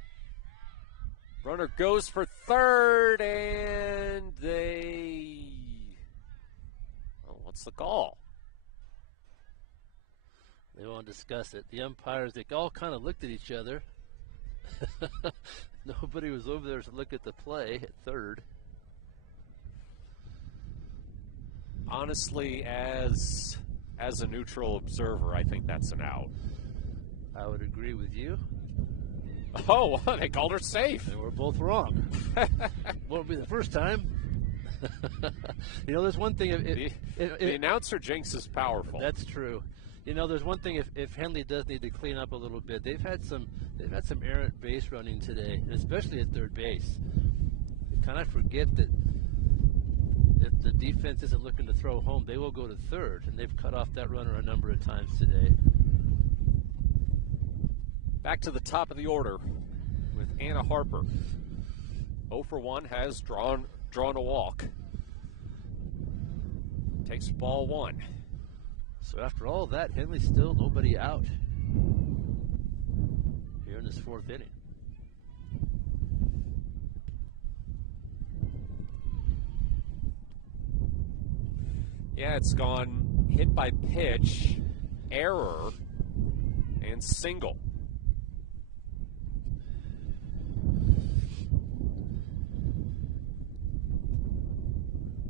Runner goes for third, and what's the call? They won't discuss it. The umpires, they all kind of looked at each other. Nobody was over there to look at the play at third. Honestly, as a neutral observer, I think that's an out. I would agree with you. Oh, they called her safe. And we're both wrong. Won't be the first time. You know, there's one thing. The announcer jinx is powerful. That's true. You know, there's one thing. If Henley does need to clean up a little bit, they've had some errant base running today, and especially at third base. They kind of forget that if the defense isn't looking to throw home, they will go to third, and they've cut off that runner a number of times today. Back to the top of the order with Anna Harper. 0 for 1 has drawn a walk. Takes ball one. So after all that, Henley's still nobody out here in this fourth inning. Yeah, it's gone hit by pitch, error, and single.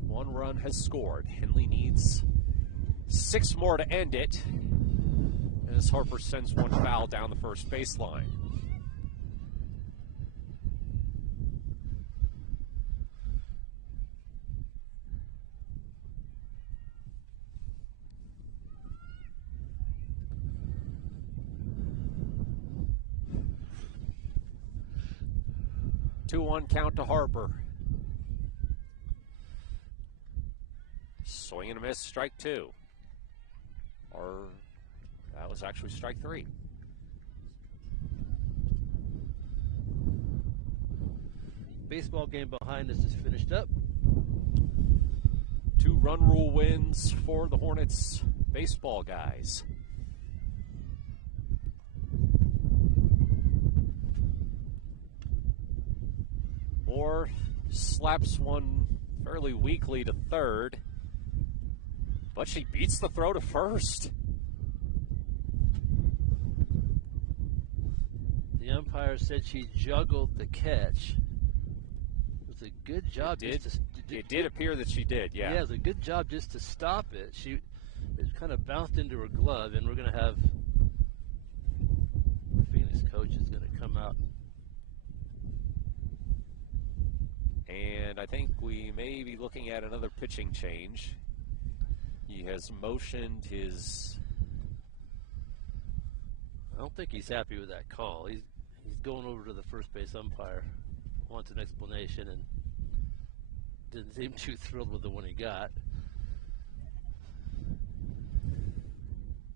One run has scored. Henley needs 6 more to end it. And as Harper sends one foul down the first baseline. Two-one count to Harper. Swing and a miss, strike 2. Or that was actually strike 3. Baseball game behind us is finished up. 2-run rule wins for the Hornets baseball guys. Moore slaps one fairly weakly to third. But she beats the throw to first. The umpire said she juggled the catch. It was a good job. It did appear that she did, yeah. Yeah, it was a good job just to stop it. It kind of bounced into her glove, and we're going to have the Phoenix coach is going to come out. And I think we may be looking at another pitching change. He has motioned his... I don't think he's happy with that call. He's going over to the first base umpire, wants an explanation, and didn't seem too thrilled with the one he got.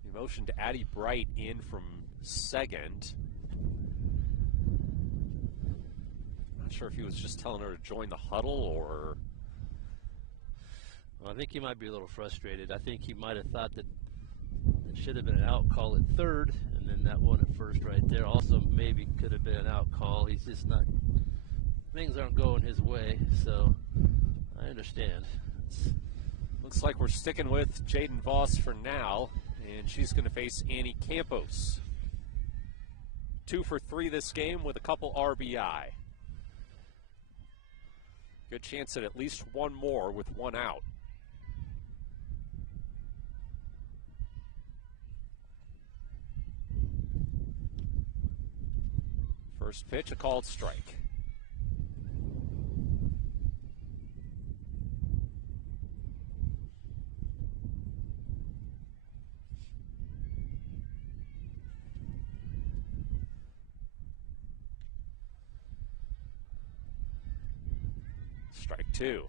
He motioned Addie Bright in from second. Not sure if he was just telling her to join the huddle or... Well, I think he might be a little frustrated. I think he might have thought that it should have been an out call at third, and then that one at first right there also maybe could have been an out call. He's just not, things aren't going his way, so I understand. Looks like we're sticking with Jaden Voss for now, and she's going to face Annie Campos. 2 for 3 this game with a couple RBI. Good chance at least one more with one out. First pitch, a called strike. Strike two.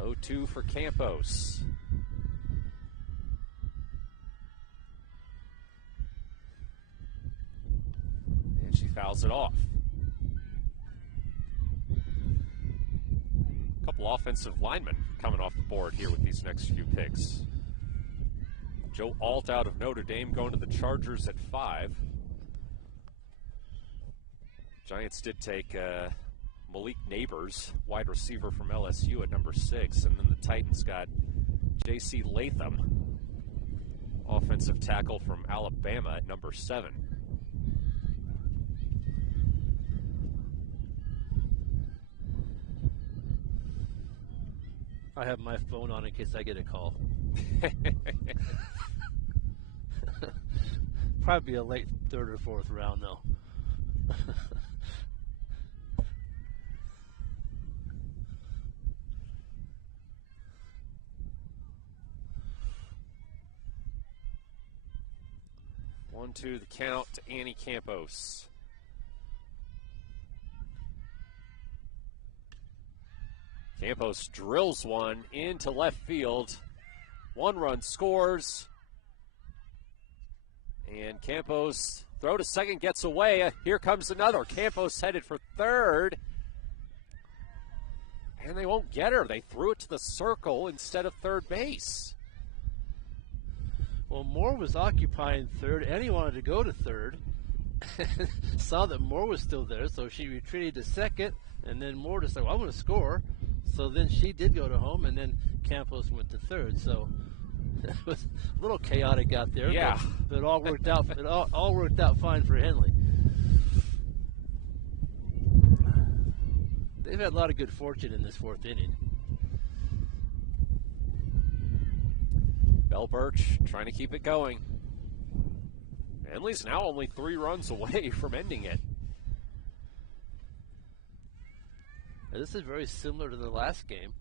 Oh, 2 for Campos. And she fouls it off. A couple offensive linemen coming off the board here with these next few picks. Joe Alt out of Notre Dame going to the Chargers at 5. Giants did take Malik Neighbors, wide receiver from LSU at number 6, and then the Titans got J.C. Latham, offensive tackle from Alabama at number 7. I have my phone on in case I get a call. Probably a late third or fourth round, though. One, two, the count to Annie Campos. Campos drills one into left field. One run scores. And Campos, throw to second, gets away. Here comes another. Campos headed for third. And they won't get her. They threw it to the circle instead of third base. Well, Moore was occupying third, and he wanted to go to third. Saw that Moore was still there, so she retreated to second, and then Moore just said, well, I'm going to score. So then she did go to home, and then Campos went to third. So it was a little chaotic out there, yeah. but it all worked out. It all worked out fine for Henley. They've had a lot of good fortune in this fourth inning. Bell Birch trying to keep it going. Henley's now only 3 runs away from ending it. Now, this is very similar to the last game.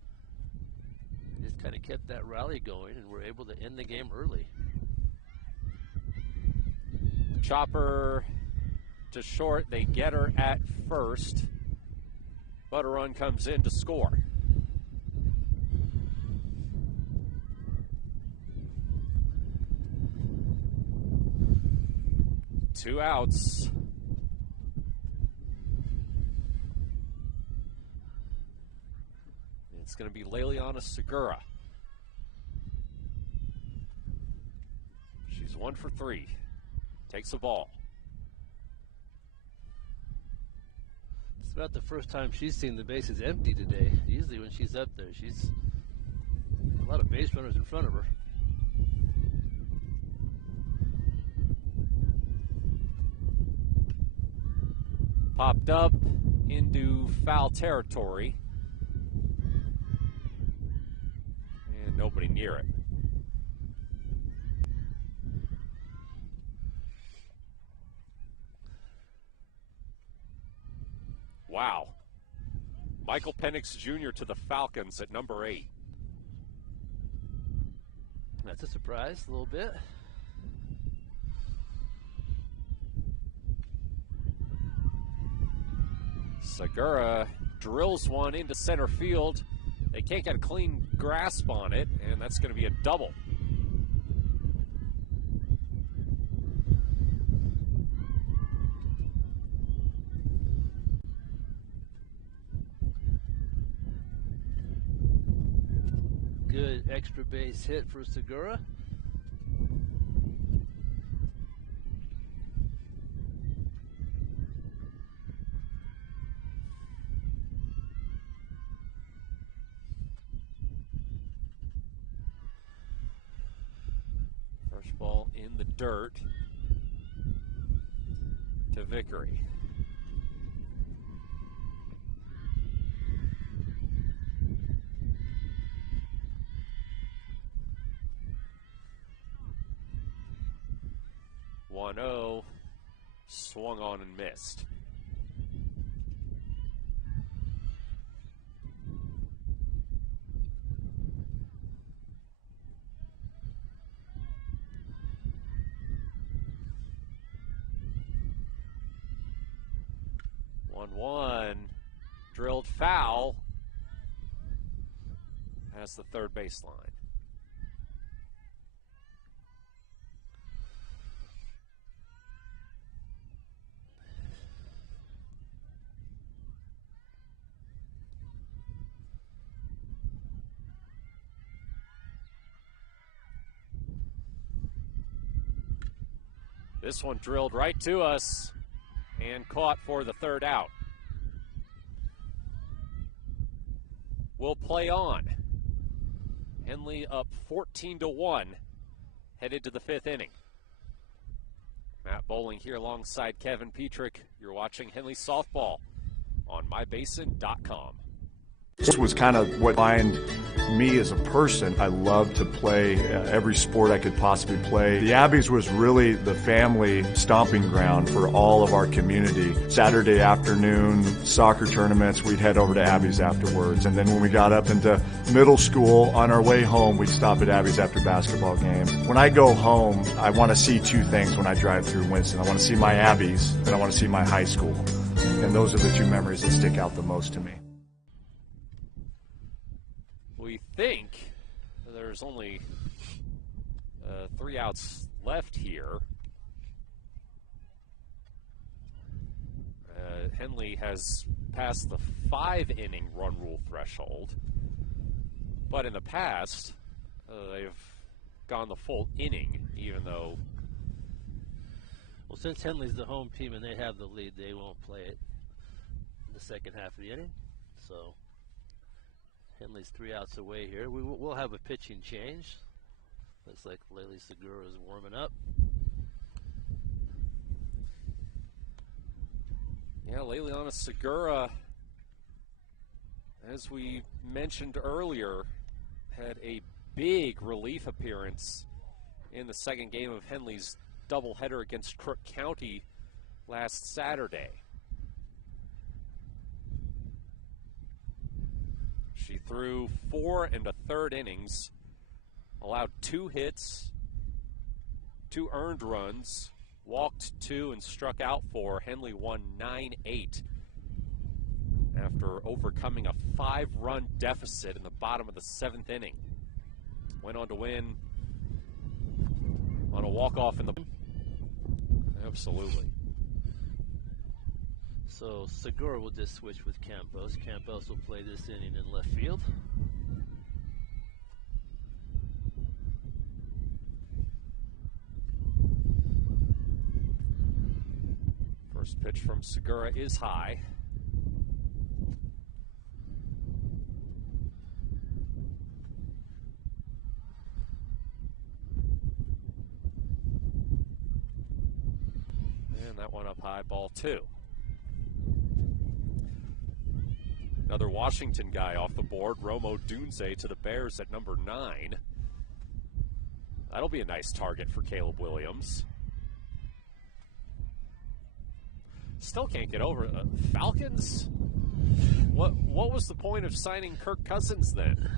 They just kind of kept that rally going and were able to end the game early. Chopper to short. They get her at first. But a run comes in to score. Two outs. It's going to be Leliana Segura. She's 1 for 3. Takes the ball. It's about the first time she's seen the bases empty today. Usually when she's up there, she's a lot of base runners in front of her. Popped up into foul territory. And nobody near it. Wow. Michael Penix Jr. to the Falcons at number 8. That's a surprise, a little bit. Segura drills one into center field. They can't get a clean grasp on it, and that's going to be a double. Good extra base hit for Segura. First ball in the dirt to Vickery. Swung on and missed. 1-1. Drilled foul. Past the third baseline. This one drilled right to us and caught for the third out. We'll play on. Henley up 14-1, headed to the fifth inning. Matt Bowling here alongside Kevin Petrik. You're watching Henley Softball on mybasin.com. This was kind of what defined me as a person. I loved to play every sport I could possibly play. The Abbeys was really the family stomping ground for all of our community. Saturday afternoon soccer tournaments, we'd head over to Abbeys afterwards. And then when we got up into middle school, on our way home, we'd stop at Abbeys after basketball games. When I go home, I want to see two things when I drive through Winston. I want to see my Abbeys and I want to see my high school. And those are the two memories that stick out the most to me. We think there's only 3 outs left here. Henley has passed the 5-inning run rule threshold, but in the past they've gone the full inning, even though... Well, since Henley's the home team and they have the lead, they won't play it in the second half of the inning, so... Henley's 3 outs away here. We'll have a pitching change. Looks like Laylee Segura is warming up. Yeah, Leliana Segura, as we mentioned earlier, had a big relief appearance in the second game of Henley's doubleheader against Crook County last Saturday. She threw 4 1/3 innings, allowed 2 hits, 2 earned runs, walked 2 and struck out 4. Henley won 9-8 after overcoming a 5-run deficit in the bottom of the 7th inning. Went on to win on a walk-off in the... Absolutely. So Segura will just switch with Campos. Campos will play this inning in left field. First pitch from Segura is high. And that one up high, ball 2. Another Washington guy off the board, Romo Dunze to the Bears at number 9. That'll be a nice target for Caleb Williams. Still can't get over Falcons? What was the point of signing Kirk Cousins then?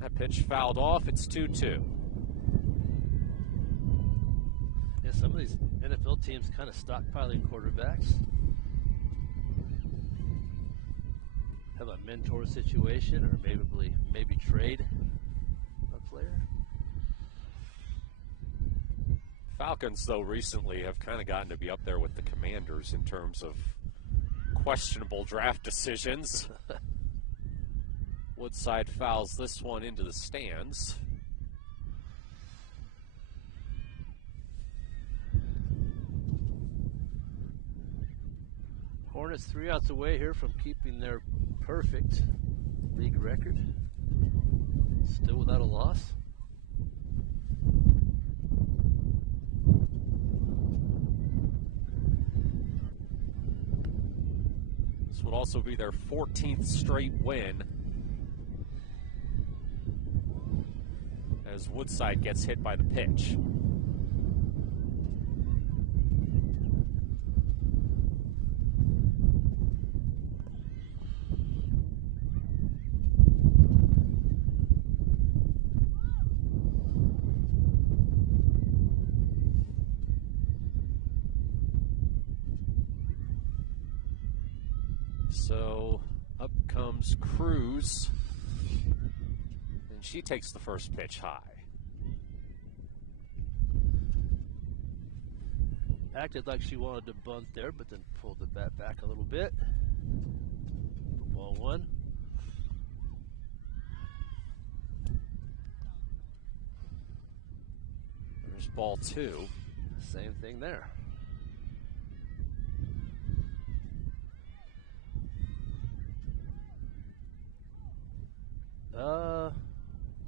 That pitch fouled off. It's 2-2. Yeah, some of these NFL teams kind of stockpiling quarterbacks. Have a mentor situation, or maybe trade a player. Falcons, though, recently have kind of gotten to be up there with the Commanders in terms of questionable draft decisions. Woodside fouls this one into the stands. Hornets 3 outs away here from keeping their perfect league record. Still without a loss. This would also be their 14th straight win, as Woodside gets hit by the pitch. So up comes Cruz, and she takes the first pitch high. Acted like she wanted to bunt there, but then pulled the bat back a little bit. Ball one. There's ball two. Same thing there.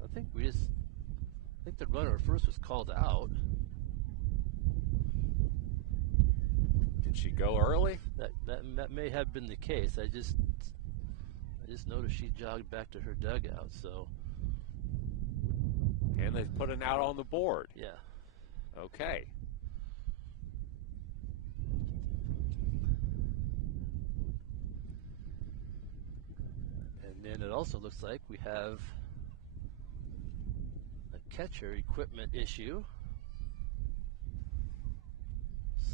I think the runner at first was called out. Did she go early? That may have been the case. I just noticed she jogged back to her dugout. So. And they put an out on the board. Yeah. Okay. And then it also looks like we have a catcher equipment issue.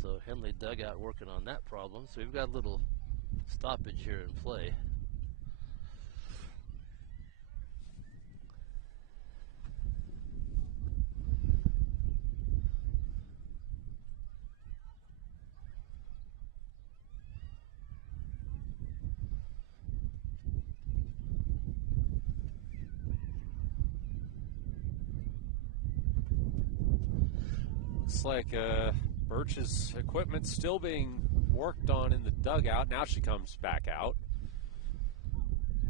So Henley dugout working on that problem. So we've got a little stoppage here in play. Looks like Birch's equipment still being worked on in the dugout. Now she comes back out.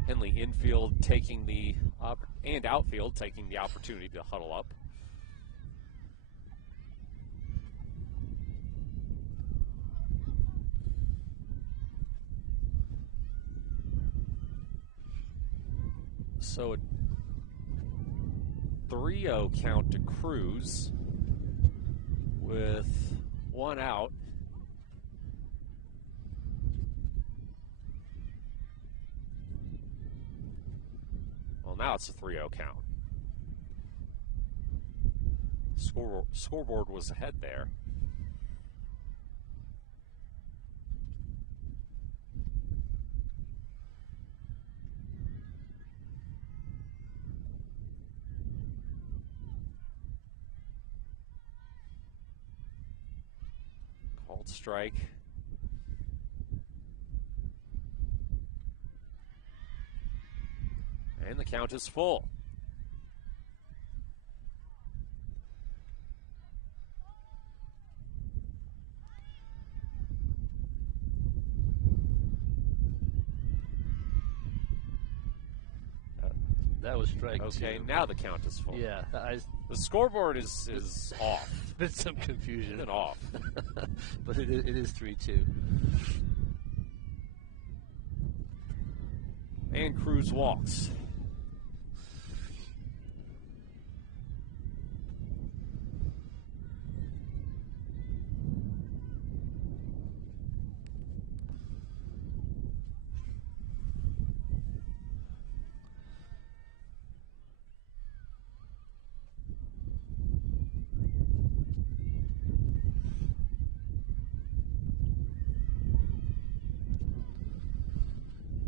Henley infield taking the and outfield taking the opportunity to huddle up. So a 3-0 count to Cruz with one out. Well, now it's a 3-0 count. Scoreboard was ahead there. Called strike. And the count is full. That was strike Okay, two. now the count is full. Yeah. The scoreboard is off. Been some confusion. It's been off. But it is 3-2. And Cruz walks.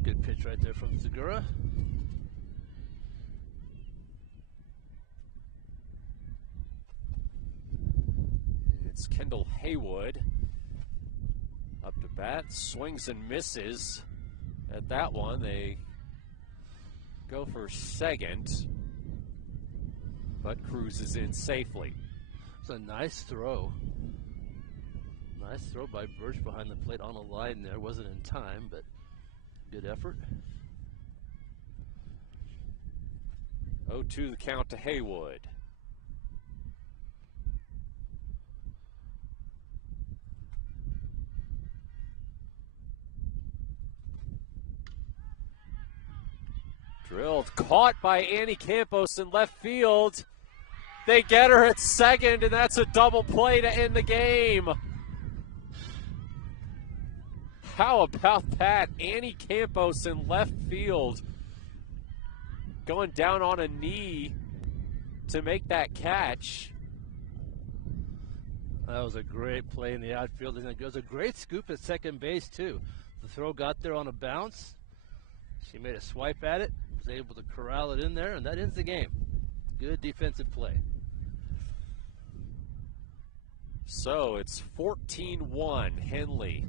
Good pitch right there from Segura. It's Kendall Haywood up to bat, swings and misses at that one. They go for second, but Cruz is in safely. It's a nice throw. Nice throw by Birch behind the plate on a line there. Wasn't in time, but good effort. 0-2 the count to Haywood. Drilled, caught by Annie Campos in left field. They get her at second, and that's a double play to end the game. How about that? Annie Campos in left field going down on a knee to make that catch. That was a great play in the outfield, and it was a great scoop at second base, too. The throw got there on a bounce. She made a swipe at it, was able to corral it in there, and that ends the game. Good defensive play. So it's 14-1 Henley.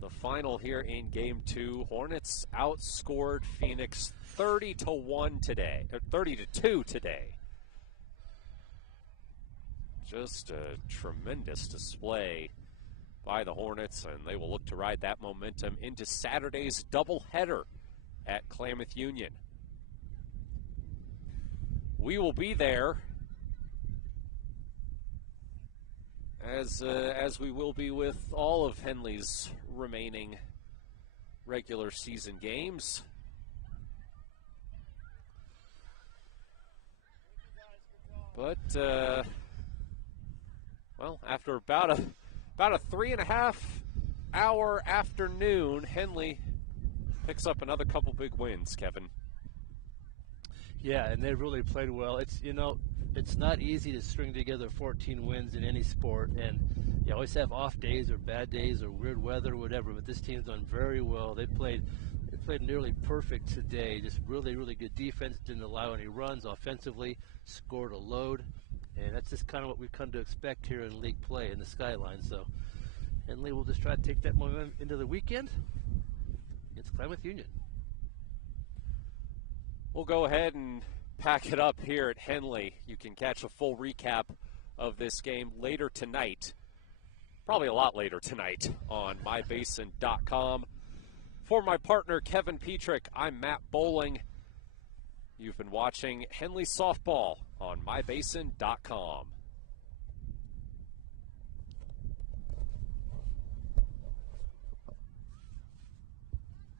The final here in Game 2. Hornets outscored Phoenix 30-1 today, or 30-2 today. Just a tremendous display by the Hornets, and they will look to ride that momentum into Saturday's doubleheader at Klamath Union. We will be there, as we will be with all of Henley's remaining regular season games. But well, after about a 3.5 hour afternoon, Henley picks up another couple big wins, Kevin. Yeah, and they really played well. It's not easy to string together 14 wins in any sport, and you always have off days or bad days or weird weather or whatever, but this team's done very well. They played nearly perfect today. Just really, really good defense, didn't allow any runs offensively, scored a load, and that's just kind of what we've come to expect here in league play in the Skyline. So Henley will just try to take that momentum into the weekend against Klamath Union. We'll go ahead and pack it up here at Henley. You can catch a full recap of this game later tonight, probably a lot later tonight, on mybasin.com. For my partner, Kevin Petrik, I'm Matt Bowling. You've been watching Henley Softball on mybasin.com.